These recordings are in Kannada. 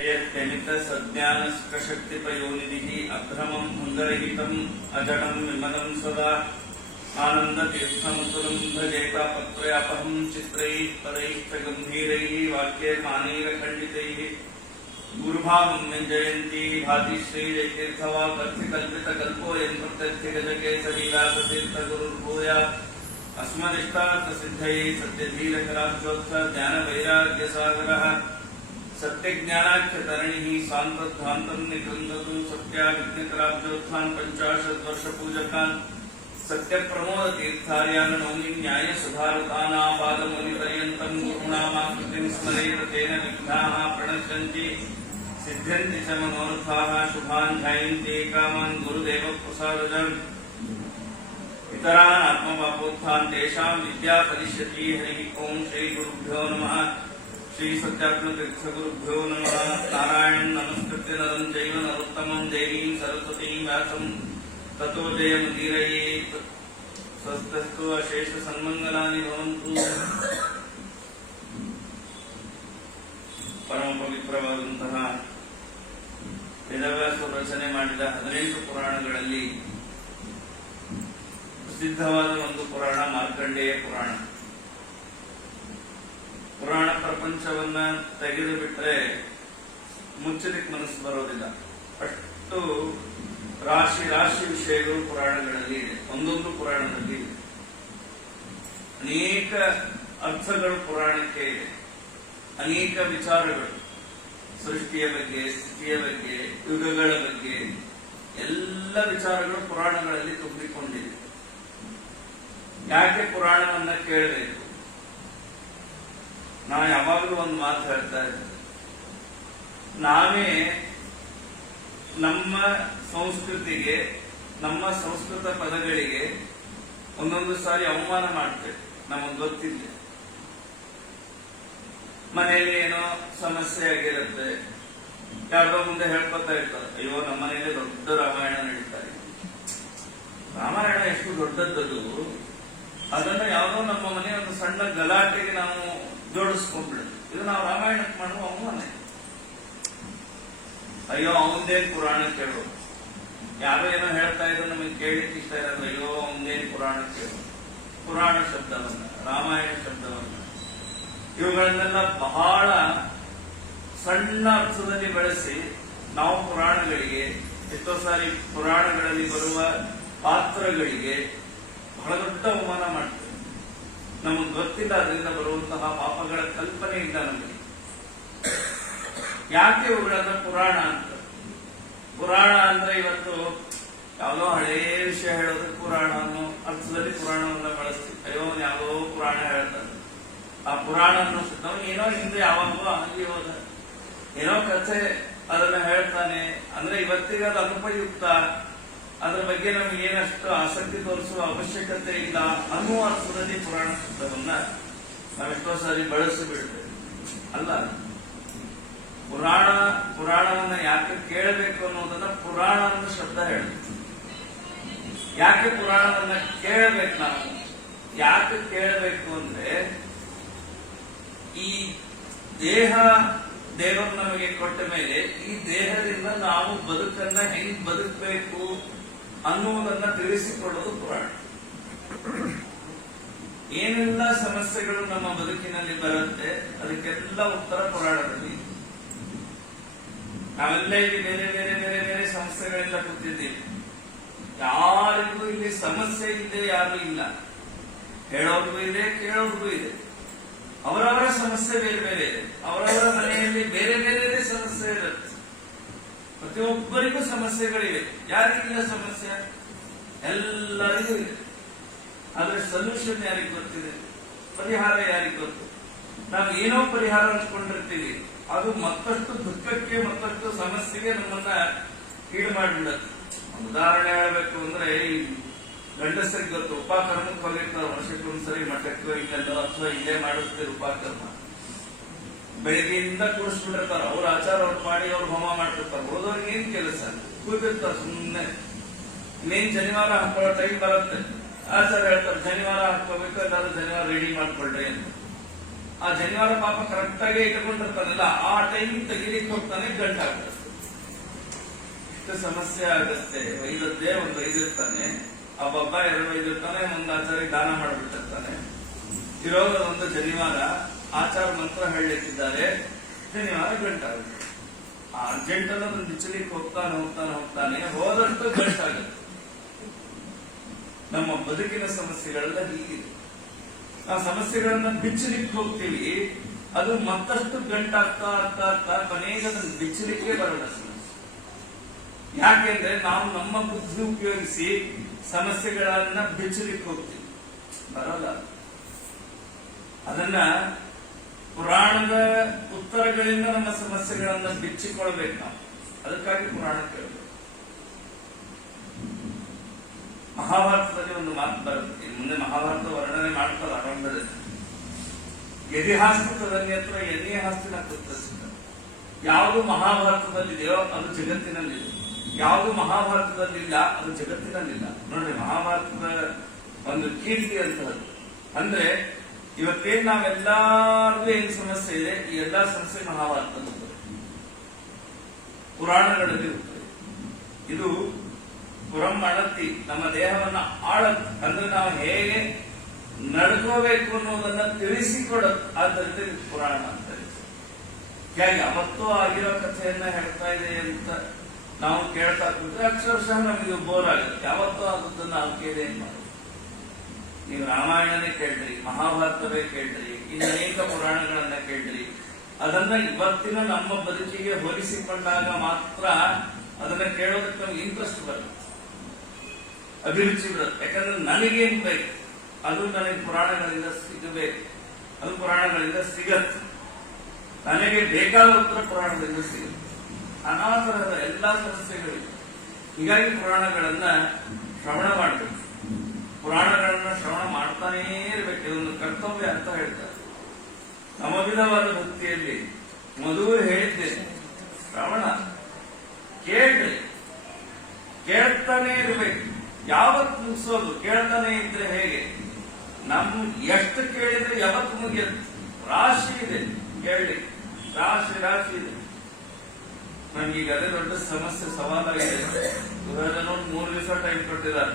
सज्ञानशक्तिपयोनिधिः अभ्रमं मुन्दरहितम् अजडं विमलं सदा आनन्दतीर्थमतुलं भजेतापत्रयापहं चित्रैः परैः च गम्भीरैः वाक्यमानैरखण्डितैः गुरुभावं व्यञ्जयन्ती भाति श्रीजयतीर्थवाकर्थिकल्पितकल्पोऽयं प्रत्यक्षगजकेसरीव्यासतीर्थगुरुर्भूयात् अस्मदिष्टार्थसिद्धये सत्यधीरकराब्जोत्थर ज्ञानवैराग्यसागरः सत्यज्ञानाख्यतरणिः सान्तध्वान्तं निगृह्णतु सत्याविज्ञकराब्जोत्थान् 50 वर्षपूजकान् सत्यप्रमोदतीर्थार्यान् नौमि न्यायसुधारतानापादमुनिपर्यन्तं गुरूणामाकृतिं स्मरेत तेन विघ्नाः प्रणश्यन्ति सिद्ध्यन्ति च मनोरथाः शुभान् ध्यायन्ति कामान् गुरुदेवप्रसादजन् इतरान् आत्मपापोत्थान् तेषां विद्या करिष्यति हरिः ओं श्रीगुरुभ्यो नमः श्री सत्यात्मतीर्थगुरुभ्यो नमः नारायणं नमस्कृत्य नरं चैव नरोत्तमं देवीं सरस्वतीं व्यासं ततो जयमुदीरयेत् स्वस्तस्तु अशेष सन्मङ्गलानि भवन्तु। ಪರಮ ಪವಿತ್ರವಾದಂತಹ ವೇದವ್ಯಾಸರು ರಚನೆ ಮಾಡಿದ 18 ಪುರಾಣಗಳಲ್ಲಿ ಪ್ರಸಿದ್ಧವಾದ ಒಂದು ಪುರಾಣ ಮಾರ್ಕಂಡೇಯ ಪುರಾಣ. ಪುರಾಣ ಪ್ರಪಂಚವನ್ನ ತೆಗೆದು ಬಿಟ್ರೆ ಮುಚ್ಚಲಿಕ್ಕೆ ಮನಸ್ಸು ಬರೋದಿಲ್ಲ. ಅಷ್ಟು ರಾಶಿ ರಾಶಿ ವಿಷಯಗಳು ಪುರಾಣಗಳಲ್ಲಿ ಇದೆ. ಒಂದೊಂದು ಪುರಾಣದಲ್ಲಿ ಇದೆ. ಅನೇಕ ಅರ್ಥಗಳು ಪುರಾಣಕ್ಕೆ ಇದೆ. ಅನೇಕ ವಿಚಾರಗಳು ಸೃಷ್ಟಿಯ ಬಗ್ಗೆ, ಸ್ಥಿತಿಯ ಬಗ್ಗೆ, ಯುಗಗಳ ಬಗ್ಗೆ ಎಲ್ಲ ವಿಚಾರಗಳು ಪುರಾಣಗಳಲ್ಲಿ ತುಂಬಿಕೊಂಡಿದೆ. ಯಾಕೆ ಪುರಾಣವನ್ನ ಕೇಳಬೇಕು? ನಾ ಯಾವಾಗಲೂ ಒಂದು ಮಾತು ಹೇಳ್ತಾ ಇದ್ದೆ, ನಾವೇ ನಮ್ಮ ಸಂಸ್ಕೃತಿಗೆ, ನಮ್ಮ ಸಂಸ್ಕೃತ ಪದಗಳಿಗೆ ಒಂದೊಂದು ಸಾರಿ ಅವಮಾನ ಮಾಡ್ತೇವೆ. ನಮಗೆ ಗೊತ್ತಿಲ್ಲ, ಮನೆಯಲ್ಲಿ ಏನೋ ಸಮಸ್ಯೆ ಆಗಿರುತ್ತೆ, ಯಾರೋ ಮುಂದೆ ಹೇಳ್ಕೊತಾ ಇರ್ತಾರೆ, ಅಯ್ಯೋ ನಮ್ಮ ಮನೆಯಲ್ಲಿ ದೊಡ್ಡ ರಾಮಾಯಣ ನಡೀತಾರೆ. ರಾಮಾಯಣ ಎಷ್ಟು ದೊಡ್ಡದ್ದದು, ಅದನ್ನ ಯಾವುದೋ ನಮ್ಮ ಮನೆ ಒಂದು ಸಣ್ಣ ಗಲಾಟೆಗೆ ನಾವು ಜೋಡಿಸ್ಕೊಂಡ್ಬಿಡುದು. ಇದು ನಾವು ರಾಮಾಯಣಕ್ಕೆ ಮಾಡುವ ಅವಮಾನ. ಅಯ್ಯೋ ಅವನದೇನ್ ಪುರಾಣ ಕೇಳೋದು, ಯಾರೋ ಏನೋ ಹೇಳ್ತಾ ಇದ್ರು ನಮಗೆ ಕೇಳಿಕ್ಕೆ ಇಷ್ಟ ಇರೋದು, ಅಯ್ಯೋ ಅವನದೇನ್ ಪುರಾಣ ಕೇಳೋದು. ಪುರಾಣ ಶಬ್ದವನ್ನ, ರಾಮಾಯಣ ಶಬ್ದವನ್ನ, ಇವುಗಳನ್ನೆಲ್ಲ ಬಹಳ ಸಣ್ಣ ಅರ್ಥದಲ್ಲಿ ಬಳಸಿ ನಾವು ಪುರಾಣಗಳಿಗೆ, ಎಷ್ಟೋ ಸಾರಿ ಪುರಾಣಗಳಲ್ಲಿ ಬರುವ ಪಾತ್ರಗಳಿಗೆ ಬಹಳ ದೊಡ್ಡ ಅವಮಾನ ಮಾಡ್ತೇವೆ. ನಮಗೆ ಗೊತ್ತಿಲ್ಲ ಅದರಿಂದ ಬರುವಂತಹ ಪಾಪಗಳ ಕಲ್ಪನೆ ಇಲ್ಲ ನಮಗೆ. ಯಾಕೆ ಇವುಗಳನ್ನ ಪುರಾಣ ಅಂತ? ಪುರಾಣ ಅಂದ್ರೆ ಇವತ್ತು ಯಾವುದೋ ಹಳೆಯ ವಿಷಯ ಹೇಳೋದಕ್ಕೆ ಪುರಾಣ ಅನ್ನೋ ಅರ್ಥದಲ್ಲಿ ಪುರಾಣವನ್ನ ಬಳಸ್ತೀವಿ. ಅಯ್ಯೋ ಯಾವುದೋ ಪುರಾಣ ಹೇಳ್ತಾರೆ, ಆ ಪುರಾಣ ಅನ್ನೋ ನಾವು ಏನೋ ಹಿಂದೆ ಯಾವಾಗಲೂ ಆಗಿ ಹೋದ ಏನೋ ಕಥೆ ಅದನ್ನ ಹೇಳ್ತಾನೆ ಅಂದ್ರೆ ಇವತ್ತಿಗೆ ಅದು ಅನುಪಯುಕ್ತ, ಅದ್ರ ಬಗ್ಗೆ ನಮ್ಗೆ ಏನಷ್ಟು ಆಸಕ್ತಿ ತೋರಿಸುವ ಅವಶ್ಯಕತೆ ಇಲ್ಲ ಅನ್ನುವ ಅರ್ಥದಲ್ಲಿ ಪುರಾಣ ಶಬ್ದವನ್ನ ನಾವೆಷ್ಟೋ ಸಾರಿ ಬಳಸಿಬಿಡ್ತೇವೆ. ಅಲ್ಲ, ಪುರಾಣವನ್ನ ಯಾಕೆ ಕೇಳಬೇಕು ಅನ್ನೋದನ್ನ ಪುರಾಣ ಅನ್ನೋ ಶಬ್ದ ಹೇಳುತ್ತೆ. ಯಾಕೆ ಪುರಾಣವನ್ನ ಕೇಳಬೇಕು? ನಾವು ಯಾಕೆ ಕೇಳಬೇಕು ಅಂದ್ರೆ, ಈ ದೇಹ ದೇವರು ನಮಗೆ ಕೊಟ್ಟ ಮೇಲೆ ಈ ದೇಹದಿಂದ ನಾವು ಬದುಕನ್ನ ಹೆಂಗ್ ಬದುಕಬೇಕು ಅನ್ನುವುದನ್ನ ತಿಳಿಸಿಕೊಡೋದು ಪುರಾಣ. ಏನೆಲ್ಲ ಸಮಸ್ಯೆಗಳು ನಮ್ಮ ಬದುಕಿನಲ್ಲಿ ಬರುತ್ತೆ ಅದಕ್ಕೆಲ್ಲ ಉತ್ತರ ಪುರಾಣದಲ್ಲಿ. ನಾವೆಲ್ಲ ಇಲ್ಲಿ ಬೇರೆ ಬೇರೆ ಬೇರೆ ಬೇರೆ ಸಮಸ್ಯೆಗಳೆಲ್ಲ ಕೂತಿದ್ದೀವಿ. ಯಾರಿಗೂ ಇಲ್ಲಿ ಸಮಸ್ಯೆ ಇದೆ ಯಾರು ಇಲ್ಲ, ಹೇಳೋರ್ಗೂ ಇದೆ, ಕೇಳೋರ್ಗೂ ಇದೆ. ಅವರವರ ಸಮಸ್ಯೆ ಬೇರೆ ಬೇರೆ ಇದೆ. ಅವರವರ ಮನೆಯಲ್ಲಿ ಬೇರೆ ಬೇರೆ ಸಮಸ್ಯೆ ಇರುತ್ತೆ. ಪ್ರತಿಯೊಬ್ಬರಿಗೂ ಸಮಸ್ಯೆಗಳಿವೆ. ಯಾರಿಗಿಲ್ಲ ಸಮಸ್ಯೆ? ಎಲ್ಲರಿಗೂ ಇದೆ. ಆದ್ರೆ ಸೊಲ್ಯೂಷನ್ ಯಾರಿಗೆ ಗೊತ್ತಿದೆ? ಪರಿಹಾರ ಯಾರಿಗೆ ಗೊತ್ತು? ನಾವು ಏನೋ ಪರಿಹಾರ ಅಂದ್ಕೊಂಡಿರ್ತೀವಿ, ಅದು ಮತ್ತಷ್ಟು ದುಃಖಕ್ಕೆ, ಮತ್ತಷ್ಟು ಸಮಸ್ಯೆಗೆ ನಮ್ಮನ್ನ ಈಡು ಮಾಡಿಬಿಡುತ್ತೆ. ಉದಾಹರಣೆ ಹೇಳಬೇಕು ಅಂದ್ರೆ, ಈ ಗಂಡಸರಿಗೆ ಗೊತ್ತು, ಉಪಕರ್ಮಕ್ಕೆ ಹೋಗಿರ್ತಾರೆ ವರ್ಷಕ್ಕೊಂದ್ಸರಿ ಮಠಕ್ಕೋ ಇಲ್ಲೆಲ್ಲೋ ಅಥವಾ ಇಲ್ಲೇ ಮಾಡಿರ್ತಾರೆ ಉಪಕರ್ಮ. ಬೆಳಿಗ್ಗೆಯಿಂದ ಕೂಡಿಸ್ಬಿಟ್ಟಿರ್ತಾರೆ, ಅವ್ರ ಆಚಾರ ಅವ್ರು ಮಾಡಿ ಅವ್ರು ಹೋಮ ಮಾಡ್ತಿರ್ತಾರೆ. ಹೋದವ್ರಿಗೆ ಏನ್ ಕೆಲಸ? ಕೂತಿರ್ತಾರೆ ಸುಮ್ಮನೆ. ಇನ್ನೇನ್ ಶನಿವಾರ ಹಾಕೊಳ್ಳೋ ಟೈಮ್ ಬರುತ್ತೆ, ಆಚಾರ ಹೇಳ್ತಾರೆ ಶನಿವಾರ ಹಾಕೋಬೇಕು, ಎಲ್ಲಾದ್ರೂ ಶನಿವಾರ ರೆಡಿ ಮಾಡ್ಕೊಳ್ರಿ ಅಂತ. ಆ ಜನಿವಾರ ಪಾಪ ಕರೆಕ್ಟ್ ಆಗಿ ಇಟ್ಕೊಂಡಿರ್ತಾನಲ್ಲ, ಆ ಟೈಮ್ ತೆಗಿಲಿಕ್ಕೆ ಹೋಗ್ತಾನೆ, ಗಂಟಾಗ್ತದೆ. ಇಷ್ಟು ಸಮಸ್ಯೆ ಆಗುತ್ತೆ. ಒಯ್ದದ್ದೇ ಒಂದು ಒಯ್ದಿರ್ತಾನೆ, ಒಬ್ಬ 2 ಒಯ್ದಿರ್ತಾನೆ, ಒಂದು ಆಚಾರ್ಯ ದಾನ ಮಾಡಿಬಿಟ್ಟಿರ್ತಾನೆ. ಇರೋದ ಒಂದು ಜನಿವಾರ, ಆಚಾರ ಮಂತ್ರ ಹೇಳಲಿಕ್ಕಿದ್ದಾರೆ, ಜನಿವಾರ ಗಂಟಾಗುತ್ತೆ. ಆ ಅರ್ಜೆಂಟ್ ಅನ್ನೋದನ್ನ ಬಿಚ್ಚಲಿಕ್ಕೆ ಹೋಗ್ತಾನೆ, ಹೋದಷ್ಟು ಗಂಟಾಗುತ್ತೆ. ನಮ್ಮ ಬದುಕಿನ ಸಮಸ್ಯೆಗಳೆಲ್ಲ ಹೀಗಿದೆ. ಆ ಸಮಸ್ಯೆಗಳನ್ನ ಬಿಚ್ಚಲಿಕ್ಕೆ ಹೋಗ್ತೀವಿ, ಅದು ಮತ್ತಷ್ಟು ಗಂಟಾಗ್ತಾ ಕೊನೆಗೆ ಅದನ್ನು ಬಿಚ್ಚಲಿಕ್ಕೆ ಬರಲ್ಲ ಸಮಸ್ಯೆ. ಯಾಕೆಂದ್ರೆ ನಾವು ನಮ್ಮ ಬುದ್ಧಿ ಉಪಯೋಗಿಸಿ ಸಮಸ್ಯೆಗಳನ್ನ ಬಿಚ್ಚಲಿಕ್ಕೆ ಹೋಗ್ತೀವಿ, ಬರಲ್ಲ. ಅದನ್ನ ಪುರಾಣದ ಉತ್ತರಗಳಿಂದ ನಮ್ಮ ಸಮಸ್ಯೆಗಳನ್ನ ಬಿಚ್ಚಿಕೊಳ್ಬೇಕು ನಾವು. ಅದಕ್ಕಾಗಿ ಪುರಾಣ ಕೇಳಬೇಕು. ಮಹಾಭಾರತದಲ್ಲಿ ಒಂದು ಮಾತು ಬರುತ್ತೆ, ಮುಂದೆ ಮಹಾಭಾರತ ವರ್ಣನೆ ಮಾಡ್ತಾರೆ ಆರಂಭದಲ್ಲಿ. ಯದಿಹಾಸ್ತಿತದನ್ಯತ್ರ ಯದಿಹಾಸ್ತಿನ ಕೃತಸಿದ್ಧ. ಯಾವುದು ಮಹಾಭಾರತದಲ್ಲಿದೆಯೋ ಅದು ಜಗತ್ತಿನಲ್ಲಿದೆ, ಯಾವುದು ಮಹಾಭಾರತದಲ್ಲಿಲ್ಲ ಅದು ಜಗತ್ತಿನಲ್ಲಿಲ್ಲ. ನೋಡ್ರಿ, ಮಹಾಭಾರತದ ಒಂದು ಕೀರ್ತಿ ಅಂತದ್ದು. ಅಂದ್ರೆ ಇವತ್ತೇನ್ ನಾವೆಲ್ಲರಿಗೂ ಏನ್ ಸಮಸ್ಯೆ ಇದೆ, ಈ ಎಲ್ಲಾ ಸಮಸ್ಯೆ ಮಹಾಭಾರತದಲ್ಲಿ ಪುರಾಣಗಳಲ್ಲಿ ಇರುತ್ತದೆ. ಇದು ಪುರಂ ಅಳತಿ, ನಮ್ಮ ದೇಹವನ್ನ ಆಳತ್, ಅಂದ್ರೆ ನಾವು ಹೇಗೆ ನಡ್ಕೋಬೇಕು ಅನ್ನೋದನ್ನ ತಿಳಿಸಿಕೊಡತ್. ಆದ್ದರಿಂದ ಇದು ಪುರಾಣ ಅಂತ. ಹೀಗಾಗಿ ಅವತ್ತೂ ಆಗಿರೋ ಕಥೆಯನ್ನ ಹೇಳ್ತಾ ಇದೆ ಅಂತ ನಾವು ಕೇಳ್ತಾ ಕೂತ್ರೆ ಅಕ್ಷರಶಃ ನಮಗೆ ಬೋರ್ ಆಗುತ್ತೆ. ಯಾವತ್ತೂ ಆಗುತ್ತನ್ನ ನಾವು ಕೇಳಿ ಏನ್ ಮಾಡೋದು? ನೀವು ರಾಮಾಯಣನೇ ಕೇಳ್ರಿ, ಮಹಾಭಾರತವೇ ಕೇಳ್ರಿ, ಇನ್ನು ಅನೇಕ ಪುರಾಣಗಳನ್ನ ಕೇಳ್ರಿ. ಅದನ್ನ ಇವತ್ತಿನ ನಮ್ಮ ಬದುಕಿಗೆ ಹೋಲಿಸಿಕೊಂಡಾಗ ಮಾತ್ರ ಅದನ್ನ ಕೇಳೋದಕ್ಕೆ ನಮ್ಗೆ ಇಂಟ್ರೆಸ್ಟ್ ಬರುತ್ತೆ, ಅಭಿರುಚಿ ಬರುತ್ತೆ. ಯಾಕಂದ್ರೆ ನನಗೇನ್ ಬೇಕು ಅದು ನನಗೆ ಪುರಾಣಗಳಿಂದ ಸಿಗಬೇಕು, ಅದು ಪುರಾಣಗಳಿಂದ ಸಿಗತ್ತೆ. ನನಗೆ ಬೇಕಾದ ಉತ್ತರ ಪುರಾಣದಿಂದ ಸಿಗುತ್ತೆ. ಅನಾಥರದ ಎಲ್ಲಾ ಸಮಸ್ಯೆಗಳಿವೆ. ಹೀಗಾಗಿ ಪುರಾಣಗಳನ್ನ ಶ್ರವಣ ಮಾಡಬೇಕು. ಪುರಾಣಗಳನ್ನ ಶ್ರವಣ ಮಾಡ್ತಾನೇ ಇರಬೇಕು. ಇದೊಂದು ಕರ್ತವ್ಯ ಅಂತ ಹೇಳ್ತಾರೆ. ನಮವಿಧವಾದ ಭಕ್ತಿಯಲ್ಲಿ ಮಧುವು ಹೇಳಿದ್ದೇನೆ, ಶ್ರವಣ ಕೇಳ್ರಿ, ಕೇಳ್ತಾನೆ ಇರಬೇಕು. ಯಾವತ್ತು ಮುಗಿಸೋದು? ಕೇಳ್ತಾನೆ ಇದ್ರೆ ಹೇಗೆ? ನಮ್ ಎಷ್ಟು ಕೇಳಿದ್ರೆ ಯಾವತ್ತು ಮುಗಿಯುತ್ತೆ? ರಾಶಿ ಇದೆ ಕೇಳಿ, ರಾಶಿ ಇದೆ. ನಮ್ಗೀಗ ಅದೇ ದೊಡ್ಡ ಸಮಸ್ಯೆ ಸವಾಲಾಗಿದೆ. ಇವರು 3 ದಿವಸ ಟೈಮ್ ಕೊಟ್ಟಿದ್ದಾರೆ.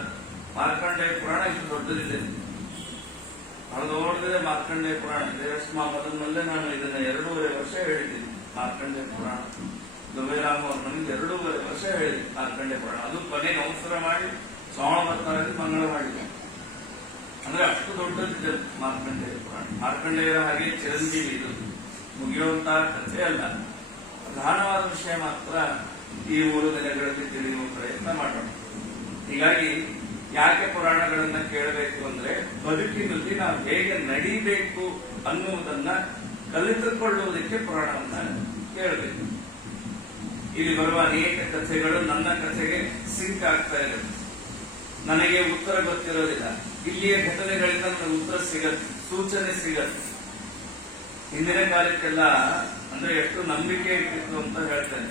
ಮಾರ್ಕಂಡೇಯ ಪುರಾಣ ಇಷ್ಟು ದೊಡ್ಡದಿದೆ, ಅದು ನೋಡಿದ್ರೆ ಮಾರ್ಕಂಡೇಯ ಪುರಾಣ ದೇವಸ್ಮಾಪದಲ್ಲೇ ನಾನು ಇದನ್ನ 2.5 ವರ್ಷ ಹೇಳಿದ್ದೀನಿ. ಮಾರ್ಕಂಡೇಯ ಪುರಾಣ ದುಬೈರಾಮ್ ಅವರು ನನಗೆ 2.5 ವರ್ಷ ಹೇಳಿದ್ರು ಮಾರ್ಕಂಡೇಯ ಪುರಾಣ. ಅದು ಕೊನೆಗೆ ಅವಸರ ಮಾಡಿ ಶ್ರಾವಣ ಬರ್ತಾರೆ ಮಂಗಳ ಮಾಡಿದೆ. ಅಂದ್ರೆ ಅಷ್ಟು ದೊಡ್ಡದಿದೆ ಮಾರ್ಕಂಡೇಯ ಪುರಾಣ. ಮಾರ್ಕಂಡೇಯರ ಹಾಗೆ ಚಿರಂಜೀವಿ ಇದು ಮುಗಿಯುವಂತಹ ಕಥೆ ಅಲ್ಲ. ಪ್ರಧಾನವಾದ ವಿಷಯ ಮಾತ್ರ ಈ 3 ದಿನಗಳಲ್ಲಿ ತಿಳಿಯುವ ಪ್ರಯತ್ನ ಮಾಡೋಣ. ಹೀಗಾಗಿ ಯಾಕೆ ಪುರಾಣಗಳನ್ನ ಕೇಳಬೇಕು ಅಂದ್ರೆ ಬದುಕಿನಲ್ಲಿ ನಾವು ಹೇಗೆ ನಡಿಬೇಕು ಅನ್ನುವುದನ್ನ ಕಲಿತುಕೊಳ್ಳುವುದಕ್ಕೆ ಪುರಾಣವನ್ನ ಕೇಳಬೇಕು. ಇಲ್ಲಿ ಬರುವ ಅನೇಕ ಕಥೆಗಳು ನನ್ನ ಕಥೆಗೆ ಸಿಂಕ್ ಆಗ್ತಾ ಇರುತ್ತೆ. ನನಗೆ ಉತ್ತರ ಗೊತ್ತಿರೋದಿಲ್ಲ. ಇಲ್ಲಿಯ ಘಟನೆಗಳಿಂದ ನನಗೆ ಉತ್ತರ ಸಿಗತ್ತೆ, ಸೂಚನೆ ಸಿಗತ್ತೆ. ಹಿಂದಿನ ಕಾಲಕ್ಕೆಲ್ಲ ಅಂದ್ರೆ ಎಷ್ಟು ನಂಬಿಕೆ ಇರ್ತಿತ್ತು ಅಂತ ಹೇಳ್ತೇನೆ.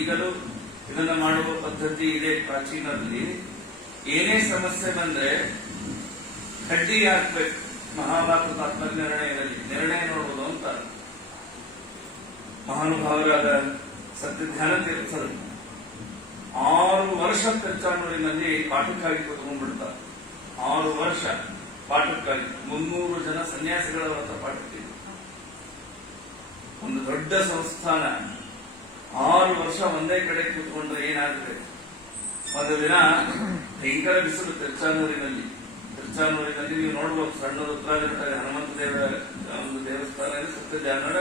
ಈಗಲೂ ಇದನ್ನ ಮಾಡುವ ಪದ್ಧತಿ ಇದೆ. ಪ್ರಾಚೀನರಲ್ಲಿ ಏನೇ ಸಮಸ್ಯೆ ಬಂದ್ರೆ ಕಡ್ಡಿ ಹಾಕ್ಬೇಕು. ಮಹಾಭಾರತ ಆತ್ಮನಿರ್ಣಯದಲ್ಲಿ ನಿರ್ಣಯ ನೋಡುವುದು ಅಂತ ಮಹಾನುಭಾವರಾದ ಸತ್ಯಧ್ಯಾನ ತೀರ್ಥರು 6 ವರ್ಷ ಕಚ್ಚಾನೂರಿನಲ್ಲಿ ಪಾಠಕ್ಕಾಗಿ ಕೂತ್ಕೊಂಡ್ಬಿಡ್ತಾರೆ. 6 ವರ್ಷ ಪಾಠಕ್ಕಾಗಿ 300 ಜನ ಸನ್ಯಾಸಿಗಳ ಹೊರತ ಪಾಠಕ್ಕೆ. ಒಂದು ದೊಡ್ಡ ಸಂಸ್ಥಾನ 6 ವರ್ಷ ಒಂದೇ ಕಡೆ ಕೂತ್ಕೊಂಡ್ರೆ ಏನಾಗುತ್ತೆ? ಒಂದು ದಿನ ಭಯಂಕರ ಬಿಸಿಲು ತಿರುಚಾನೂರಿನಲ್ಲಿ ನೀವು ನೋಡ್ಬೋದು. ಸಣ್ಣ ರುದ್ರಾಜಮಠ ಹನುಮಂತ ದೇವರ ಒಂದು ದೇವಸ್ಥಾನ ಇದೆ, ಸತ್ಯಧ್ಯಾನದ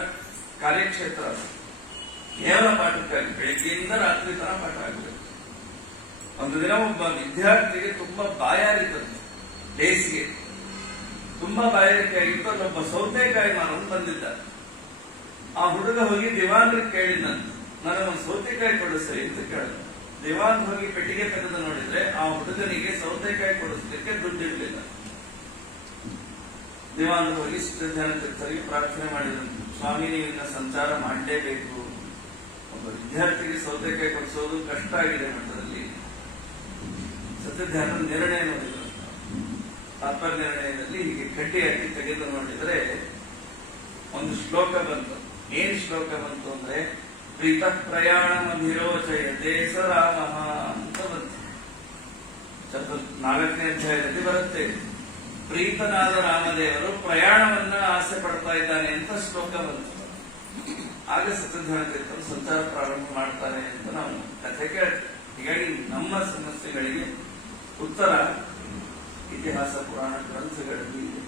ಕಾರ್ಯಕ್ಷೇತ್ರ. ಕೇವಲ ಪಾಠಕ್ಕಾಗಿ ಬೆಳಗ್ಗೆಯಿಂದ ರಾತ್ರಿ ತನಕ ಪಾಠ ಆಗಬೇಕು. ಒಂದು ದಿನ ಒಬ್ಬ ವಿದ್ಯಾರ್ಥಿಗೆ ತುಂಬಾ ಬಾಯಾರಿತಂತೆ, ಬೇಸಿಗೆ ತುಂಬಾ ಬಾಯಾರಿಕೆ ಆಗಿತ್ತು. ಅಲ್ಲೊಬ್ಬ ಸೌತೆಕಾಯಿ ಮಾರನ್ನು ಬಂದಿದ್ದ. ಆ ಹುಡುಗ ಹೋಗಿ ದಿವಾನ್ರಿಗೆ ಕೇಳಿದಂತೆ, ನನಗೊಂದು ಸೌತೆಕಾಯಿ ಕೊಡಿಸ್ರಿ ಅಂತ ಕೇಳಿದ. ದಿವಾನ್ ಹೋಗಿ ಪೆಟ್ಟಿಗೆ ತೆಗೆದು ನೋಡಿದ್ರೆ ಆ ಹುಡುಗನಿಗೆ ಸೌತೆಕಾಯಿ ಕೊಡಿಸ್ಲಿಕ್ಕೆ ದುಡ್ಡಿರ್ಲಿಲ್ಲ. ದಿವಾನ್ ಹೋಗಿ ಸತ್ಯಧ್ಯಾನ ತೀರ್ಥರಿಗೆ ಪ್ರಾರ್ಥನೆ ಮಾಡಿದಂತೆ, ಸ್ವಾಮಿ ನೀವಿನ್ನ ಸಂಚಾರ ಮಾಡಲೇಬೇಕು, ಒಬ್ಬ ವಿದ್ಯಾರ್ಥಿಗೆ ಸೌತೆಕಾಯಿ ಕೊಡಿಸೋದು ಕಷ್ಟ ಆಗಿದೆ ಮಠದಲ್ಲಿ. ಸತ್ಯಧ್ಯಾನ ನಿರ್ಣಯ ನೋಡಿದ್ರು. ತಾತ್ಪರ್ಯ ನಿರ್ಣಯದಲ್ಲಿ ಹೀಗೆ ಕಡ್ಡಿ ಹಾಕಿ ತೆಗೆದು ನೋಡಿದ್ರೆ ಒಂದು ಶ್ಲೋಕ ಬಂತು. ಏನ್ ಶ್ಲೋಕ ಬಂತು ಅಂದ್ರೆ ಪ್ರೀತ ಪ್ರಯಾಣ ಮಧಿರೋಚಯತೆ ಸ ರಾಮ ಅಂತ ಬಂತು. 4ನೇ ಅಧ್ಯಾಯದಲ್ಲಿ ಬರುತ್ತೆ. ಪ್ರೀತನಾದ ರಾಮದೇವರು ಪ್ರಯಾಣವನ್ನ ಆಸೆ ಪಡ್ತಾ ಇದ್ದಾನೆ ಅಂತ ಶ್ಲೋಕ ಬಂತು. ಆಗ ಸತ್ಯಧರ್ಮತೀರ್ಥರು ಸಂಚಾರ ಪ್ರಾರಂಭ ಮಾಡ್ತಾನೆ ಅಂತ ನಾವು ಕಥೆ ಕೇಳ್ತೇವೆ. ಹೀಗಾಗಿ ನಮ್ಮ ಸಮಸ್ಯೆಗಳಿಗೆ ಉತ್ತರ ಇತಿಹಾಸ ಪುರಾಣ ಗ್ರಂಥಗಳಲ್ಲಿ ಇದೆ.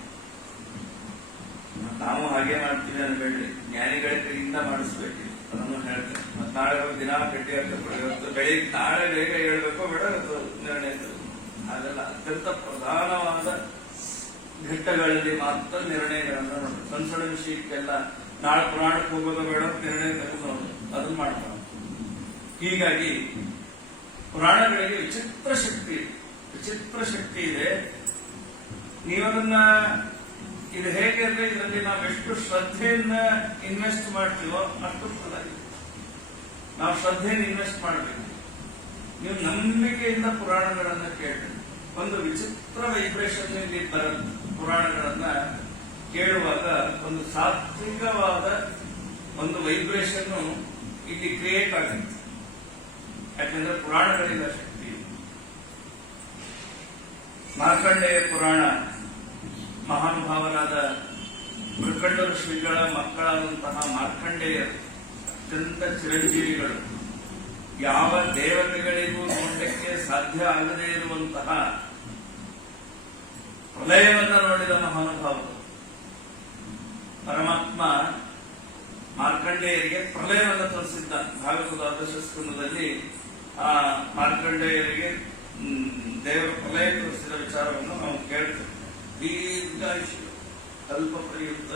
ನಾವು ಹಾಗೆ ಮಾಡ್ತೀವಿ ಅನ್ಬೇಡ್ರಿ, ಜ್ಞಾನಿಗಳ ಕೈಯಿಂದ ಮಾಡಿಸ್ಬೇಕು. ಅದನ್ನು ಹೇಳ್ತೇನೆ. ಮತ್ತೆ ನಾಳೆ ದಿನ ಭೇಟಿ ಆಗ್ತದೆ. ಬೆಳಿಗ್ಗೆ ನಾಳೆ ಬೇಗ ಹೇಳ್ಬೇಕೋ ಬೇಡ ನಿರ್ಣಯ ಹಾಗೆಲ್ಲ ಅತ್ಯಂತ ಪ್ರಧಾನವಾದ ಘಟ್ಟಗಳಲ್ಲಿ ಮಾತ್ರ ನಿರ್ಣಯಗಳನ್ನು ನೋಡಿ. ಸಣ್ಣ ಸಣ್ಣ ವಿಷಯಕ್ಕೆಲ್ಲ ನಾಳೆ ಪುರಾಣಕ್ಕೆ ಹೋಗೋದು ಬೇಡ ನಿರ್ಣಯ ತೆಗೆದು ಅದನ್ನ ಮಾಡ್ತಾರೆ. ಹೀಗಾಗಿ ಪುರಾಣಗಳಿಗೆ ವಿಚಿತ್ರ ಶಕ್ತಿ ಇದೆ. ನೀವದನ್ನ ಇದು ಹೇಗೆ ಅಂದ್ರೆ ಇದರಲ್ಲಿ ನಾವು ಎಷ್ಟು ಶ್ರದ್ಧೆಯನ್ನ ಇನ್ವೆಸ್ಟ್ ಮಾಡ್ತೀವೋ ಅಷ್ಟು ಫಲ ಇದೆ. ನಾವು ಶ್ರದ್ಧೆಯನ್ನು ಇನ್ವೆಸ್ಟ್ ಮಾಡಬೇಕು. ನೀವು ನಂಬಿಕೆಯಿಂದ ಪುರಾಣಗಳನ್ನ ಕೇಳಿ ಒಂದು ವಿಚಿತ್ರ ವೈಬ್ರೇಷನ್ ಇಲ್ಲಿ ಬರುತ್ತೆ. ಪುರಾಣಗಳನ್ನ ಕೇಳುವಾಗ ಒಂದು ಸಾತ್ವಿಕವಾದ ಒಂದು ವೈಬ್ರೇಷನ್ ಇಲ್ಲಿ ಕ್ರಿಯೇಟ್ ಆಗುತ್ತೆ. ಯಾಕಂದ್ರೆ ಪುರಾಣಗಳಿಂದ ಶಕ್ತಿ. ಮಾರ್ಕಂಡೇಯ ಪುರಾಣ ಮಹಾನುಭಾವರಾದ ಮೃಕಂಡರು ಶ್ರೀಗಳ ಮಕ್ಕಳಾದಂತಹ ಮಾರ್ಕಂಡೇಯರು ಅತ್ಯಂತ ಚಿರಂಜೀವಿಗಳು. ಯಾವ ದೇವತೆಗಳಿಗೂ ನೋಡಲಿಕ್ಕೆ ಸಾಧ್ಯ ಆಗದೇ ಇರುವಂತಹ ಪ್ರಲಯವನ್ನ ನೋಡಿದ ಮಹಾನುಭಾವರು. ಪರಮಾತ್ಮ ಮಾರ್ಕಂಡೇಯರಿಗೆ ಪ್ರಲಯವನ್ನು ತೋರಿಸಿದ್ದ. ಭಾಗವತದ 12ನೇ ಸ್ಕಂದದಲ್ಲಿ ಆ ಮಾರ್ಕಂಡೇಯರಿಗೆ ದೇವರ ಪ್ರಲಯ ತೋರಿಸಿದ ವಿಚಾರವನ್ನು ನಾವು ಕೇಳ್ತೇವೆ. ದೀರ್ಘಾಯುಷ್ಯ ಕಲ್ಪ ಪ್ರಯುಕ್ತ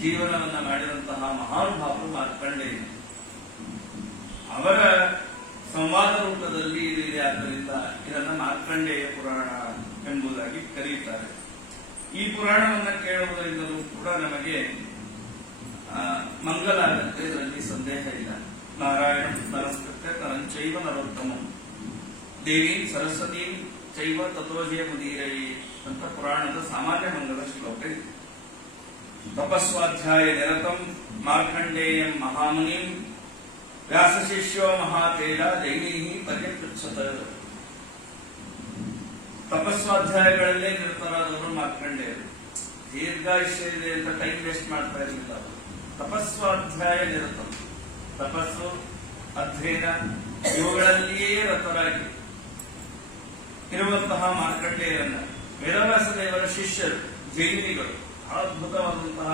ಜೀವನವನ್ನ ಮಾಡಿದಂತಹ ಮಹಾನುಭಾವರು ಮಾರ್ಕಂಡೇಯ. ಅವರ ಸಂವಾದ ರೂಪದಲ್ಲಿ ಇದು ಇದೆ. ಆದ್ದರಿಂದ ಇದನ್ನ ಮಾರ್ಕಂಡೇಯ ಪುರಾಣ ಎಂಬುದಾಗಿ ಕರೆಯುತ್ತಾರೆ. ಈ ಪುರಾಣವನ್ನ ಕೇಳುವುದರಿಂದಲೂ ಕೂಡ ನಮಗೆ ಮಂಗಲ ಆಗುತ್ತೆ. ಇದರಲ್ಲಿ ಸಂದೇಹ ಇಲ್ಲ. ನಾರಾಯಣ ನಮಸ್ಕೃತ್ಯ ತರಂಚೈವ ನರೋತ್ತಮ ದೇವಿ ಸರಸ್ವತಿ ಚೈವ ತಥೋಜಯ ಮುದೀರೈ ಅಂತ ಪುರಾಣದ ಸಾಮಾನ್ಯ ಮಂಗಲ ಶ್ಲೋಕ ಇದೆ. ತಪಸ್ವಾಧ್ಯಾಯ ನಿರತಂ ಮಾರ್ಕಂಡೇಯಂ ಮಹಾಮುನಿಂ ವ್ಯಾಸಶಿಷ್ಯೋ ಮಹಾತೇಜ ಜೈನೈ ಪರ್ಯಪೃಚ್ಛತ. ತಪಸ್ವಾಧ್ಯಾಯಗಳಲ್ಲೇ ನಿರತರಾದವರು ಮಾರ್ಕಂಡೇಯರು. ದೀರ್ಘಾಯುಷ್ಯ ಇದೆ ಅಂತ ಟೈಮ್ ವೇಸ್ಟ್ ಮಾಡ್ತಾ ಇರಲಿಲ್ಲ ಅವರು. ತಪಸ್ವಾಧ್ಯಾಯ ನಿರತ, ತಪಸ್ಸು ಅಧ್ಯಯನ ಇವುಗಳಲ್ಲಿಯೇ ರತರಾಗಿ ಇರುವಂತಹ ಮಾರ್ಕಂಡೇಯರನ್ನ ವೇದವ್ಯಾಸ ದೇವರ ಶಿಷ್ಯರು ಜೈಮಿನಿಗಳು. ಅದ್ಭುತವಾದಂತಹ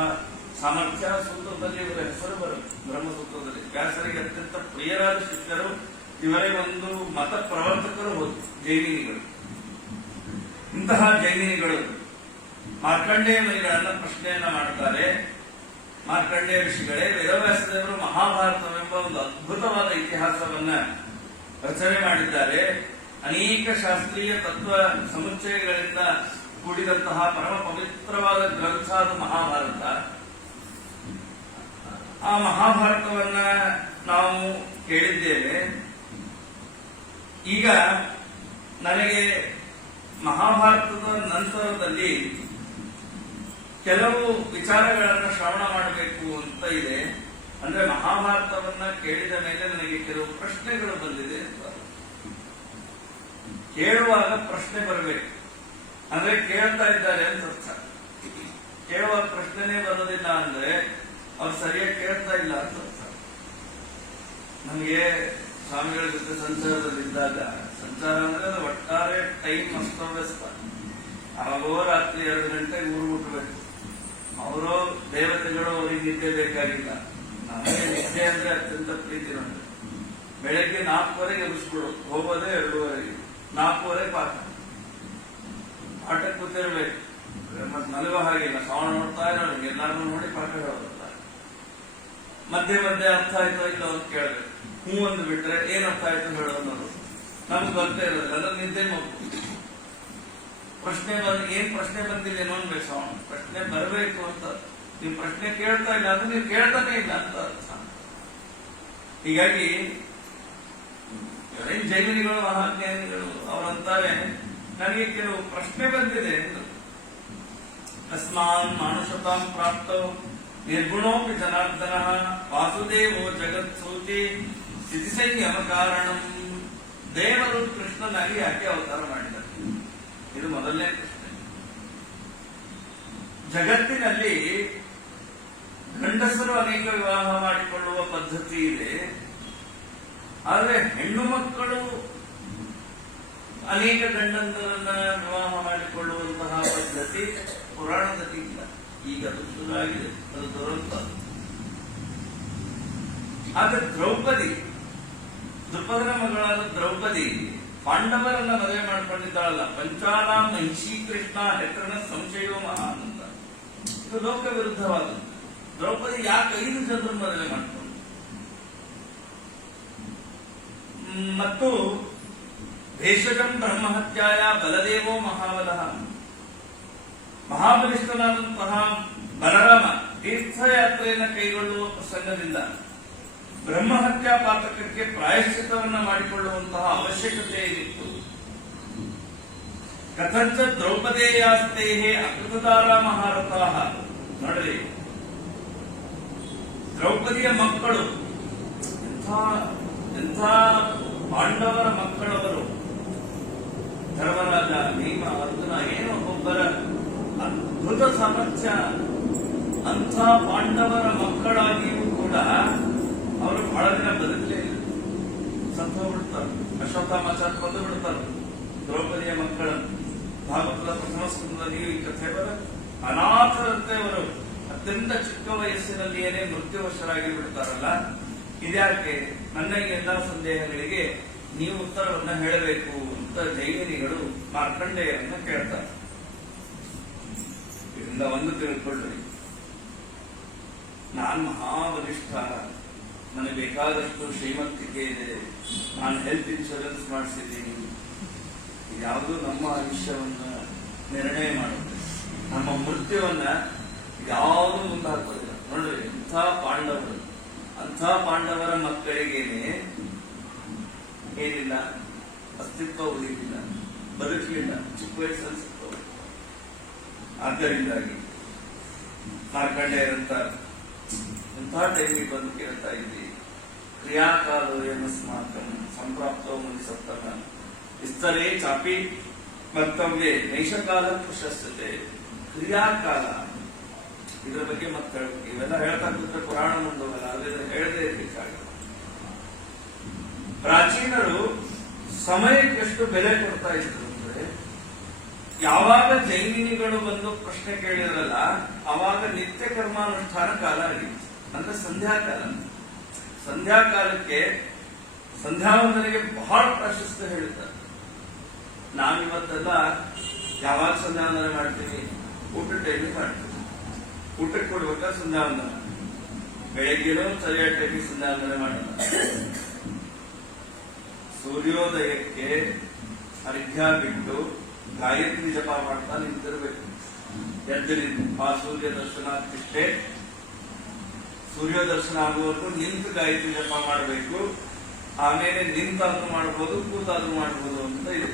ಸಾಮರ್ಥ್ಯ. ಸೂತ್ರದಲ್ಲಿ ಇವರ ಹೆಸರು ಬರುತ್ತೆ. ಬ್ರಹ್ಮಸೂತ್ರದಲ್ಲಿ ವ್ಯಾಸರಿಗೆ ಅತ್ಯಂತ ಪ್ರಿಯರಾದ ಶಿಷ್ಯರು ಇವರೇ ಒಂದು ಮತ ಪ್ರವರ್ತಕರು ಹೋದ್ರು ಜೈಮಿನಿಗಳು. ಇಂತಹ ಜೈಮಿನಿಗಳು ಮಾರ್ಕಂಡೇಯ ಮುನಿಗಳನ್ನ ಪ್ರಶ್ನೆಯನ್ನ ಮಾಡ್ತಾರೆ. ಮಾರ್ಕಂಡೇಯ ಋಷಿಗಳೇ, ವೇದವ್ಯಾಸ ದೇವರು ಮಹಾಭಾರತವೆಂಬ ಒಂದು ಅದ್ಭುತವಾದ ಇತಿಹಾಸವನ್ನ ರಚನೆ ಮಾಡಿದ್ದಾರೆ. ಅನೇಕ ಶಾಸ್ತ್ರೀಯ ತತ್ವ ಸಮುಚ್ಚಯಗಳಿಂದ ಕೂಡಿದಂತಹ ಪರಮ ಪವಿತ್ರವಾದ ಗ್ರಂಥ ಅದು ಮಹಾಭಾರತ. ಆ ಮಹಾಭಾರತವನ್ನ ನಾವು ಕೇಳಿದ್ದೇವೆ. ಈಗ ನನಗೆ ಮಹಾಭಾರತದ ನಂತರದಲ್ಲಿ ಕೆಲವು ವಿಚಾರಗಳನ್ನು ಶ್ರವಣ ಮಾಡಬೇಕು ಅಂತ ಇದೆ. ಅಂದ್ರೆ ಮಹಾಭಾರತವನ್ನ ಕೇಳಿದ ಮೇಲೆ ನನಗೆ ಕೆಲವು ಪ್ರಶ್ನೆಗಳು ಬಂದಿದೆ ಅಂತ. ಕೇಳುವಾಗ ಪ್ರಶ್ನೆ ಬರಬೇಕು. ಅಂದ್ರೆ ಕೇಳ್ತಾ ಇದ್ದಾರೆ ಅಂತ ಅರ್ಥ. ಕೇಳುವಾಗ ಪ್ರಶ್ನೆನೇ ಬರೋದಿಲ್ಲ ಅಂದ್ರೆ ಅವ್ರು ಸರಿಯಾಗಿ ಕೇಳ್ತಾ ಇಲ್ಲ ಅಂತ ಅರ್ಥ. ನಮಗೆ ಸ್ವಾಮಿಗಳ ಜೊತೆ ಸಂಚಾರದಲ್ಲಿದ್ದಾಗ, ಸಂಚಾರ ಅಂದ್ರೆ ಅದು ಒಟ್ಟಾರೆ ಟೈಮ್ ಅಸ್ತವ್ಯಸ್ತ. ಅವಾಗೋ ರಾತ್ರಿ 2 ಗಂಟೆಗೆ ಊರು ಮುಟ್ಟಬೇಕು. ಅವರು ದೇವತೆಗಳು ಅವರಿಗೆ ನಿದ್ದೆ ಬೇಕಾಗಿಲ್ಲ. ನಮಗೆ ನಿದ್ದೆ ಅಂದ್ರೆ ಅತ್ಯಂತ ಪ್ರೀತಿ ನಮಗೆ. ಬೆಳಗ್ಗೆ 4:15 ಎಬ್ಬಿಸ್ಬಿಡೋದು, ಹೋಗೋದೇ 2:30, 4:15 ಪಾಠಕ್ಕೆ ಕೂತಿರ್ಬೇಕು. ಮತ್ತೆ ನಲುವ ಹಾಗಿಲ್ಲ, ಶ್ರವಣ ನೋಡ್ತಾ ಇರೋದು, ಎಲ್ಲಾರು ನೋಡಿ ಪಾಠ ಹೇಳೋದಿರ್ತಾರೆ. ಮಧ್ಯೆ ಅರ್ಥ ಆಯ್ತೋ ಇಲ್ಲ ಅಂತ ಕೇಳಬೇಕು. ಹೂ ಒಂದು ಬಿಟ್ರೆ ಏನ್ ಅರ್ಥ ಆಯ್ತು ಹೇಳೋದು ನಮ್ಗೆ ಗೊತ್ತೇ ಇರೋದಿಲ್ಲ. ಅದ್ರಲ್ಲಿ ನಿದ್ದೆ ಮಗು. ಪ್ರಶ್ನೆ ಏನ್ ಪ್ರಶ್ನೆ ಬಂದಿಲ್ಲ ಏನೋ ಅನ್ಬೇಕು. ಶ್ರವಣ ಪ್ರಶ್ನೆ ಬರಬೇಕು ಅಂತ. ನೀವು ಪ್ರಶ್ನೆ ಕೇಳ್ತಾ ಇಲ್ಲ ಅಂದ್ರೆ ನೀವು ಕೇಳ್ತಾನೆ ಇಲ್ಲ ಅಂತ ಅರ್ಥ. ಹೀಗಾಗಿ ಇವರೇನ್ ಜೈಮಿನಿಗಳು, ಮಹಾಜ್ಞಾನಿಗಳು, ಅವರಂತಾರೆ ನನಗೆ ಕೆಲವು ಪ್ರಶ್ನೆ ಬಂದಿದೆ ಎಂದು. ಅಸ್ಮಾನ್ ಮಾನುಷತಾಂ ಪ್ರಾಪ್ತೋ ನಿರ್ಗುಣೋಪಿ ಜನಾರ್ದನ ವಾಸುದೇವೋ ಜಗತ್ಸೂಚಿ ಸ್ಥಿತಿ ಸಂಯಮ ಕಾರಣಂ. ದೇವರು ಕೃಷ್ಣನಾಗಿ ಯಾಕೆ ಅವತಾರ ಮಾಡಿದ್ದಾರೆ? ಇದು ಮೊದಲನೇ ಪ್ರಶ್ನೆ. ಜಗತ್ತಿನಲ್ಲಿ ಗಂಡಸರು ಅನೇಕ ವಿವಾಹ ಮಾಡಿಕೊಳ್ಳುವ ಪದ್ಧತಿ ಇದೆ, ಆದರೆ ಹೆಣ್ಣು ಮಕ್ಕಳು ಅನೇಕ ಗಂಡಂದರನ್ನ ವಿವಾಹ ಮಾಡಿಕೊಳ್ಳುವಂತಹ ಪದ್ಧತಿ ಪುರಾಣದಲ್ಲಿ ಇಲ್ಲ. ಈಗ ಅದು ಶುರುವಾಗಿದೆ, ಅದು ದುರಂತ. ಆದ್ರೆ ದ್ರುಪದನ ಮಗಳಾದ ದ್ರೌಪದಿ ಪಾಂಡವರನ್ನ ಮದುವೆ ಮಾಡಿಕೊಂಡಿದ್ದಾಳಲ್ಲ. ಪಂಚಾನಾಂ ಮಹಿಷಿ ಕೃಷ್ಣ ಹೆತ್ರನ ಸಂಶಯೋ ಮಹಾನ್ ಅಂತ. ಇದು ಲೋಕ ವಿರುದ್ಧವಾದದ್ದು. ದ್ರೌಪದಿ ಯಾಕೆ 5 ಜನರನ್ನು ಮದುವೆ ಮಾಡಿಕೊಂಡು? ಮತ್ತು ಭೇಷಜಂ ಬ್ರಹ್ಮಹತ್ಯಾಯ ಬಲದೇವೋ ಮಹಾಬಲಃ. ಮಹಾಬಲಿಷ್ಠನಾದಂತಹ ಬಲರಾಮ ತೀರ್ಥಯಾತ್ರೆಯನ್ನು ಕೈಗೊಳ್ಳುವ ಪ್ರಸಂಗದಿಂದ ಬ್ರಹ್ಮಹತ್ಯಾ ಪಾತಕಕ್ಕೆ ಪ್ರಾಯಶ್ಚಿತ್ತವನ್ನ ಮಾಡಿಕೊಳ್ಳುವಂತಹ ಅವಶ್ಯಕತೆ ಏನಿತ್ತು. ಕಥಂಚ ದ್ರೌಪದೇಯಾಸ್ತೆ ಅಕೃತದಾರ ಮಹಾರಥಾಃ. ನೋಡ್ರಿ, ದ್ರೌಪದಿಯ ಮಕ್ಕಳು ಎಂಥ ಪಾಂಡವರ ಮಕ್ಕಳವರು. ಧರ್ಮರಾಜ, ಭೀಮ, ಅರ್ಜುನ, ಏನೋ ಒಬ್ಬರ ಅದ್ಭುತ ಸಾಮರ್ಥ್ಯ. ಅಂಥ ಪಾಂಡವರ ಮಕ್ಕಳಾಗಿಯೂ ಕೂಡ ಅವರು ಬಹಳ ದಿನ ಬದುಕಲೇ ಇಲ್ಲ, ಸತ್ತು ಹೋಗ್ಬಿಡ್ತಾರೆ. ಅಶ್ವತ್ಥಾಮಾಚಾರ್ಯ ಕೊಂದು ಬಿಡ್ತಾರೆ ದ್ರೌಪದಿಯ ಮಕ್ಕಳನ್ನು. ಭಾಗವತದ ಪ್ರಥಮ ಸ್ಕಂದದಲ್ಲಿ ಈ ಕಥೆ ಬರ ಅನಾಥರಂತೆ ಅವರು ಅತ್ಯಂತ ಚಿಕ್ಕ ವಯಸ್ಸಿನಲ್ಲಿಯೇ ಮೃತ್ಯುವಶರಾಗಿ ಬಿಡ್ತಾರಲ್ಲ. ಇದ್ಯಾಕೆ? ನನ್ನ ಈ ಎಲ್ಲಾ ಸಂದೇಹಗಳಿಗೆ ನೀವು ಉತ್ತರವನ್ನ ಹೇಳಬೇಕು ಅಂತ ಜೈಮಿನಿಗಳು ಮಾರ್ಕಂಡೇಯರನ್ನ ಕೇಳ್ತಾರೆ. ಇದರಿಂದ ಒಂದು ತಿಳ್ಕೊಳ್ಳಿ, ನಾನು ಮಹಾಬಲಿಷ್ಠ, ನನಗೆ ಬೇಕಾದಷ್ಟು ಶ್ರೀಮಂತಿಕೆ ಇದೆ, ನಾನು ಹೆಲ್ತ್ ಇನ್ಶೂರೆನ್ಸ್ ಮಾಡಿಸಿದ್ದೀನಿ. ಯಾವುದು ನಮ್ಮ ಆಯುಷ್ಯವನ್ನ ನಿರ್ಣಯ ಮಾಡುತ್ತೆ, ನಮ್ಮ ಮೃತ್ಯುವನ್ನ ಯಾವುದು ಮುಂದಾಕೋದಿಲ್ಲ. ನೋಡ್ರಿ, ಅಂಥ ಪಾಂಡವರ ಮಕ್ಕಳಿಗೇನೆ ಏನಿಲ್ಲ, ಅಸ್ತಿತ್ವ ಉಳಿದಿಲ್ಲ, ಬದುಕಲಿಲ್ಲ, ಚಿಕ್ಕ ವಯಸ್ಸಲ್ಲಿ ಸಿಕ್ತವರು. ಆದ್ದರಿಂದಾಗಿ ಮಾರ್ಕಂಡೇಯರಂತ ಎಂಥ ಟೈಮಿಗೆ ಬಂದು ಕೇಳ್ತಾ ಇದ್ವಿ. ಕ್ರಿಯಾಕಾಲೋ ಯಮಸ್ಮಾಕಂ ಸಂಪ್ರಾಪ್ತೋ ಮುನಿಸತ್ತಮ ವಿಸ್ತರೇ ಚಾಪಿ ಮತ್ತವ್ಯೆ ನೈಷಕಾಲ ಪ್ರಶಸ್ಯತೆ. ಕ್ರಿಯಾಕಾಲ, ಇದರ ಬಗ್ಗೆ ಮತ್ತೆ ಇವೆಲ್ಲ ಹೇಳ್ತಾ ಕೂತ್ರೆ ಪುರಾಣ ಮುಂದವಲ್ಲ, ಅದನ್ನ ಹೇಳದೇ ಇರ್ಬೇಕಾಗುತ್ತೆ. ಪ್ರಾಚೀನರು ಸಮಯಕ್ಕೆ ಎಷ್ಟು ಬೆಲೆ ಕೊಡ್ತಾ ಇದ್ರು ಅಂದ್ರೆ, ಯಾವಾಗ ಜೈಮಿನಿಗಳು ಬಂದು ಪ್ರಶ್ನೆ ಕೇಳಿದ್ರಲ್ಲ, ಅವಾಗ ನಿತ್ಯ ಕರ್ಮಾನುಷ್ಠಾನ ಕಾಲ ಆಗಿತ್ತು. ಅಂದ್ರೆ ಸಂಧ್ಯಾಕಾಲಕ್ಕೆ ಸಂಧ್ಯಾವಂದನೆಗೆ ಬಹಳ ಪ್ರಾಶಸ್ತ್ಯ ಹೇಳುತ್ತಾರೆ. ನಾವಿವತ್ತೆಲ್ಲ ಯಾವಾಗ ಸಂಧ್ಯಾವಂದನೆ ಮಾಡ್ತೀವಿ? ಊಟದ ಟೈಮಿಗೆ ಮಾಡ್ತೀವಿ. ಊಟಕ್ಕೆ ಕೊಡ್ಬೇಕಾದ್ರೆ ಸಂಧ್ಯಾವಂದನ, ಬೆಳಗ್ಗೆನೂ ಸರಿಯಾದ ಟೈಮಿಗೆ ಸಂಧ್ಯಾವಂದನೆ ಮಾಡೋಣ. ಸೂರ್ಯೋದಯಕ್ಕೆ ಅರ್ಘ್ಯ ಬಿಟ್ಟು ಗಾಯತ್ರಿ ಜಪ ಮಾಡ್ತಾ ನಿಂತಿರ್ಬೇಕು. ಎದ್ದು ನಿಂತು ಆ ಸೂರ್ಯ ದರ್ಶನಾರ್ಥಿಷ್ಟೇ, ಸೂರ್ಯ ದರ್ಶನ ಆಗುವವರೆಗೂ ನಿಂತು ಗಾಯತ್ರಿ ಜಪ ಮಾಡಬೇಕು. ಆಮೇಲೆ ನಿಂತಾದ್ರೂ ಮಾಡಬಹುದು, ಕೂತಾದ್ರೂ ಮಾಡಬಹುದು ಅಂತ ಇದೆ.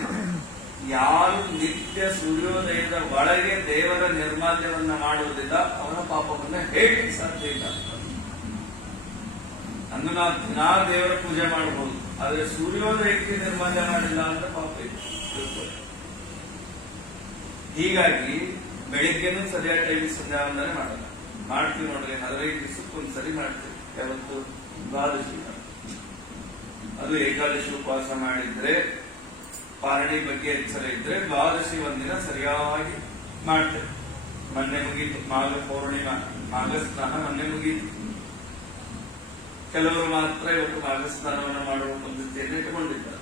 ಯಾರು ನಿತ್ಯ ಸೂರ್ಯೋದಯದ ಒಳಗೆ ದೇವರ ನಿರ್ಮಾಲ್ಯವನ್ನ ಮಾಡುವುದಿಲ್ಲ, ಅವನ ಪಾಪವನ್ನ ಹೇಳಲಿಕ್ಕೆ ಸಾಧ್ಯ ಇಲ್ಲ. ಅಂದು ನಾವು ದಿನಾ ದೇವರ ಪೂಜೆ ಮಾಡಬಹುದು, ಆದ್ರೆ ಸೂರ್ಯೋದಯಕ್ಕೆ ನಿರ್ಮಾಲ್ಯ ಮಾಡಿಲ್ಲ ಅಂದ್ರೆ ಪಾಪ ಇದೆ. ಹೀಗಾಗಿ ಬೆಳಿಗ್ಗೆನೂ ಸರಿಯಾದ ಟೈಮಿಗೆ ಸಂಧ್ಯಾವಂದನೆ ಮಾಡಲ್ಲ. ಮಾಡ್ತೀವಿ ನೋಡ್ರಿ, 15 ದಿವಸಕ್ಕೊಂದ್ಸರಿ ಮಾಡ್ತೀವಿ. ಯಾವತ್ತು? ದ್ವಾದಶಿ. ಅದು ಏಕಾದಶಿ ಉಪವಾಸ ಮಾಡಿದ್ರೆ, ಪಾರಣಿ ಬಗ್ಗೆ ಎಚ್ಚರ ಇದ್ರೆ ದ್ವಾದಶಿ ಒಂದಿನ ಸರಿಯಾಗಿ ಮಾಡ್ತೇವೆ. ಮೊನ್ನೆ ಮುಗೀತು ಮಾಘ ಪೌರ್ಣಿಮಾ, ಮಾಘ ಸ್ನಾನ ಮೊನ್ನೆ ಮುಗೀತು. ಕೆಲವರು ಮಾತ್ರ ಇವತ್ತು ಮಾಘ ಸ್ನಾನವನ್ನು ಮಾಡುವ ಪದ್ಧತಿಯನ್ನು ಇಟ್ಟುಕೊಂಡಿದ್ದಾರೆ.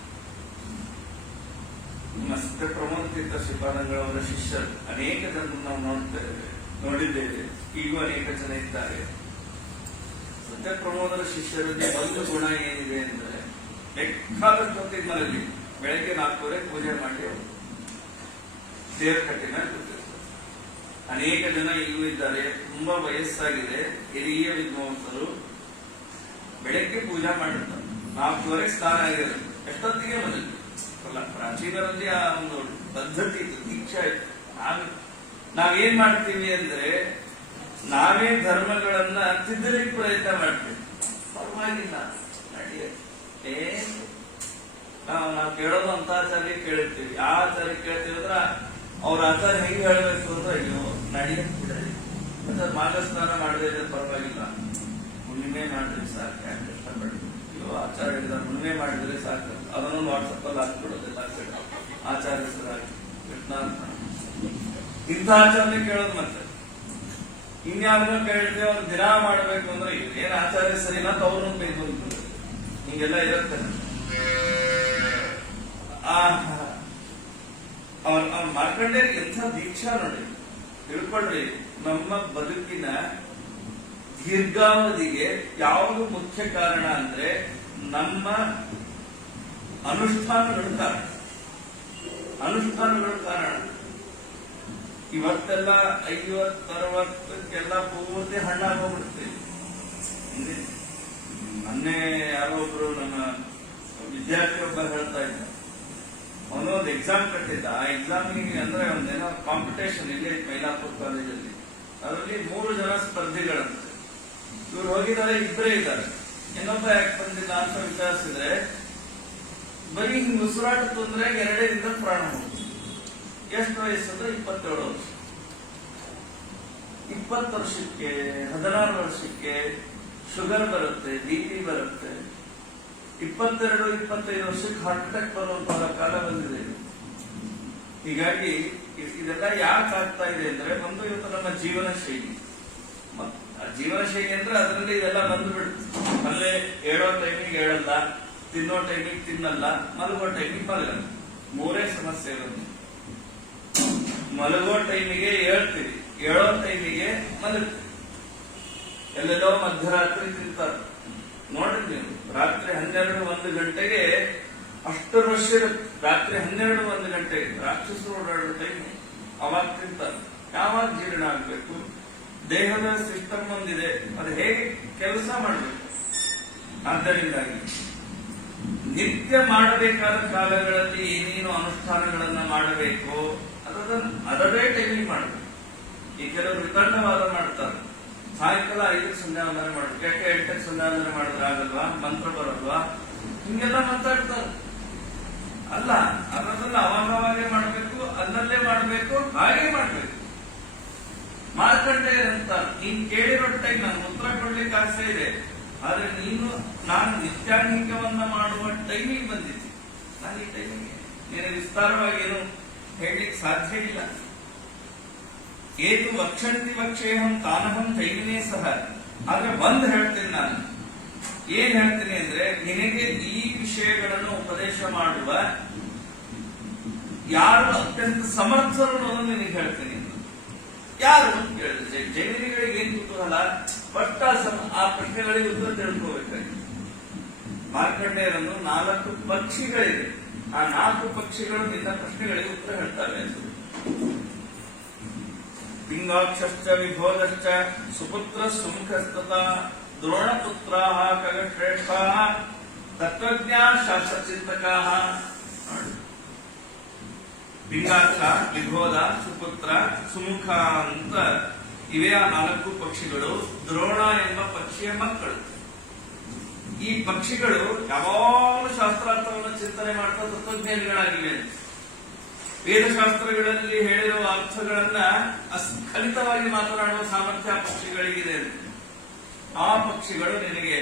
ನಮ್ಮ ಸತ್ಯ ಪ್ರಮೋದ ತೀರ್ಥ ಶ್ರೀಪಾದಂಗಳವರ ಶಿಷ್ಯರು ಅನೇಕ ಜನರನ್ನು ನಾವು ನೋಡಿದ್ದೇವೆ. ಈಗೂ ಅನೇಕ ಜನ ಇದ್ದಾರೆ. ಸತ್ಯ ಪ್ರಮೋದರ ಶಿಷ್ಯರಲ್ಲಿ ಒಂದು ಗುಣ ಏನಿದೆ ಅಂದ್ರೆ, ಬೇಕಾದಷ್ಟು ಹೊತ್ತಿಗೆ ಮನೆಯಲ್ಲಿ ಬೆಳಗ್ಗೆ 4:30 ಪೂಜೆ ಮಾಡಿ ದೇವರ ಕಟ್ಟಿನ ಕೂತಿರ್ತಾರೆ. ಅನೇಕ ಜನ ಈಗೂ ಇದ್ದಾರೆ, ತುಂಬಾ ವಯಸ್ಸಾಗಿದೆ, ಹಿರಿಯ ವಿದ್ವಾಂಸರು. ಬೆಳಗ್ಗೆ ಪೂಜಾ ಮಾಡಿರ್ತಾರೆ, 4:30 ಸ್ನಾನ ಆಗಿರುತ್ತೆ. ಎಷ್ಟೊತ್ತಿಗೆ ಮನೆಯಲ್ಲಿ ಅಲ್ಲ, ಪ್ರಾಚೀನರಲ್ಲಿ ಆ ಒಂದು ಪದ್ಧತಿ ಇತ್ತು, ದೀಕ್ಷಾ ಇತ್ತು. ನಾವೇನ್ ಮಾಡ್ತೀವಿ ಅಂದ್ರೆ, ನಾವೇ ಧರ್ಮಗಳನ್ನ ತಿದ್ದಲಿಕ್ಕೆ ಪ್ರಯತ್ನ ಮಾಡ್ತೀವಿ. ಪರವಾಗಿಲ್ಲ, ನಡೆಯುತ್ತೆ. ನಾವು ಕೇಳೋದು ಅಂತ ಆಚಾರ್ಯ ಕೇಳಿರ್ತೀವಿ. ಆ ಆಚಾರ್ಯ ಕೇಳ್ತೀವಿ ಅಂದ್ರೆ ಅವ್ರ ಆಚಾರ್ಯ ಹೆಂಗೆ ಹೇಳ್ಬೇಕು ಅಂದ್ರೆ ಅಯ್ಯೋ ನಡೆಯುತ್ತೆ. ಮತ್ತೆ ಮಾಘಸ್ನಾನ ಮಾಡದೇ ಪರವಾಗಿಲ್ಲ, ಹುಣ್ಣಿಮೆ ಮಾಡಿದ್ರೆ ಸಾಕು, ಯಾಕೆ ಕಷ್ಟಪಡ್ತೀವಿ. ಅಯ್ಯೋ ಆಚಾರ್ಯ ಹೇಳಿದ ಹುಣ್ಣಿಮೆ ಮಾಡಿದ್ರೆ ಸಾಕು, ಅದನ್ನೊಂದು ವಾಟ್ಸಪ್ ಅಲ್ಲಿ ಹಾಕ್ಬಿಡೋದಿಲ್ಲ, ಆಚಾರ್ಯ ಹೆಸರಾಗಿ ಕೃಷ್ಣ ಅಂತ. ಇಂಥ ಆಚಾರ್ಯ ಕೇಳೋದು. ಮತ್ತೆ ಇನ್ಯಾರನ್ನ ಕೇಳ್ತೇವೆ, ಅವ್ರು ದಿನ ಮಾಡ್ಬೇಕು ಅಂದ್ರೆ ಏನ್ ಆಚಾರ್ಯ ಸರಿನಾ ಅವ್ರನ್ನ ಬೇಕು ಅಂತ ಹಿಂಗೆಲ್ಲ ಇರುತ್ತೆ. ಅವ್ರ ಮಾರ್ಕಂಡೇ ಎಂಥ ದೀಕ್ಷಾ ನೋಡಿ. ತಿಳ್ಕೊಳ್ರಿ, ನಮ್ಮ ಬದುಕಿನ ದೀರ್ಘಾವಧಿಗೆ ಯಾವುದು ಮುಖ್ಯ ಕಾರಣ ಅಂದ್ರೆ ನಮ್ಮ ಅನುಷ್ಠಾನಗಳ ಕಾರಣ. ಅನುಷ್ಠಾನಗಳ ಕಾರಣ. ಇವತ್ತೆಲ್ಲ 50-60ಕ್ಕೆಲ್ಲ ಪೂರ್ತಿ ಹಣ್ಣಾಗೋಗ್ಬಿಡ್ತೀವಿ. ಮೊನ್ನೆ ಯಾರೋ ಒಬ್ರು ನಮ್ಮ ವಿದ್ಯಾರ್ಥಿಯೊಬ್ಬ ಹೇಳ್ತಾ ಇದ್ದ, ಅವನು ಒಂದು ಎಕ್ಸಾಮ್ ಕಟ್ಟಿದ್ದ. ಆ ಎಕ್ಸಾಮಿಗೆ ಅಂದ್ರೆ ಒಂದೇನೋ ಕಾಂಪಿಟೇಷನ್ ಇಲ್ಲೇ ಮೈಲಾಪುರ ಕಾಲೇಜಲ್ಲಿ. ಅದರಲ್ಲಿ 3 ಜನ ಸ್ಪರ್ಧಿಗಳಂತೆ. ಇವ್ರು ಹೋಗಿದ್ದಾರೆ, ಇಬ್ಬರೇ ಇದ್ದಾರೆ. ಇನ್ನೊಬ್ಬ ಯಾಕೆ ಬಂದಿಲ್ಲ ಅಂತ ವಿಚಾರಿಸಿದ್ರೆ ಬರೀ ಹಿಂಗ್ ಉಸಿರಾಟ ತೊಂದ್ರೆ 2 ದಿನದ ಪ್ರಾಣ ಹೋಗ್ತದೆ. ಎಷ್ಟು ವಯಸ್ಸು ಅಂದ್ರೆ 27 ವರ್ಷ. 20 ವರ್ಷಕ್ಕೆ 16 ವರ್ಷಕ್ಕೆ ಶುಗರ್ ಬರುತ್ತೆ, ಬಿಪಿ ಬರುತ್ತೆ. 22-25 ವರ್ಷಕ್ಕೆ ಹಾರ್ಟ್ ಅಟ್ಯಾಕ್ ಬರುವಂತಹ ಕಾಲ ಬಂದಿದೆ. ಹೀಗಾಗಿ ಇದೆಲ್ಲ ಯಾಕೆ ಆಗ್ತಾ ಇದೆ ಅಂದ್ರೆ ಒಂದು ಇವತ್ತು ನಮ್ಮ ಜೀವನ ಶೈಲಿ. ಜೀವನ ಶೈಲಿ ಅಂದ್ರೆ ಅದರಲ್ಲಿ ಇದೆಲ್ಲ ಬಂದ್ಬಿಡುತ್ತೆ. ಅಲ್ಲೇ ಹೇಳೋ ಟೈಮಿಗೆ ಹೇಳಲ್ಲ, ತಿನ್ನೋ ಟೈಮಿಗೆ ತಿನ್ನಲ್ಲ, ಮಲಗೋ ಟೈಮಿಗೆ ಮಲಗಲ್ಲ. 3 ಸಮಸ್ಯೆ ಇರುತ್ತೆ. ಮಲಗೋ ಟೈಮಿಗೆ ಹೇಳ್ತೀವಿ, ಹೇಳೋ ಟೈಮಿಗೆ ಮಲಗ್ತೀವಿ. ಎಲ್ಲೆಲ್ಲೋ ಮಧ್ಯರಾತ್ರಿ ತಿಂತಾರೆ ನೋಡ್ರಿ ನೀವು. ರಾತ್ರಿ 12-1 ಗಂಟೆಗೆ ಅಷ್ಟು ರಶ್ ಇರುತ್ತೆ. ರಾತ್ರಿ 12-1 ಗಂಟೆಗೆ ರಾಕ್ಷಸರು ಓಡಾಡೋ ಟೈಮ್, ಅವಾಗ ತಿಂತಾರೆ. ಯಾವಾಗ ಜೀರ್ಣ ಆಗ್ಬೇಕು? ದೇಹದ ಸಿಸ್ಟಮ್ ಒಂದಿದೆ, ಅದು ಹೇಗೆ ಕೆಲಸ ಮಾಡಬೇಕು. ಆದ್ದರಿಂದಾಗಿ ನಿತ್ಯ ಮಾಡಬೇಕಾದ ಕಾಲಗಳಲ್ಲಿ ಏನೇನು ಅನುಷ್ಠಾನಗಳನ್ನ ಮಾಡಬೇಕು ಅದರದೇ ಟೈಮಿಂಗ್ ಮಾಡಬೇಕು. ಈ ಕೆಲವರು ವಿತಂಡವಾದ ಮಾಡ್ತಾರೆ. ಸಾಯಂಕಾಲ 5ಕ್ಕೆ ಸಂಧ್ಯಾವಂದನೆ ಮಾಡ್ಬೇಕು, ಯಾಕೆ 8ಕ್ಕೆ ಸಂಧ್ಯಾವಂದನೆ ಮಾಡಿದ್ರೆ ಆಗಲ್ವಾ, ಮಂತ್ರ ಬರಲ್ವಾ, ಹಿಂಗೆಲ್ಲ ಮಾತಾಡ್ತಾರೆ. ಅಲ್ಲ, ಅದನ್ನ ಅವಾಗವಾಗೇ ಮಾಡಬೇಕು, ಅದನ್ನಲ್ಲೇ ಮಾಡಬೇಕು, ಹಾಗೆ ಮಾಡಬೇಕು. ಮಾರ್ಕಂಡೇಯರು ಅಂತ ನೀನ್ ಕೇಳಿರೋ ಟೈಮ್ ನಾನು ಉತ್ತರ ಕೊಡ್ಲಿಕ್ಕೆ ಆಸೆ ಇದೆ, ಆದ್ರೆ ನಾನು ನಿತ್ಯಾನ್ಹಿಕವನ್ನ ಮಾಡುವ ಟೈಮಿಗೆ ಬಂದಿದ್ದೆ. ನಾನು ಈ ಟೈಮಿಗೆ ನೀನು ವಿಸ್ತಾರವಾಗಿ ಏನು ಹೇಳಲಿಕ್ಕೆ ಸಾಧ್ಯ ಇಲ್ಲ. ಏತು ವಕ್ಷಂತಿ ವಕ್ಷೇಹಂ ತಾನಹಂ ಜೈಮಿನೇ ಸಹ. ಆದ್ರೆ ಒಂದ್ ಹೇಳ್ತೀನಿ ನಾನು. ಏನ್ ಹೇಳ್ತೀನಿ ಅಂದ್ರೆ, ನಿನಗೆ ಈ ವಿಷಯಗಳನ್ನು ಉಪದೇಶ ಮಾಡುವ ಯಾರು ಅತ್ಯಂತ ಸಮರ್ಥರು ಅನ್ನೋದು ನಿನಗೆ ಹೇಳ್ತೀನಿ. ಯಾರು ಅಂತ ಹೇಳಿದ್ರೆ ಜೈಮಿನಿಗಳಿಗೆ ಏನ್ ಕುತೂಹಲ, ಬಟ್ ಆ ಪ್ರಶ್ನೆಗಳಿಗೆ ಉತ್ತರ ತಿಳ್ಕೋಬೇಕಾಗಿ. ಮಾರ್ಕಂಡೇಯರನ್ನು 4 ಪಕ್ಷಿಗಳಿದೆ. ಆ 4 ಪಕ್ಷಿಗಳು ನಿನ್ನ ಪ್ರಶ್ನೆಗಳಿಗೆ ಉತ್ತರ ಹೇಳ್ತವೆ. ಪಿಂಗಾಕ್ಷಶ್ಚ ವಿಭೋದಶ್ಚ ಸುಪುತ್ರ ಸುಮುಖಸ್ತತ ದ್ರೋಣಪುತ್ರ ಖಗಶ್ರೇಷ್ಠ ತತ್ವಜ್ಞಾ ಶಾಸ್ತ್ರಚಿಂತಕ. ಪಿಂಗಾಕ್ಷ, ವಿಭೋದ, ಸುಪುತ್ರ, ಸುಮುಖ ಅಂತ ಇವೇ ಆ 4 ಪಕ್ಷಿಗಳು. ದ್ರೋಣ ಎಂಬ ಪಕ್ಷಿಯ ಮಕ್ಕಳು. ಈ ಪಕ್ಷಿಗಳು ಯಾವಾಗಲೂ ಶಾಸ್ತ್ರಾರ್ಥವನ್ನು ಚಿಂತನೆ ಮಾಡ್ತಾ ತತ್ವಜ್ಞಾನಿಗಳಾಗಿವೆ. ವೇದಶಾಸ್ತ್ರಗಳಲ್ಲಿ ಹೇಳಿರುವ ಅರ್ಥಗಳನ್ನ ಸ್ಖಲಿತವಾಗಿ ಮಾತನಾಡುವ ಸಾಮರ್ಥ್ಯ ಪಕ್ಷಿಗಳಿಗಿದೆ. ಆ ಪಕ್ಷಿಗಳು ನಿನಗೆ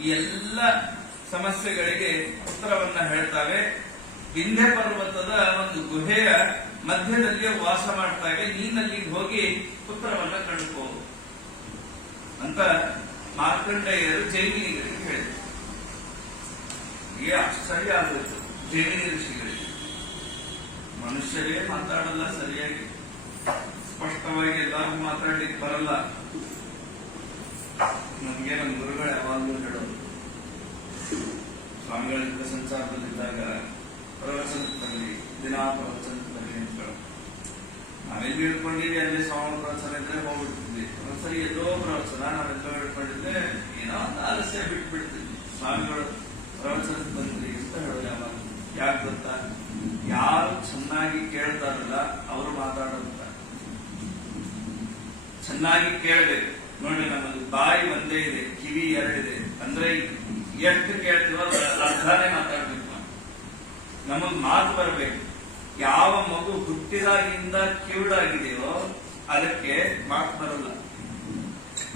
ಈ ಎಲ್ಲ ಸಮಸ್ಯೆಗಳಿಗೆ ಉತ್ತರವನ್ನ ಹೇಳ್ತವೆ. ವಿಂಧ್ಯ ಪರ್ವತದ ಒಂದು ಗುಹೆಯ ಮಧ್ಯದಲ್ಲಿ ವಾಸ ಮಾಡ್ತಾವೆ. ನೀನಲ್ಲಿ ಹೋಗಿ ಉತ್ತರವನ್ನ ಕಂಡುಕೋ ಅಂತ ಮಾರ್ಕಂಡೇಯರು ಜೈಮಿನಿಗಳಿಗೆ ಹೇಳಿದರು. ಆಶ್ಚರ್ಯ ಆಗೋಯ್ತು ಜೈಮಿನಿ ಋಷಿಗಳಿಗೆ. ಮನುಷ್ಯರೇ ಮಾತಾಡಲ್ಲ ಸರಿಯಾಗಿ, ಸ್ಪಷ್ಟವಾಗಿ ಎಲ್ಲರಿಗೂ ಮಾತಾಡ್ಲಿಕ್ಕೆ ಬರಲ್ಲ. ನಮ್ಗೆ ನಮ್ಮ ಗುರುಗಳು ಯಾವಾಗಲೂ ಹೇಳೋದು, ಸ್ವಾಮಿಗಳಿಂದ ಸಂಚಾರದಲ್ಲಿದ್ದಾಗ ಪ್ರವಚನದಲ್ಲಿ ದಿನಾ ಪ್ರವಚನದಲ್ಲಿ ನಿಂತ್ಕೊಳ್ಳೋದು. ನಾವೆಲ್ಲಿ ಹಿಡ್ಕೊಂಡಿದ್ವಿ ಅಲ್ಲಿ ಸ್ವಾಮಿ ಪ್ರವಚನ ಇದ್ರೆ ಹೋಗ್ಬಿಡ್ತಿದ್ವಿ. ಒಂದ್ಸರಿ ಎಲ್ಲೋ ಪ್ರವಚನ ನಾವೆಲ್ಲೋ ಹಿಡ್ಕೊಂಡಿದ್ರೆ ಏನೋ ಒಂದು ಆಲಸ್ಯ ಬಿಟ್ಬಿಡ್ತಿದ್ವಿ. ಸ್ವಾಮಿಗಳು ಪ್ರವಚನಕ್ಕೆ ಬಂದ್ರಿ ಅಂತ ಹೇಳೋದು ಯಾವಾಗ. ಯಾಕೆ ಗೊತ್ತಾ, ಯಾರು ಚೆನ್ನಾಗಿ ಕೇಳ್ತಾರಲ್ಲ ಅವರು ಮಾತಾಡೋದ. ಚೆನ್ನಾಗಿ ಕೇಳಬೇಕು. ನೋಡಿ, ನಮ್ಮಲ್ಲಿ ಬಾಯಿ ಒಂದೇ ಇದೆ, ಕಿವಿ ಎರಡಿದೆ. ಅಂದ್ರೆ ಎಷ್ಟು ಕೇಳ್ತೀವೋ ಅರ್ಧನೇ ಮಾತಾಡ್ಬೇಕು. ನಮಗ್ ಮಾತು ಬರಬೇಕು. ಯಾವ ಮಗು ಹುಟ್ಟಿದಾಗಿಂದ ಕಿವುಡಾಗಿದೆಯೋ ಅದಕ್ಕೆ ಮಾತು ಬರಲ್ಲ.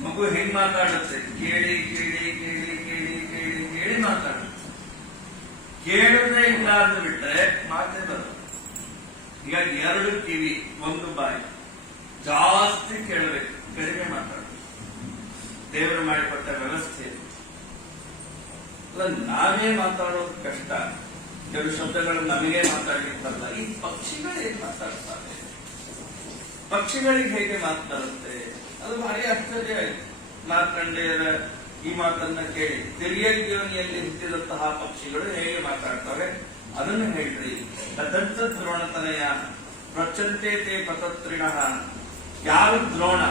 ಮಗು ಹೆಂಗ್ ಮಾತಾಡುತ್ತೆ? ಕೇಳಿ ಕೇಳಿ ಕೇಳಿ ಕೇಳಿ ಕೇಳಿ ಕೇಳಿ ಮಾತಾಡುತ್ತೆ. ಕೇಳುವುದೇ ಇಲ್ಲ ಅಂತ ಬಿಟ್ರೆ ಮಾತೇ ಬರಲ್ಲ. ಹೀಗಾಗಿ 2 ಕಿವಿ 1 ಬಾಯಿ. ಜಾಸ್ತಿ ಕೇಳಬೇಕು, ಕಡಿಮೆ ಮಾತಾಡಬೇಕು. ದೇವರು ಮಾಡಿಕೊಟ್ಟ ವ್ಯವಸ್ಥೆ. ನಾವೇ ಮಾತಾಡೋದು ಕಷ್ಟ. ಕೆಲವು ಶಬ್ದಗಳು ನಮಗೆ ಮಾತಾಡ್ಲಿಕ್ಕಲ್ಲ. ಈ ಪಕ್ಷಿಗಳು ಹೇಗೆ ಮಾತಾಡ್ತಾರೆ? ಪಕ್ಷಿಗಳಿಗೆ ಹೇಗೆ ಮಾತಾಡುತ್ತೆ? ಅದು ಭಾರಿ ಆಶ್ಚರ್ಯ ಆಯ್ತು. ಮಾರ್ಕಂಡೇಯರ ಈ ಮಾತನ್ನ ಕೇಳಿ ತಿರಿಯೋನಿಯಲ್ಲಿ ಹುಟ್ಟಿದಂತಹ ಪಕ್ಷಿಗಳು ಹೇಗೆ ಮಾತಾಡ್ತವೆ ಅದನ್ನು ಹೇಳ್ರಿ. ತದಂತ ದ್ರೋಣತನಯ ಪ್ರಚಂತೆ ತೇ ಪತತ್ರಿಣ. ಯಾರು ದ್ರೋಣ,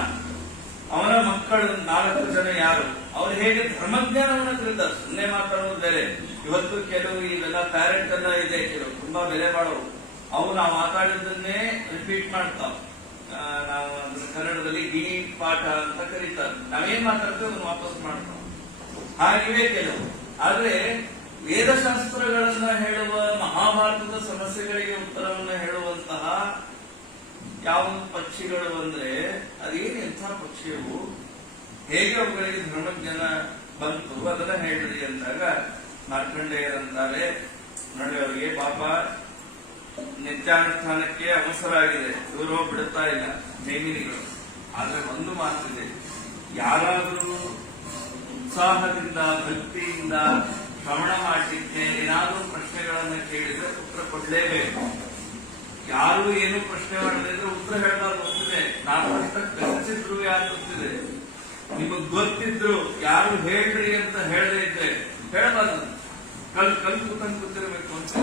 ಅವನ ಮಕ್ಕಳು 4 ಜನ ಯಾರು, ಅವ್ರು ಹೇಗೆ ಧರ್ಮಜ್ಞಾನವನ್ನು ತಿಳಿದಾರೆ. ಸುಮ್ಮನೆ ಮಾತಾಡೋದು ಬೇರೆ. ಇವತ್ತು ಕೆಲವು ಇವೆಲ್ಲ ಪ್ಯಾರೆಂಟ್ ಎಲ್ಲ ಇದೆ, ಕೆಲವು ತುಂಬಾ ಬೆಲೆ ಮಾಡೋರು. ಅವು ನಾವು ಮಾತಾಡಿದ್ದನ್ನೇ ರಿಪೀಟ್ ಮಾಡ್ತಾವ. ನಾವು ಅದನ್ನ ಕನ್ನಡದಲ್ಲಿ ಗಿಣಿ ಪಾಠ ಅಂತ ಕರೀತಾರೆ. ನಾವೇನ್ ಮಾತಾಡ್ತೇವೆ ಅದನ್ನು ವಾಪಸ್ ಮಾಡ್ತಾವ. ಹಾಗಿವೆ ಕೆಲವು. ಆದ್ರೆ ವೇದಶಾಸ್ತ್ರಗಳನ್ನ ಹೇಳುವ, ಮಹಾಭಾರತದ ಸಮಸ್ಯೆಗಳಿಗೆ ಉತ್ತರವನ್ನ ಹೇಳುವಂತಹ ಯಾವ ಪಕ್ಷಿಗಳು ಅಂದ್ರೆ ಅದೇನು ಎಂಥ ಪಕ್ಷಿಯವು, ಹೇಗೆ ಅವುಗಳಿಗೆ ಧರ್ಮಜ್ಞಾನ ಬಂತು ಅದನ್ನ ಹೇಳ್ರಿ ಅಂದಾಗ ಮಾರ್ಕಂಡೇಯರಂತಾರೆ, ನೋಡಿ ಅವರಿಗೆ ಪಾಪ ನಿತ್ಯಾನುಷ್ಠಾನಕ್ಕೆ ಅವಸರ ಆಗಿದೆ, ಇವರು ಬಿಡುತ್ತಾ ಇಲ್ಲ ಜೈಮಿನಿಗಳು. ಆದ್ರೆ ಒಂದು ಮಾತಿದೆ, ಯಾರಾದರೂ ಉತ್ಸಾಹದಿಂದ ಭಕ್ತಿಯಿಂದ ಶ್ರವಣ ಮಾಡಲಿಕ್ಕೆ ಏನಾದರೂ ಪ್ರಶ್ನೆಗಳನ್ನ ಕೇಳಿದ್ರೆ ಉತ್ತರ ಕೊಡಲೇಬೇಕು. ಯಾರು ಏನು ಪ್ರಶ್ನೆ ಮಾಡದಿದ್ರೆ ಉತ್ತರ ಹೇಳಬಾರ್ದು. ಗೊತ್ತಿದೆ, ನಾನು ಅಷ್ಟ ಕಲಿಸಿದ್ರು ಯಾರು ಗೊತ್ತಿದೆ, ನಿಮಗ್ ಗೊತ್ತಿದ್ರು ಯಾರು ಹೇಳ್ರಿ ಅಂತ ಹೇಳದೇ ಇದ್ರೆ ಹೇಳಬಾರ್ದು. ಕಲ್ ಕೂತಂಗ್ ಗೊತ್ತಿರಬೇಕು ಅಂತ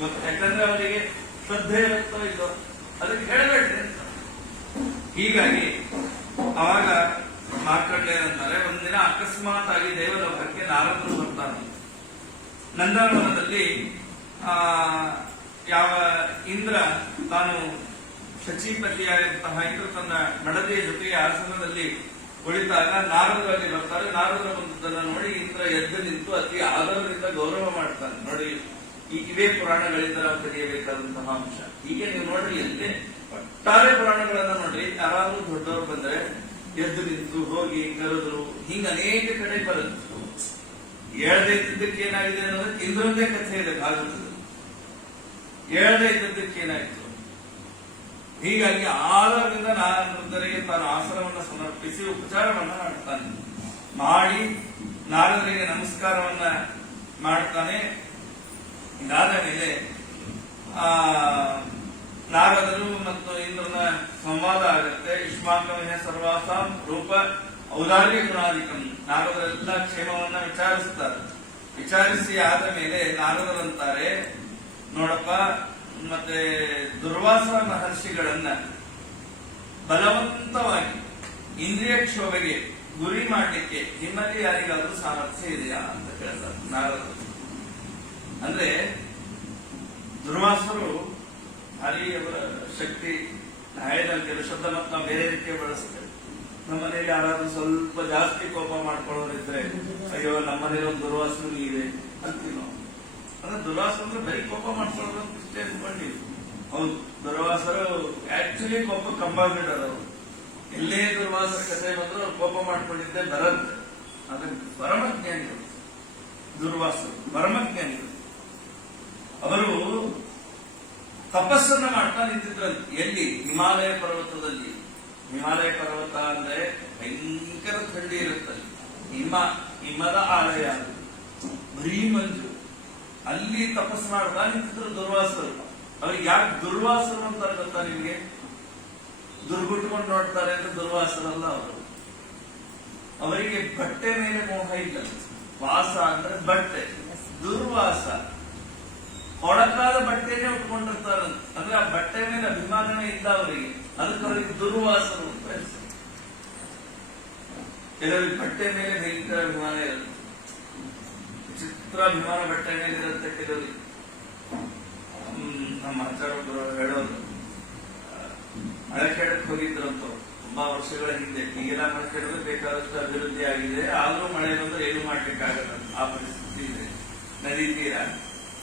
ಗೊತ್ತು. ಯಾಕಂದ್ರೆ ಅವರಿಗೆ ಶ್ರದ್ಧೆ ಇರುತ್ತೋ ಇಲ್ಲೋ ಅದಕ್ಕೆ ಹೇಳಬೇಡ್ರಿ ಅಂತ. ಹೀಗಾಗಿ ಅವಾಗ ಮಾರ್ಕಂಡೇಯರಂತಾರೆ, ಒಂದಿನ ಅಕಸ್ಮಾತ್ ಆಗಿ ದೇವಲೋಕಕ್ಕೆ ನಾರದರು ಬರ್ತಾರೆ. ನಂದನವನದಲ್ಲಿ ಯಾವ ಇಂದ್ರ ತಾನು ಶಚೀಪತಿಯಾಗಿರುವಂತಹ ಇಂದ್ರ ತನ್ನ ಮಡದಿಯ ಜೊತೆಗೆ ಆಸನದಲ್ಲಿ ಕುಳಿತಾಗ ನಾರದರಲ್ಲಿ ಬರ್ತಾರೆ. ನಾರದರ ಬಂದದನ್ನ ನೋಡಿ ಇಂದ್ರ ಎದ್ದು ನಿಂತು ಅತಿ ಆದರದಿಂದ ಗೌರವ ಮಾಡ್ತಾನೆ. ನೋಡಿ, ಇವೇ ಪುರಾಣಗಳಿಂದ ನಾವು ಕಲಿಯಬೇಕಾದಂತಹ ಅಂಶ. ಹೀಗೆ ನೀವು ನೋಡ್ರಿ, ಎಲ್ಲೇ ಒಟ್ಟಾರೆ ಪುರಾಣಗಳನ್ನ ನೋಡ್ರಿ, ಯಾರಾದ್ರೂ ದೊಡ್ಡವರು ಬಂದ್ರೆ ಎದ್ದು ನಿಂತು ಹೋಗಿ ಕರೆದ್ರು, ಹಿಂಗ ಅನೇಕ ಕಡೆ ಬರುತ್ತೆ. ಹೇಳದೇ ಇದ್ದಕ್ಕೆ ಏನಾಗಿದೆ ಅನ್ನೋದಕ್ಕೆ ಇಂದ್ರದ್ದೇ ಕಥೆ ಇದೆ ಭಾಗವತದಲ್ಲಿ. ಹೇಳದೇ ಇದ್ದದ್ದಕ್ಕೆ ಏನಾಯ್ತು. ಹೀಗಾಗಿ ಆದರಿಂದ ನಾರದರಿಗೆ ತಾನು ಆಸನವನ್ನು ಸಮರ್ಪಿಸಿ ಉಪಚಾರವನ್ನ ಮಾಡ್ತಾನೆ. ಮಾಡಿ ನಾರದರಿಗೆ ನಮಸ್ಕಾರವನ್ನ ಮಾಡ್ತಾನೆ. ಇದಾದ ಮೇಲೆ ನಾರದರು ಮತ್ತು ಇಂದ್ರನ ಸಂವಾದ ಆಗುತ್ತೆ. ಯುಷ್ಮಾಕಮೇ ಸರ್ವಾಸಾಂ ರೂಪ ಔದಾರ್ಯ ಗುಣಾಧಿಕಂ. ನಾರದರೆಲ್ಲ ಕ್ಷೇಮವನ್ನ ವಿಚಾರಿಸ್ತಾರೆ. ವಿಚಾರಿಸಿ ಆದ ಮೇಲೆ ನಾರದರಂತಾರೆ, ನೋಡಪ್ಪ, ಮತ್ತೆ ದುರ್ವಾಸ ಮಹರ್ಷಿಗಳನ್ನ ಬಲವಂತವಾಗಿ ಇಂದ್ರಿಯ ಕ್ಷೋಭೆಗೆ ಗುರಿ ಮಾಡಲಿಕ್ಕೆ ನಿಮ್ಮಲ್ಲಿ ಯಾರಿಗಾದ್ರೂ ಸಾಮರ್ಥ್ಯ ಇದೆಯಾ ಅಂತ ಕೇಳ್ತಾರೆ ನಾರದರು. ಅಂದ್ರೆ ದುರ್ವಾಸರು ಭಾರಿ ಅವರ ಶಕ್ತಿ. ಹೇಳಿದಲ್ಲಿ ಕೆಲವು ಶಬ್ದ ಮತ್ತು ನಾವು ಬೇರೆ ರೀತಿಯ ಬಳಸ್ತೇವೆ. ನಮ್ಮ ಮನೆಯಲ್ಲಿ ಯಾರಾದ್ರೂ ಸ್ವಲ್ಪ ಜಾಸ್ತಿ ಕೋಪ ಮಾಡ್ಕೊಳ್ಳೋರಿದ್ರೆ, ಅಯ್ಯೋ ನಮ್ಮನೇಲಿ ಒಂದು ದುರ್ವಾಸನು ಇದೆ ಅಂತೀವಿ ನಾವು. ಅಂದ್ರೆ ದುರ್ವಾಸ ಅಂದ್ರೆ ಬರೀ ಕೋಪ ಮಾಡ್ಕೊಳ್ಳೋದು ಅಂತ ಇಷ್ಟೇ ಅನ್ಕೊಂಡಿವಿ. ಹೌದು, ದುರ್ವಾಸರು ಆಕ್ಚುಲಿ ಕೋಪ ಕಂಬಾಗಿಡರ್. ಅವರು ಎಲ್ಲೇ ದುರ್ವಾಸರ ಕಥೆ ಬಂದ್ರು ಅವ್ರು ಕೋಪ ಮಾಡ್ಕೊಂಡಿದ್ದೆ ಬರುತ್ತೆ. ಆದ್ರೆ ಪರಮಜ್ಞಾನಿಗಳು ದುರ್ವಾಸರು, ಪರಮಜ್ಞಾನಿಗಳು. ಅವರು ತಪಸ್ಸನ್ನ ಮಾಡ್ತಾ ನಿಂತಿದ್ರಂತೆ. ಎಲ್ಲಿ? ಹಿಮಾಲಯ ಪರ್ವತದಲ್ಲಿ. ಹಿಮಾಲಯ ಪರ್ವತ ಅಂದ್ರೆ ಭಯಂಕರ ಥಂಡಿ ಇರುತ್ತಲ್ಲಿ. ಹಿಮದ ಆಲಯ, ಬರೀ ಮಂಜು. ಅಲ್ಲಿ ತಪಸ್ಸು ಮಾಡ್ತಾ ನಿಂತಿದ್ರು ದುರ್ವಾಸರು. ಅವ್ರಿಗೆ ಯಾಕೆ ದುರ್ವಾಸರು ಅಂತಾರೆ ಗೊತ್ತಾ ನಿಮ್ಗೆ? ದುರ್ಗುಟ್ಕೊಂಡು ನೋಡ್ತಾರೆ ಅಂದ್ರೆ ದುರ್ವಾಸರಲ್ಲ ಅವರು. ಅವರಿಗೆ ಬಟ್ಟೆ ಮೇಲೆ ಮೋಹ ಇಲ್ಲ. ವಾಸ ಅಂದ್ರೆ ಬಟ್ಟೆ. ದುರ್ವಾಸ ಕೊಳಕಾದ ಬಟ್ಟೆನೇ ಉಟ್ಕೊಂಡಿರ್ತಾರಂತ. ಅಂದ್ರೆ ಆ ಬಟ್ಟೆ ಮೇಲೆ ಅಭಿಮಾನನೇ ಇಲ್ಲ ಅವರಿಗೆ. ಅದಕ್ಕೆ ಅವರಿಗೆ ದುರ್ವಾಸರು ಅಂತ ಹೇಳ್ತಾರೆ. ಕೆಲವರಿಗೆ ಬಟ್ಟೆ ಮೇಲೆ ಭಯಂಕರ ಅಭಿಮಾನ ಇರುತ್ತೆ. ಚಿತ್ರಾಭಿಮಾನ ಬಟ್ಟೆ ಮೇಲೆ ಇರುತ್ತೆ ಕೆಲವರಿಗೆ. ನಮ್ಮ ಆಚಾರ್ಯರು ಹೇಳೋದು, ಮಳೆ ಕೇಳಕ್ ಹೋಗಿದ್ರಂತ ತುಂಬಾ ವರ್ಷಗಳ ಹಿಂದೆ. ಈಗೆಲ್ಲ ಮಳೆ ಕೇಳಿದ್ರೆ ಬೇಕಾದಷ್ಟು ಅಭಿವೃದ್ಧಿ ಆಗಿದೆ, ಆದ್ರೂ ಮಳೆ ಬಂದ್ರೆ ಏನು ಮಾಡ್ಲಿಕ್ಕಾಗಲ್ಲ, ಆ ಪರಿಸ್ಥಿತಿ ಇದೆ. ನದಿ ತೀರ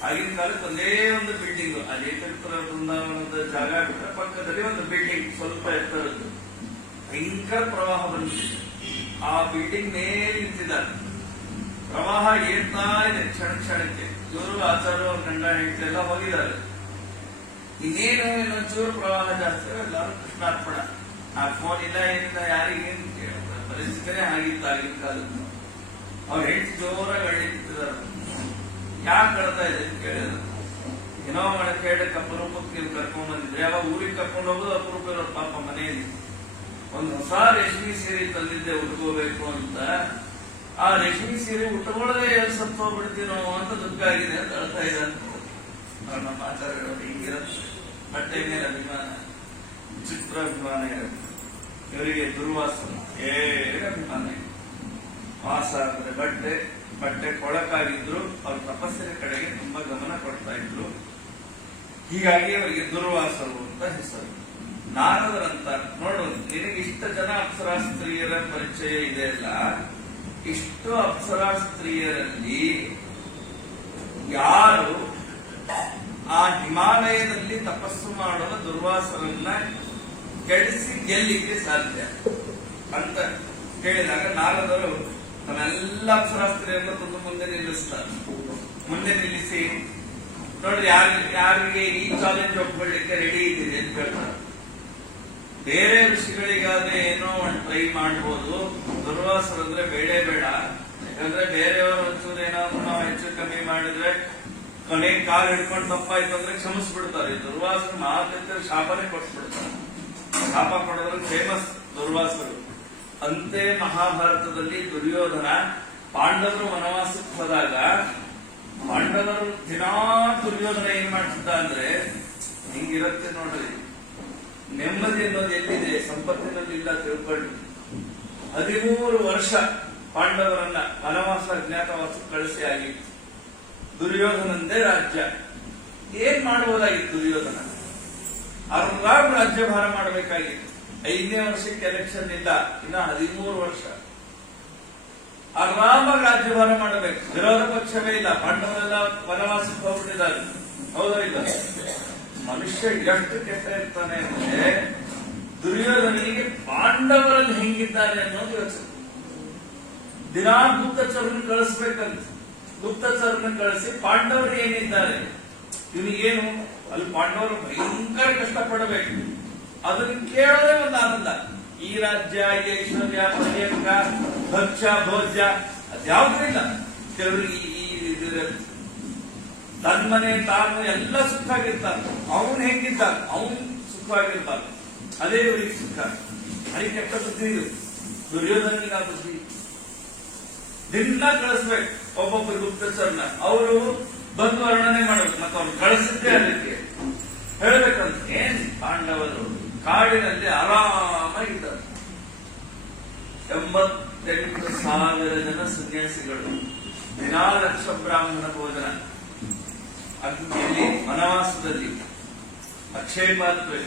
ಆಗಿನ ಕಾಲಕ್ಕೆ ಒಂದೇ ಒಂದು ಬಿಲ್ಡಿಂಗ್, ಅದೇ ಬೃಂದಾವನದ ಜಾಗ ಬಿಟ್ಟರೆ ಪಕ್ಕದಲ್ಲಿ ಒಂದು ಬಿಲ್ಡಿಂಗ್ ಸ್ವಲ್ಪ ಎತ್ತರದ್ದು, ಭಯಂಕರ ಪ್ರವಾಹ ಬಂದಿದೆ. ಆ ಬಿಲ್ಡಿಂಗ್ ಮೇಲೆ ನಿಂತಿದ್ದಾರೆ, ಪ್ರವಾಹ ಏರ್ತಾ ಇದೆ ಕ್ಷಣ ಕ್ಷಣಕ್ಕೆ. ಇವರು ಆಚಾರ ಅವ್ರ ಗಂಡ ಹೆಂಡತಿ ಎಲ್ಲ ಹೋಗಿದ್ದಾರೆ. ಇನ್ನೇನು ಇನ್ನೊಂಚೂರು ಪ್ರವಾಹ ಜಾಸ್ತಿ, ಎಲ್ಲರೂ ಕೃಷ್ಣಾರ್ಪಣ. ಆ ಫೋನ್ ಇಲ್ಲ ಏನಿಲ್ಲ, ಯಾರಿಗೇನು ಪರಿಸ್ಥಿತಿನೇ ಆಗಿತ್ತು ಆಗಿನ ಕಾಲದ್ದು. ಅವ್ರ ಹೆಂಡತಿ ಜೋರಾಗಿ ಅಳ್ಳಿಟ್ಟಿದ್ದಾರೆ. ಯಾಕೆ ಕಳ್ತಾ ಇದೆ ಅಂತ ಕೇಳಿದ್ರು. ಏನೋ ಮಾಡಿ ಕೇಳಿ ಅಪರೂಪಕ್ಕೆ ನೀವು ಕರ್ಕೊಂಡ್ ಬಂದಿದ್ರೆ, ಅವಾಗ ಊರಿಗೆ ಕರ್ಕೊಂಡು ಹೋಗೋದು ಅಪರೂಪ ಇರೋದು ಪಾಪ ಮನೆಯಲ್ಲಿ. ಒಂದು ಹೊಸ ರೇಷ್ಮೆ ಸೀರೆ ತಂದಿದ್ದೆ ಉಟ್ಕೋಬೇಕು ಅಂತ, ಆ ರೇಷ್ಮೆ ಸೀರೆ ಉಟ್ಕೊಳ್ಳದೆ ಎಲ್ಲಿ ಸತ್ತು ಹೋಗ್ಬಿಡ್ತೀನೋ ಅಂತ ದುಃಖ ಆಗಿದೆ ಅಂತ ಅಳ್ತಾ ಇದೆ ಅಂತ. ನಮ್ಮ ಆಚಾರ್ಯಗಳು ಹಿಂಗಿರುತ್ತೆ, ಬಟ್ಟೆ ಮೇಲೆ ಅಭಿಮಾನ, ಚಿತ್ರ ಅಭಿಮಾನ ಇರುತ್ತೆ. ಇವರಿಗೆ ದುರ್ವಾಸನ ಅಭಿಮಾನ ಇದೆ. ವಾಸ ಅಂದ್ರೆ ಬಟ್ಟೆ, ಬಟ್ಟೆ ಕೊಳಕಾಗಿದ್ರು ಅವ್ರ ತಪಸ್ಸಿನ ಕಡೆಗೆ ತುಂಬಾ ಗಮನ ಕೊಡ್ತಾ ಇದ್ರು. ಹೀಗಾಗಿ ಅವರಿಗೆ ದುರ್ವಾಸರು ಅಂತ ಹೆಸರು. ನಾರದರಂತ ನೋಡು, ನಿನಗೆ ಇಷ್ಟ ಜನ ಅಪ್ಸರಾ ಸ್ತ್ರೀಯರ ಪರಿಚಯ ಇದೆ ಅಲ್ಲ, ಇಷ್ಟು ಅಪ್ಸರಾ ಸ್ತ್ರೀಯರಲ್ಲಿ ಯಾರು ಆ ಹಿಮಾಲಯದಲ್ಲಿ ತಪಸ್ಸು ಮಾಡುವ ದುರ್ವಾಸರನ್ನ ಕೆಡಿಸಿ ಗೆಲ್ಲಿಕ್ಕೆ ಸಾಧ್ಯ ಅಂತ ಹೇಳಿದಾಗ ನಾರದರು ತಮ್ಮೆಲ್ಲ ಅಪ್ಸರಾಸ್ತ್ರೀಯರನ್ನು ತಂದು ಮುಂದೆ ನಿಲ್ಲಿಸ್ತಾರೆ. ಮುಂದೆ ನಿಲ್ಲಿಸಿ ನೋಡ್ರಿ, ಯಾರಿಗೆ ಈ ಚಾಲೆಂಜ್ ಒಪ್ಕೊಳ್ಳಿಕ್ಕೆ ರೆಡಿ ಇದ್ದೀರಿ ಅಂತ ಹೇಳ್ತಾರೆ. ಬೇರೆ ಋಷಿಗಳಿಗಾದ್ರೆ ಏನೋ ಒಂದು ಟ್ರೈ ಮಾಡ್ಬೋದು, ದುರ್ವಾಸರಂದ್ರೆ ಬೇಡ ಬೇಡ. ಯಾಕಂದ್ರೆ ಬೇರೆಯವರು ಒಂಚೂರು ಏನಾದ್ರು ನಾವು ಹೆಚ್ಚು ಕಮ್ಮಿ ಮಾಡಿದ್ರೆ ಕೊನೆಗೆ ಕಾಲು ಹಿಡ್ಕೊಂಡು ತಪ್ಪಾಯ್ತು ಅಂದ್ರೆ ಕ್ಷಮಿಸ್ಬಿಡ್ತಾರೆ. ದುರ್ವಾಸರು ಮಾತಿದ್ರೆ ಶಾಪನೇ ಕೊಟ್ಬಿಡ್ತಾರೆ. ಶಾಪ ಕೊಡೋದ್ರೆ ಫೇಮಸ್ ದುರ್ವಾಸರು. ಅಂತೆ ಮಹಾಭಾರತದಲ್ಲಿ ದುರ್ಯೋಧನ ಪಾಂಡವರು ವನವಾಸಕ್ಕೆ ಹೋದಾಗ ಪಾಂಡವರು ದಿನಾ ದುರ್ಯೋಧನ ಏನ್ ಮಾಡ್ತಿದ್ದ ಅಂದ್ರೆ, ಹಿಂಗಿರುತ್ತೆ ನೋಡ್ರಿ, ನೆಮ್ಮದಿ ಅನ್ನೋದು ಎಲ್ಲಿದೆ, ಸಂಪತ್ತಿನಲ್ಲಿ ಇಲ್ಲ ತಿಳ್ಕೊಳ್ಳಿ. 13 ವರ್ಷ ಪಾಂಡವರನ್ನ ವನವಾಸ ಅಜ್ಞಾತವಾಸಕ್ಕೆ ಕಳಿಸಿ ಆಗಿತ್ತು. ದುರ್ಯೋಧನಂದೇ ರಾಜ್ಯ. ಏನ್ ಮಾಡಬಹುದಾಗಿತ್ತು ದುರ್ಯೋಧನ? ಆರಾಮ್ ರಾಜ್ಯಭಾರ ಮಾಡಬೇಕಾಗಿತ್ತು. 5ನೇ ವರ್ಷಕ್ಕೆ ಎಲೆಕ್ಷನ್ ಇಲ್ಲ, ಇನ್ನ 13 ವರ್ಷ ಆರಾಮಾಗಿ ರಾಜ್ಯಭಾರ ಮಾಡಬೇಕು. ವಿರೋಧ ಪಕ್ಷವೇ ಇಲ್ಲ, ಪಾಂಡವರೆಲ್ಲ ವನವಾಸಕ್ಕೆ ಹೋಗ್ಬಿಟ್ಟಿದ್ದಾರೆ. ಹೌದೋ ಇಲ್ಲ? ಮನುಷ್ಯ ಎಷ್ಟು ಕೆಟ್ಟ ಇರ್ತಾನೆ ಅಂದ್ರೆ, ದುರ್ಯೋಧನಿಗೆ ಪಾಂಡವರಲ್ಲಿ ಹೆಂಗಿದ್ದಾರೆ ಅನ್ನೋದು ಯೋಚನೆ. ದಿನಾ ಗುಪ್ತಚರನ್ನು ಕಳಿಸ್ಬೇಕಂತ, ಗುಪ್ತಚರನ್ನು ಕಳಿಸಿ ಪಾಂಡವರು ಏನಿದ್ದಾರೆ ಇವನಿಗೇನು, ಅಲ್ಲಿ ಪಾಂಡವರು ಭಯಂಕರ ಕಷ್ಟಪಡಬೇಕು. ಅದನ್ನ ಕೇಳೋದೇ ಒಂದು ಆನಂದ. ಈ ರಾಜ್ಯ, ಈ ಐಶ್ವರ್ಯ, ಪರ್ಯಂಕ, ಭಕ್ಷ್ಯ ಭೋಜ್ಯ ಅದ್ಯಾವುದೂ ಇಲ್ಲ ಕೆಲವರಿಗೆ. ಈ ತನ್ಮನೆ ತಾನು ಎಲ್ಲ ಸುಖವಾಗಿರ್ತಾನೆ. ಅವನು ಹೆಂಗಿದ್ದಾನೆ, ಅವನು ಸುಖವಾಗಿರ್ತಾನೆ, ಅದೇ ಇವರಿಗೆ ಸುಖ. ಅದಕ್ಕೆ ಕೆಟ್ಟ ಬುದ್ಧಿ ಇದು ದುರ್ಯೋಧನಿಗೆ. ಆ ಬುದ್ಧಿ ದಿನ ಕಳಿಸ್ಬೇಕು ಒಬ್ಬೊಬ್ಬರು ಗುಪ್ತಚರನ. ಅವರು ಬಂದು ವರ್ಣನೆ ಮಾಡಬೇಕು, ಮತ್ತೆ ಅವ್ರು ಕಳಿಸಿದ್ದೆ ಅದಕ್ಕೆ ಹೇಳ್ಬೇಕಂತ. ಏನ್ ಪಾಂಡವರು ಕಾಡಿನಲ್ಲಿ ಆರಾಮಾಗಿದ್ದಾರೆ. 88,000 ಜನ ಸನ್ಯಾಸಿಗಳು, ದಿನಾ ಲಕ್ಷ ಬ್ರಾಹ್ಮಣ ಭೋಜನ, ಅಗ್ನಿಯಲ್ಲಿ ವನವಾಸದಲ್ಲಿ ಅಕ್ಷಯ ಪಾತ್ರೆ,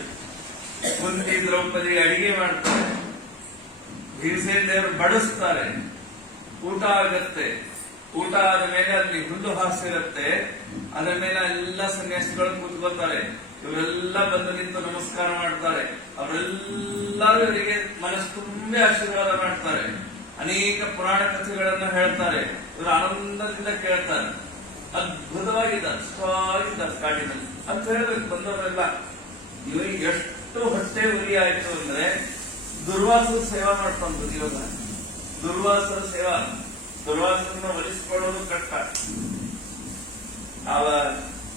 ಕುಂತಿ ದ್ರೌಪದಿ ಅಡಿಗೆ ಮಾಡ್ತಾರೆ, ಭೀಮಸೇನ ದೇವರು ಬಡಿಸ್ತಾರೆ, ಊಟ ಆಗತ್ತೆ. ಊಟ ಆದ ಮೇಲೆ ಅಲ್ಲಿ ಹುಲ್ಲು ಹಾಸಿರುತ್ತೆ, ಅದರ ಮೇಲೆ ಎಲ್ಲ ಸನ್ಯಾಸಿಗಳು ಕೂತ್ಕೊಳ್ತಾರೆ. ಇವರೆಲ್ಲ ಬಂದು ನಿಂತು ನಮಸ್ಕಾರ ಮಾಡ್ತಾರೆ. ಅವರೆಲ್ಲರೂ ಇವರಿಗೆ ಮನಸ್ಸು ತುಂಬಿ ಆಶೀರ್ವಾದ ಮಾಡ್ತಾರೆ. ಅನೇಕ ಪುರಾಣ ಕಥೆಗಳನ್ನು ಹೇಳ್ತಾರೆ. ಇವರು ಆನಂದದಿಂದ ಕೇಳ್ತಾರೆ. ಅದ್ಭುತವಾಗಿದ್ದಾರೆ, ಸುಖವಾಗಿದ್ದಾರೆ ಕಾಡಿನಲ್ಲಿ ಅಂತ ಹೇಳ್ಬೇಕು ಬಂದವರೆಲ್ಲ. ಇವರಿಗೆ ಎಷ್ಟು ಹೊಟ್ಟೆ ಉರಿ ಆಯ್ತು ಅಂದ್ರೆ, ದುರ್ವಾಸರ ಸೇವಾ ಮಾಡ್ಕೊಂಡು ದುರ್ಯೋಧನ. ದುರ್ವಾಸರ ಸೇವಾ, ದುರ್ವಾಸರನ್ನ ಒಲಿಸಿಕೊಳ್ಳೋದು ಕಷ್ಟ. ಆವ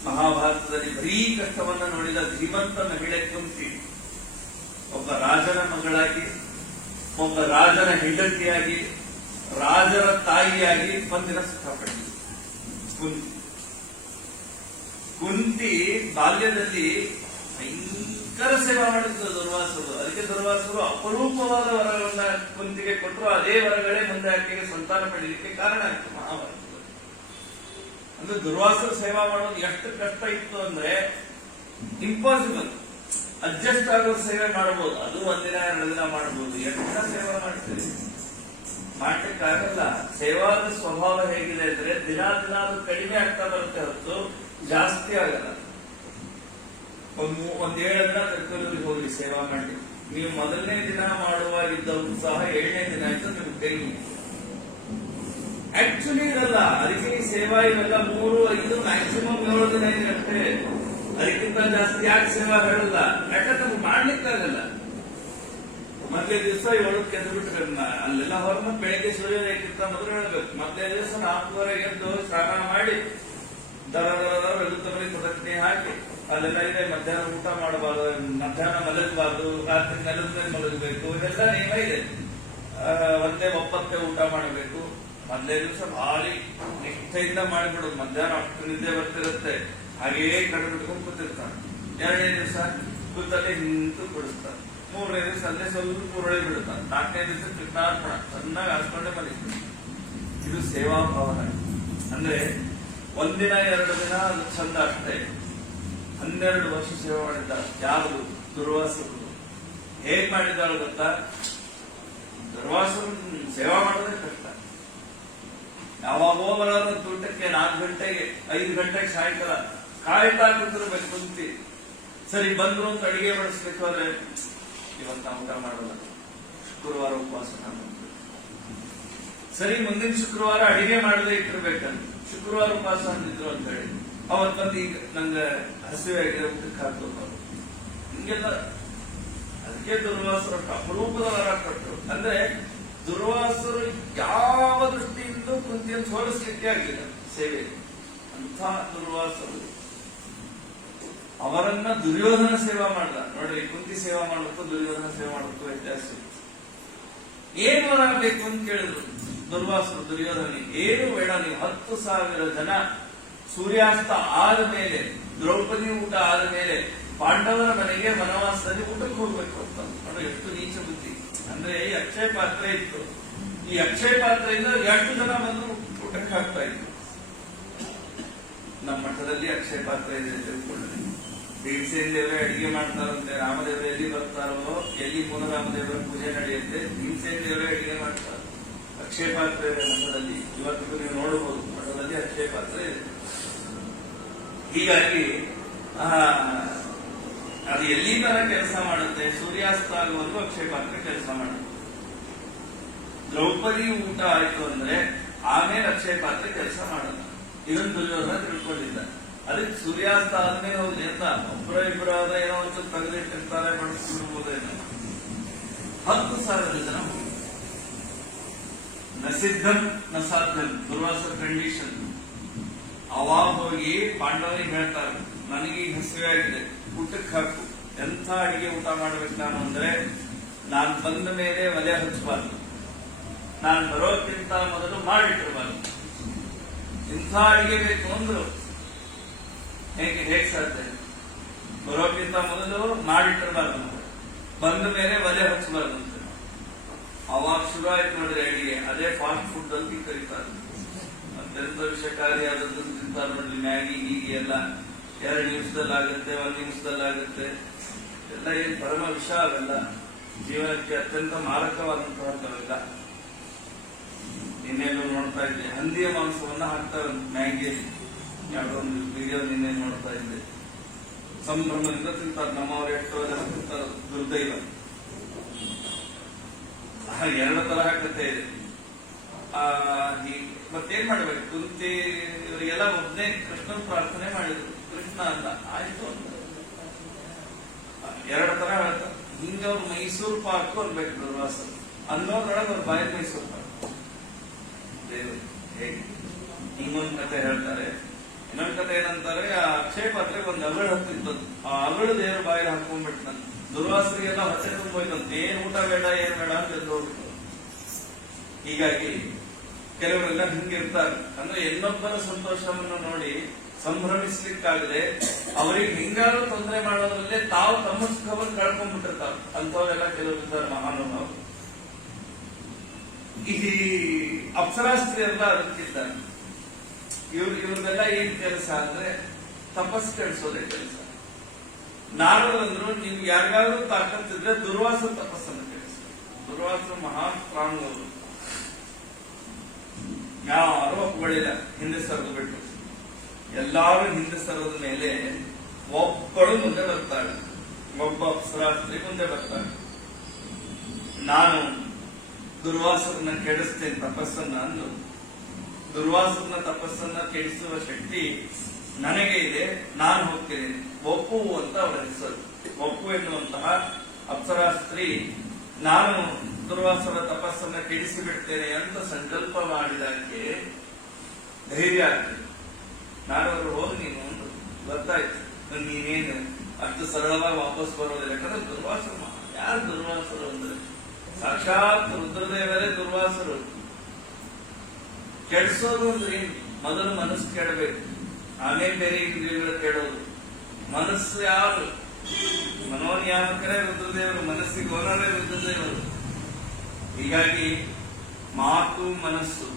ಮಹಾಭಾರತದಲ್ಲಿ ಬರೀ ಕಷ್ಟವನ್ನ ನೋಡಿದ ಧೀಮಂತ ಮಹಿಳೆ ಕುಂತಿ ಒಬ್ಬ ರಾಜನ ಮಗಳಾಗಿ, ಒಬ್ಬ ರಾಜನ ಹೆಂಡತಿಯಾಗಿ, ರಾಜರ ತಾಯಿಯಾಗಿ ಒಂದಿನ ಸುಖಪಟ್ಟಿದ್ದ ಕುಂತಿ ಬಾಲ್ಯದಲ್ಲಿ ಭಯಂಕರ ಸೇವಾ ಮಾಡಿದ್ರು ದುರ್ವಾಸರು. ಅದಕ್ಕೆ ದುರ್ವಾಸರು ಅಪರೂಪವಾದ ವರಗಳನ್ನ ಕುಂತಿಗೆ ಕೊಟ್ಟರು. ಅದೇ ವರಗಳೇ ಮುಂದೆ ಆಕೆಗೆ ಸಂತಾನ ಪಡೀಲಿಕ್ಕೆ ಕಾರಣ ಆಯ್ತು ಮಹಾಭಾರತದಲ್ಲಿ. ಅಂದ್ರೆ ದುರ್ವಾಸರು ಸೇವಾ ಮಾಡೋದು ಎಷ್ಟು ಕಷ್ಟ ಇತ್ತು ಅಂದ್ರೆ ಇಂಪಾಸಿಬಲ್. ಅಡ್ಜಸ್ಟ್ ಆಗೋ ಸೇವೆ ಮಾಡಬಹುದು. ಅದು ಒಂದಿನ 2 ದಿನ ಮಾಡಬಹುದು. ಎಷ್ಟು ದಿನ ಸೇವೆ ಮಾಡ್ತೀರಿ? ಮಾಡ್ಲಿಕ್ಕಾಗಲ್ಲ. ಸೇವಾದ ಸ್ವಭಾವ ಹೇಗಿದೆ ಅಂದ್ರೆ ದಿನ ದಿನ ಅದು ಕಡಿಮೆ ಆಗ್ತಾ ಬರುತ್ತೆ ಹೊರತು ಜಾಸ್ತಿ ಆಗಲ್ಲ. ಒಂದ್ 7 ದಿನ ತರ್ಕೂರಿಗೆ ಹೋಗಿ ಸೇವಾ ಮಾಡಿ, ನೀವು ಮೊದಲನೇ ದಿನ ಮಾಡುವಾಗಿದ್ದ ಉತ್ಸಾಹ 7ನೇ ದಿನ ಆಯ್ತು ನಿಮ್ಗೆ ಕೈ ಆಕ್ಚುಲಿ ಇರಲ್ಲ. ಅದಕ್ಕೆ ಈ ಸೇವಾ ಇವೆಲ್ಲ 3, 5 ಮ್ಯಾಕ್ಸಿಮಮ್ 7 ದಿನ ಇರುತ್ತೆ. ಅದಕ್ಕಿಂತ ಜಾಸ್ತಿ ಯಾಕೆ ಸೇವಾ ಹೇಳಲ್ಲ? ಯಾಕಂದ್ರೆ ನಮ್ಗೆ ಮಾಡ್ಲಿಕ್ಕಾಗಲ್ಲ. ಮೊದಲೇ ದಿವಸ 7ಕ್ಕೆ ಎದ್ದು ಬಿಟ್ರೆ ಅಲ್ಲೆಲ್ಲ ಹೊರನ ಬೆಳಗ್ಗೆ ಸೂರ್ಯೋದಯಕ್ಕಿಂತ ಮೊದಲು ಹೇಳ್ಬೇಕು. ಮೊದಲೇ ದಿವಸ 4:30 ಎದ್ದು ಸ್ನಾನ ಮಾಡಿ ದರ ಬೆಳಗುತ್ತವರಿಗೆ ಪ್ರದಕ್ಷಿಣೆ ಹಾಕಿ ಅಲ್ಲೆಲ್ಲ ಇದೆ. ಮಧ್ಯಾಹ್ನ ಊಟ ಮಾಡಬಾರ್ದು, ಮಧ್ಯಾಹ್ನ ಮಲಗಬಾರ್ದು, ರಾತ್ರಿ ನೆಲದ ಮೇಲೆ ಮಲಗಬೇಕು. ಇದೆಲ್ಲ ನಿಯಮ ಇದೆ. ಒಂದೇ ಒಪ್ಪತ್ತೆ ಊಟ ಮಾಡಬೇಕು. ಮೊದಲೇ ದಿವಸ ಭಾರಿ ನಿಷ್ಠೆಯಿಂದ ಮಾಡಿಬಿಡೋದು. ಮಧ್ಯಾಹ್ನ ಅಷ್ಟು ನಿದ್ದೆ ಬರ್ತಿರುತ್ತೆ, ಹಾಗೆಯೇ ಕಡೆ ಬಿಟ್ಕೊಂಡು ಕೂತಿರ್ತಾನೆ. 2ನೇ ದಿವಸ ಕೂತಲ್ಲಿ ನಿಂತು ಬಿಡಿಸ್ತಾನೆ. 3ನೇ ದಿವಸ ಅಲ್ಲೇ ಸ್ವಲ್ಪ ಉರುಳಿ ಬಿಡುತ್ತಾನೆ. 4ನೇ ದಿವಸ ಕೃಷ್ಣಾರ್ಪಣ ಚೆನ್ನಾಗಿ ಹಾಸ್ಕೊಂಡೆ ಮಲಿಸ್ತಾನೆ. ಇದು ಸೇವಾ ಭಾವನ. ಅಂದ್ರೆ ಒಂದಿನ 2 ದಿನ ಅದು ಚಂದ ಅಷ್ಟೇ. 12 ವರ್ಷ ಸೇವೆ ಮಾಡಿದ್ದಾರೆ. ಯಾರು? ದುರ್ವಾಸರು. ಹೇಗ್ ಮಾಡಿದ್ದಾಳು ಗೊತ್ತಾ? ದುರ್ವಾಸರು ಸೇವಾ ಮಾಡೋದೇ ಕಷ್ಟ. ಯಾವಾಗೋ ಬರೋದು ಊಟಕ್ಕೆ 4 ಗಂಟೆಗೆ 5 ಗಂಟೆಗೆ ಸಾಯಂಕಾಲ ಕಾಯ್ತಾ ಕೂತಿರ್ಬೇಕು ಕುಂತಿ. ಸರಿ ಬಂದ್ರು ಅಂತ ಅಡಿಗೆ ಬಡಿಸ್ಬೇಕು ಅಂದ್ರೆ ಇವತ್ತು ನಾವು ಊಟ ಮಾಡಲ್ಲ, ಶುಕ್ರವಾರ ಉಪವಾಸ ಮಾಡ್ಬೇಕು. ಸರಿ ಮುಂದಿನ ಶುಕ್ರವಾರ ಅಡಿಗೆ ಮಾಡದೆ ಇಟ್ಟಿರ್ಬೇಕಂತ ಶುಕ್ರವಾರ ಉಪವಾಸ ಅಂದಿದ್ರು ಅಂತ ಹೇಳಿ ಅವತ್ತಂದು ಈಗ ನಂಗೆ ಹಸಿವೆ ಆಗಿದೆ ಊಟಕ್ಕೆ ಹಾಕೋದು. ಹಿಂಗೆಲ್ಲ ಅದಕ್ಕೆ ದುರ್ವಾಸರು ಅಪರೂಪದ ವರ ಕೊಟ್ಟರು. ಅಂದ್ರೆ ದುರ್ವಾಸರು ಯಾವ ದೃಷ್ಟಿಯಿಂದ ಕುಂತಿಯನ್ನು ಸೋಲಿಸ್ಲಿಕ್ಕೆ ಆಗಲಿಲ್ಲ ಸೇವೆ. ಅಂತ ದುರ್ವಾಸರು ಅವರನ್ನ ದುರ್ಯೋಧನ ಸೇವಾ ಮಾಡ್ದ. ನೋಡ್ರಿ, ಕುಂತಿ ಸೇವಾ ಮಾಡೋದಕ್ಕೂ ದುರ್ಯೋಧನ ಸೇವಾ ಮಾಡೋದಕ್ಕೂ ವ್ಯತ್ಯಾಸ. ಏನು ವರ ಬೇಕು ಅಂತ ಕೇಳಿದ್ರು ದುರ್ವಾಸರು ದುರ್ಯೋಧನಿಗೆ. ಏನು ಬೇಡ, ನೀವು 10,000 ಜನ ಸೂರ್ಯಾಸ್ತ ಆದ ಮೇಲೆ, ದ್ರೌಪದಿ ಊಟ ಆದ ಮೇಲೆ ಪಾಂಡವರ ಮನೆಗೆ ವನವಾಸದಲ್ಲಿ ಊಟಕ್ಕೆ ಹೋಗ್ಬೇಕು ಅಂತ. ನೋಡಿ ಎಷ್ಟು ನೀಚ ಬುದ್ಧಿ. ಅಂದ್ರೆ ಈ ಅಕ್ಷಯ ಪಾತ್ರೆ ಇತ್ತು. ಈ ಅಕ್ಷಯ ಪಾತ್ರೆಯಿಂದ 2 ಜನ ಬಂದು ಊಟಕ್ಕೆ ಹಾಕ್ತಾ ಇದ್ರು. ನಮ್ಮ ಮಠದಲ್ಲಿ ಅಕ್ಷಯ ಪಾತ್ರೆ ಇದೆ ತಿಳ್ಕೊಂಡ್ರೆ. ಭೀಮಸೇನ ದೇವರೇ ಅಡಿಗೆ ಮಾಡ್ತಾರಂತೆ. ರಾಮದೇವರು ಎಲ್ಲಿ ಬರ್ತಾರೋ, ಎಲ್ಲಿ ರಾಮದೇವರ ಪೂಜೆ ನಡೆಯುತ್ತೆ, ಭೀಮಸೇನ ದೇವರೇ ಅಡಿಗೆ ಮಾಡ್ತಾರೆ. ಅಕ್ಷಯ ಪಾತ್ರೆ ಇದೆ ಮಠದಲ್ಲಿ. ಇವತ್ತಿಗೂ ನೀವು ನೋಡಬಹುದು, ಮಠದಲ್ಲಿ ಅಕ್ಷಯ ಪಾತ್ರೆ ಇದೆ. ಹೀಗಾಗಿ ಅದು ಎಲ್ಲಿ ತರ ಕೆಲಸ ಮಾಡುತ್ತೆ? ಸೂರ್ಯಾಸ್ತ ಆಗುವವರೆಗೂ ಅಕ್ಷಯ ಪಾತ್ರೆ ಕೆಲಸ ಮಾಡುತ್ತೆ. ದ್ರೌಪದಿ ಊಟ ಆಯ್ತು ಅಂದ್ರೆ ಆಮೇಲೆ ಅಕ್ಷಯ ಪಾತ್ರೆ ಕೆಲಸ ಮಾಡಲ್ಲ. ಇದನ್ನು ದುರ್ಯೋಧನ ತಿಳ್ಕೊಂಡಿದ್ದ. ಅದಕ್ಕೆ ಸೂರ್ಯಾಸ್ತ ಆದ್ಮೇಲೆ ಹೋಗ್ಲಿ ಅಂತ ಒಬ್ಬರ ಆದ್ರೆ ಏನೋ ಒಂದು ತೆಗೆದಿಟ್ಟಿರ್ತಾರೆ, ಬಡಿಸ್ಬಿಡ್ಬೋದೇನೋ. 10,000 ಜನ ನಸಿದ್ಧಂ ನ ಸಾಧ್ಯಂ, ದುರ್ವಾಸರ ಕಂಡೀಷನ್. ಅವಾಗ ಹೋಗಿ ಪಾಂಡವರಿಗೆ ಹೇಳ್ತಾರೆ, ನನಗೆ ಈಗ ಹಸಿವೆ ಆಗಿದೆ, ಊಟಕ್ಕೆ ಹಾಕು. ಎಂಥ ಅಡಿಗೆ ಊಟ ಮಾಡ್ಬೇಕು ನಾನು ಅಂದ್ರೆ, ನಾನು ಬಂದ ಮೇಲೆ ಒಲೆ ಹಚ್ಚಬಾರ್ದು, ನಾನು ಬರೋಕ್ಕಿಂತ ಮೊದಲು ಮಾಡಿಟ್ಟಿರಬಾರ್ದು. ಇಂಥ ಅಡಿಗೆ ಬೇಕು ಅಂದ್ರು ಹೇಗೆ ಸಾಧ್ಯ? ಬರೋಕ್ಕಿಂತ ಮೊದಲು ಮಾಡಿಟ್ಟಿರಬಾರ್ದು, ಬಂದ ಮೇಲೆ ಒಲೆ ಹಚ್ಚಬಾರ್ದು ಅಂತ. ಅವಾಗ ಶುರು ಆಯ್ತು ನೋಡ್ರಿ ಅಡಿಗೆ. ಅದೇ ಫಾಸ್ಟ್ ಫುಡ್ ಅಂತ ಕರೀತಾರೆ. ಅತ್ಯಂತ ವಿಷಕಾರಿಯಾದದ್ದು ತಿಂತಾರೆ ನೋಡ್ರಿ. ಮ್ಯಾಗಿ ಗೀಗಿ ಎಲ್ಲ 2 ನಿಮಿಷದಲ್ಲಾಗುತ್ತೆ, 1 ನಿಮಿಷದಲ್ಲಾಗುತ್ತೆ. ಎಲ್ಲ ಏನ್ ಪರಮ ವಿಷ ಅವೆಲ್ಲ. ಜೀವನಕ್ಕೆ ಅತ್ಯಂತ ಮಾರಕವಾದಂತಹವೆಲ್ಲ. ನಿನ್ನೆಲ್ಲೂ ನೋಡ್ತಾ ಇದ್ದೆ, ಹಂದಿಯ ಮಾಂಸವನ್ನ ಹಾಕ್ತಾರೆ ಮ್ಯಾಗಿಯಲ್ಲಿ. ಯಾವುದೋ ಒಂದು ವಿಡಿಯೋ ನಿನ್ನೆ ನೋಡ್ತಾ ಇದ್ದೆ. ಸಂಭ್ರಮದಿಂದ ತಿಂತಾರೆ. ನಮ್ಮವ್ರು ಎಷ್ಟೋ ಜನ ತಿಂತಾರೆ. ದುರ್ದೈವ. 2 ತರಹ ಕಥೆ ಇದೆ. ಮತ್ತೇನ್ ಮಾಡ್ಬೇಕು? ಕುಂತಿ ಇವರಿಗೆಲ್ಲ ಒಬ್ಬನೇ ಕೃಷ್ಣನ್ ಪ್ರಾರ್ಥನೆ ಮಾಡಿದ್ರು. ಕೃಷ್ಣ ಅಂತ ಆಯ್ತು ಅಂತ 2 ತರ ಹೇಳ್ತಾರೆ. ಹಿಂಗ ಅವ್ರು ಮೈಸೂರು ಪಾರ್ಕ್ ಅನ್ಬೇಕು ದುರ್ವಾಸ ಅನ್ನೋದ್ರೊಳಗೆ ಅವ್ರ ಬಾಯಿ ಮೈಸೂರು ಪಾರ್ಕ್. ದೇವರು ಹೇಗೆ ಹಿಂಗೊಂದ್ ಕಥೆ ಹೇಳ್ತಾರೆ. ಇನ್ನೊಂದ್ ಕಥೆ ಏನಂತಾರೆ, ಆ ಅಕ್ಷಯ ಪಾತ್ರೆಗೆ ಒಂದು ಅಗಳು ಹತ್ತಿದ್ದದ್ದು. ಆ ಅಗಳು ದೇವ್ರ ಬಾಯಿಗೆ ಹಾಕೊಂಡ್ಬಿಟ್ಟು ದುರ್ವಾಸರಿಗೆಲ್ಲ ಹೊಟ್ಟೆ ತುಂಬೋಯ್ತಂತ. ಏನ್ ಊಟ ಬೇಡ ಏನ್ ಬೇಡ ಅಂತ ಹೋಗ್ಬಿಟ್ಟು. ಹೀಗಾಗಿ ಕೆಲವರೆಲ್ಲ ಹಿಂಗಿರ್ತಾರೆ. ಅಂದ್ರೆ ಇನ್ನೊಬ್ಬರ ಸಂತೋಷವನ್ನು ನೋಡಿ ಸಂಭ್ರಮಿಸ್ಲಿಕ್ಕಾಗದೆ ಅವರಿಗೆ ಹಿಂಗಾದ್ರೂ ತೊಂದರೆ ಮಾಡೋದ್ರಲ್ಲೇ ತಾವು ತಮ್ಮ ಸುಖವನ್ನು ಕಳ್ಕೊಂಡ್ಬಿಟ್ಟಿರ್ತಾರೆ. ಅಂತವರೆಲ್ಲ ಕೆಲವರು ಇದ್ದಾರೆ ಮಹಾನುಭಾವರು. ಈ ಅಪ್ಸರಾಸ್ತ್ರೀಯರೆಲ್ಲ ಅದಕ್ಕಿದ್ದಾರೆ. ಇವ್ರದೆಲ್ಲ ಏನ್ ಕೆಲಸ ಅಂದ್ರೆ ತಪಸ್ ಕೆಡಿಸೋದೇ ಕೆಲಸ. ನಾರದರು ಅಂದ್ರು, ನೀವು ಯಾರಿಗಾದ್ರೂ ತಾಕತ್ತಿದ್ರೆ ದುರ್ವಾಸ ತಪಸ್ಸನ್ನು ಕೇಳಿಸಿ. ದುರ್ವಾಸ ಮಹಾನ್ ಪ್ರಾಣಿಗಳು, ಯಾರು ಒಪ್ಪಗಳಿಲ್ಲ ಹಿಂದೆ ಸರಿದು ಬಿಟ್ಟು. ಎಲ್ಲಾರು ಹಿಂದೆ ಸರೋದ ಮೇಲೆ ಒಬ್ಬಳು ಮುಂದೆ ಬರ್ತಾಳೆ, ಒಬ್ಬ ಅಪ್ಸರಾಸ್ತ್ರಿ ಮುಂದೆ ಬರ್ತಾಳೆ. ನಾನು ದುರ್ವಾಸರನ್ನ ಕೆಡಿಸ್ತೇನೆ ತಪಸ್ಸನ್ನ ಅಂದು. ದುರ್ವಾಸನ ತಪಸ್ಸನ್ನ ಕೆಡಿಸುವ ಶಕ್ತಿ ನನಗೆ ಇದೆ, ನಾನು ಹೋಗ್ತೇನೆ. ಒಪ್ಪು ಅಂತ ಅವರ ಹೆಸರು. ಒಪ್ಪು ಎನ್ನುವಂತಹ ಅಪ್ಸರಾಸ್ತ್ರಿ ನಾನು ದುರ್ವಾಸರ ತಪಸ್ಸನ್ನ ಕೆಡಿಸಿ ಬಿಡ್ತೇನೆ ಅಂತ ಸಂಕಲ್ಪ ಮಾಡಿದಕ್ಕೆ ಧೈರ್ಯ ಆಗ್ತದೆ. ನಾನು ಅವರು ಹೋಗಿ ನೀನು ಒಂದು ಗೊತ್ತಾಯ್ತು, ನೀನೇನು ಅಷ್ಟು ಸರಳವಾಗಿ ವಾಪಸ್ ಬರೋದಿಲ್ಲ. ಯಾಕಂದ್ರೆ ದುರ್ವಾಸರು, ಯಾರು ದುರ್ವಾಸರು ಅಂದ್ರೆ ಸಾಕ್ಷಾತ್ ರುದ್ರದೇವರೇ ದುರ್ವಾಸರು. ಕೆಡಿಸೋದು ಅಂದ್ರೆ ಏನು? ಮೊದಲು ಮನಸ್ಸು ಕೆಡಬೇಕು, ಆಮೇಲೆ ಬೇರೆ ಇಂದ್ರಿಯಗಳು ಕೆಡೋದು. ಮನಸ್ಸು ಯಾರು? ಮನೋನಿಯಾಮಕರೇ ರುದ್ರದೇವರು, ಮನಸ್ಸಿಗೆ ಓನರೇ ರುದ್ರದೇವರು. ಹೀಗಾಗಿ ಮಾತು ಮನಸ್ಸು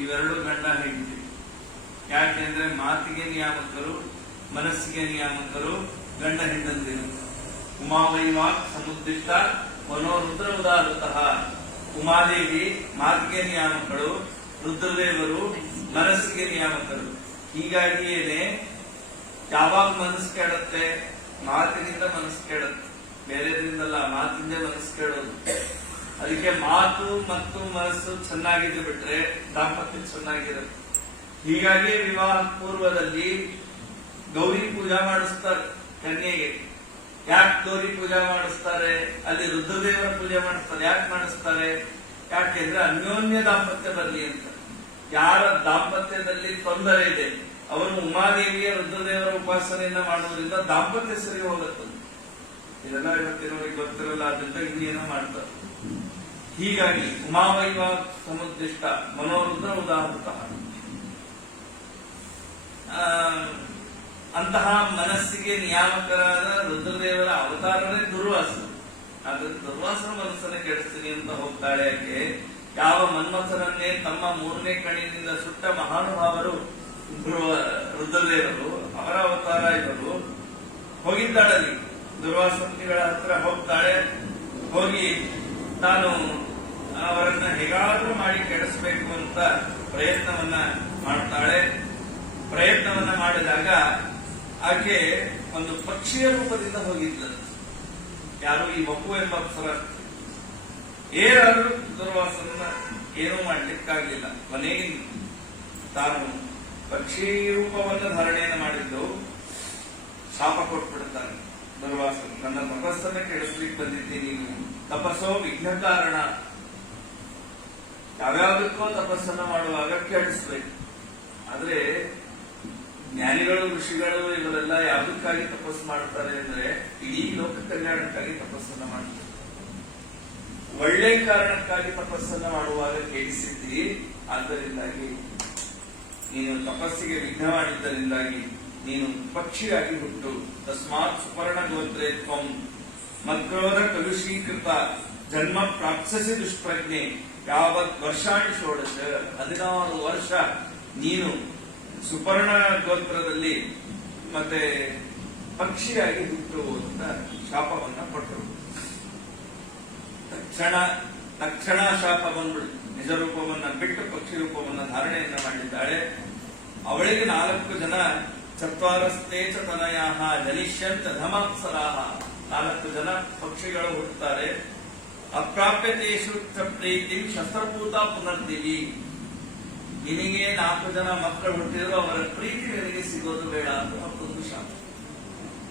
ಇವೆರಡು ಗಂಡ ಹೆಂಡತಿ. ಯಾಕೆಂದ್ರೆ ಮಾತಿಗೆ ನಿಯಾಮಕರು, ಮನಸ್ಸಿಗೆ ನಿಯಾಮಕರು ಗಂಡ ಹೆಂಡಂದಿರು. ಉಮಾವೈವಾಕ್ ಸಮುದ್ದಿಷ್ಟ ಮನೋರುದ್ರ ಉದಾರುತಃ. ಉಮಾದೇವಿ ಮಾತಿಗೆ ನಿಯಾಮಕಳು, ರುದ್ರದೇವರು ಮನಸ್ಸಿಗೆ ನಿಯಾಮಕರು. ಹೀಗಾಗಿಯೇನೆ ಯಾವಾಗ ಮನಸ್ಸು ಕೆಡುತ್ತೆ? ಮಾತಿನಿಂದ ಮನಸ್ಸು ಕೆಡುತ್ತೆ, ಬೇರೆದ್ರಿಂದಲ್ಲ. ಮಾತಿಂದ ಮನಸ್ಸು ಕೆಡೋದು. ಅದಕ್ಕೆ ಮಾತು ಮತ್ತು ಮನಸ್ಸು ಚೆನ್ನಾಗಿದ್ದು ಬಿಟ್ರೆ ದಾಂಪತ್ಯ ಚೆನ್ನಾಗಿರುತ್ತೆ. ಹೀಗಾಗಿ ವಿವಾಹ ಪೂರ್ವದಲ್ಲಿ ಗೌರಿ ಪೂಜಾ ಮಾಡಿಸ್ತಾರೆ ಕನ್ಯೆಗೆ. ಯಾಕೆ ಗೌರಿ ಪೂಜಾ ಮಾಡಿಸ್ತಾರೆ? ಅಲ್ಲಿ ರುದ್ರದೇವರ ಪೂಜೆ ಮಾಡಿಸ್ತಾರೆ. ಯಾಕೆ ಮಾಡಿಸ್ತಾರೆ? ಯಾಕೆಂದ್ರೆ ಅನ್ಯೋನ್ಯ ದಾಂಪತ್ಯ ಬರಲಿ ಅಂತ. ಯಾರ ದಾಂಪತ್ಯದಲ್ಲಿ ತೊಂದರೆ ಇದೆ ಅವರು ಉಮಾದೇವಿಯ ರುದ್ರದೇವರ ಉಪಾಸನೆಯನ್ನ ಮಾಡೋದ್ರಿಂದ ದಾಂಪತ್ಯ ಸರಿ ಹೋಗುತ್ತದೆ. ಇದೆಲ್ಲ ಇವತ್ತಿನವರಿಗೆ ಗೊತ್ತಿರಲ್ಲ, ಅದರಿಂದ ಇನ್ನೇನೋ ಮಾಡ್ತಾರೆ. ಹೀಗಾಗಿ ಉಮಾವೈವ ಸಮುದ್ದಿಷ್ಟ ಮನೋರುದ್ರ ಉದಾಹೃತ. ಅಂತಹ ಮನಸ್ಸಿಗೆ ನಿಯಾಮಕರಾದ ರುದ್ರದೇವರ ಅವತಾರವೇ ದುರ್ವಾಸರು. ಆದ್ರೆ ದುರ್ವಾಸನ ಮನಸ್ಸನ್ನು ಕೆಡಿಸ್ತೀನಿ ಅಂತ ಹೋಗ್ತಾಳೆ. ಯಾಕೆ? ಯಾವ ಮನ್ಮಥನನ್ನೇ ತಮ್ಮ ಮೂರನೇ ಕಣ್ಣಿನಿಂದ ಸುಟ್ಟ ಮಹಾನುಭಾವರು ರುದ್ರದೇವರು, ಅವರ ಅವತಾರ ಇವರು. ಹೋಗಿದ್ದಾಳಲ್ಲಿ ದುರ್ವಾಸಂತಿಗಳ ಹತ್ರ ಹೋಗ್ತಾಳೆ. ಹೋಗಿ ತಾನು ಅವರನ್ನ ಹೇಗಾದ್ರೂ ಮಾಡಿ ಕೆಡಿಸಬೇಕು ಅಂತ ಪ್ರಯತ್ನವನ್ನ ಮಾಡ್ತಾಳೆ. ಪ್ರಯತ್ನವನ್ನ ಮಾಡಿದಾಗ ಆಕೆ ಒಂದು ಪಕ್ಷಿಯ ರೂಪದಿಂದ ಹೋಗಿದ್ಲು. ಯಾರು? ಈ ವಪು ಎಂಬ ಅಪ್ಸರ. ಏನಾದ್ರೂ ದುರ್ವಾಸನ ಏನೂ ಮಾಡ್ಲಿಕ್ಕಾಗ್ಲಿಲ್ಲ. ಕೊನೆಗೆ ತಾನು ಪಕ್ಷಿ ರೂಪವನ್ನು ಧಾರಣೆಯನ್ನು ಮಾಡಿದ್ದು ಶಾಪ ಕೊಟ್ಬಿಡ್ತಾನೆ ದುರ್ವಾಸನ. ನನ್ನ ತಪಸ್ಸನ್ನ ಕೆಡಿಸ್ಲಿಕ್ಕೆ ಬಂದಿದ್ದೀನಿ ನೀನು, ತಪಸ್ಸೋ ವಿಘ್ನ ಕಾರಣ. ಯಾವ್ಯಾವುದಕ್ಕೋ ತಪಸ್ಸನ್ನ ಮಾಡುವಾಗ ಕೆಡಿಸ್ಬೇಕು. ಆದ್ರೆ ಜ್ಞಾನಿಗಳು, ಋಷಿಗಳು ಇವರೆಲ್ಲ ಯಾವುದಕ್ಕಾಗಿ ತಪಸ್ಸು ಮಾಡ್ತಾರೆ ಅಂದ್ರೆ ಇಡೀ ಲೋಕ ಕಲ್ಯಾಣಕ್ಕಾಗಿ ತಪಸ್ಸನ್ನ ಮಾಡ್ತಾರೆ. ಒಳ್ಳೆ ಕಾರಣಕ್ಕಾಗಿ ತಪಸ್ಸನ್ನ ಮಾಡುವಾಗ ಕೇಳಿಸಿದ್ದಿ. ಆದ್ದರಿಂದಾಗಿ ನೀನು ತಪಸ್ಸಿಗೆ ವಿಘ್ನ ಮಾಡಿದ್ದರಿಂದಾಗಿ ನೀನು ಪಕ್ಷಿಯಾಗಿ ಹುಟ್ಟು. ತಸ್ಮಾತ್ ಸುಪರ್ಣ ಗೋತ್ರೇ ತ್ವಂ ಮಕ್ರೋಧ ಕಲುಷೀಕೃತ ಜನ್ಮ ಪ್ರಾಪ್ಸಸಿ ದುಷ್ಪ್ರಜ್ಞೆ ಯಾವತ್ ವರ್ಷಾಣಿ ಷೋಡಶ. 16 ವರ್ಷ ನೀನು ಸುಪರ್ಣ ಗೋತ್ರದಲ್ಲಿ ಮತ್ತೆ ಪಕ್ಷಿಯಾಗಿ ಹುಟ್ಟು ಅಂತ ಶಾಪವನ್ನ ಕೊಟ್ಟರು. ತಕ್ಷಣ ಶಾಪ ಬಂದ್ಬಿಡು. ನಿಜ ರೂಪವನ್ನ ಬಿಟ್ಟು ಪಕ್ಷಿ ರೂಪವನ್ನ ಧಾರಣೆಯನ್ನ ಮಾಡಿದ್ದಾಳೆ. ಅವಳಿಗೆ 4 ಜನ ಚತ್ವಾರಸ್ತೇಚ ತನಯಾಹ ಜನಿಷ್ಯಂತ ಧಮಾಪ್ಸರಾಹ. 4 ಜನ ಪಕ್ಷಿಗಳು ಹುಟ್ಟುತ್ತಾರೆ. ಅಪ್ರಾಪ್ಯತೇಷು ಚ ಪ್ರೀತಿ ಶಸ್ತ್ರಭೂತ ಪುನರ್ದಿವಿ. ನಿನಗೆ 4 ಜನ ಮಕ್ಕಳು ಹುಟ್ಟಿದ್ರು, ಅವರ ಪ್ರೀತಿ ನಿನಗೆ ಸಿಗೋದು ಬೇಡ ಅಂತ ಮತ್ತೊಂದು ಶಾಪ.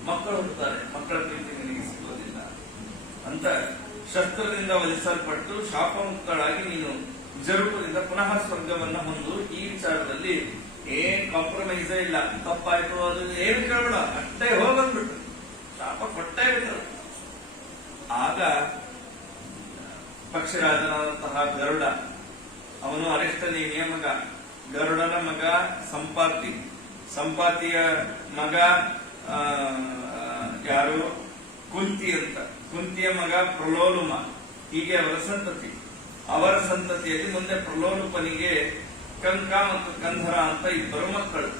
ಮಕ್ಕಳು ಹುಟ್ಟುತ್ತಾರೆ, ಮಕ್ಕಳ ಪ್ರೀತಿ ನಿನಗೆ ಸಿಗೋದಿಲ್ಲ ಅಂತ ಶಸ್ತ್ರದಿಂದ ವಧಿಸಲ್ಪಟ್ಟು ಶಾಪ ಮುಕ್ತಳಾಗಿ ನೀನು ನಿಜರೂಪದಿಂದ ಪುನಃ ಸ್ವರ್ಗವನ್ನ ಹೊಂದು. ಈ ವಿಚಾರದಲ್ಲಿ ಏನ್ ಕಾಂಪ್ರಮೈಸೇ ಇಲ್ಲ. ತಪ್ಪಾಯ್ತು ಅದು ಏನು ಕೇಳಬೇಡ, ಅಷ್ಟೇ ಹೋಗಂದ್ಬಿಟ್ಟು ಶಾಪ ಕೊಟ್ಟೇ ಬಿಟ್ಟರು. ಆಗ ಪಕ್ಷಿರಾಜನಾದಂತಹ ಗರುಡ, ಅವನು ಅರಿಷ್ಟನೇಮಿಯ ಮಗ. ಗರುಡನ ಮಗ ಸಂಪಾತಿ, ಸಂಪಾತಿಯ ಮಗ ಯಾರು? ಕುಂತಿ ಅಂತ. ಕುಂತಿಯ ಮಗ ಪ್ರಲೋಲುಮ. ಹೀಗೆ ಅವರ ಸಂತತಿ. ಅವರ ಸಂತತಿಯಲ್ಲಿ ಮುಂದೆ ಪ್ರಲೋಲುಪನಿಗೆ ಕಂಕ ಮತ್ತು ಕಂಧರ ಅಂತ 2 ಮಕ್ಕಳು.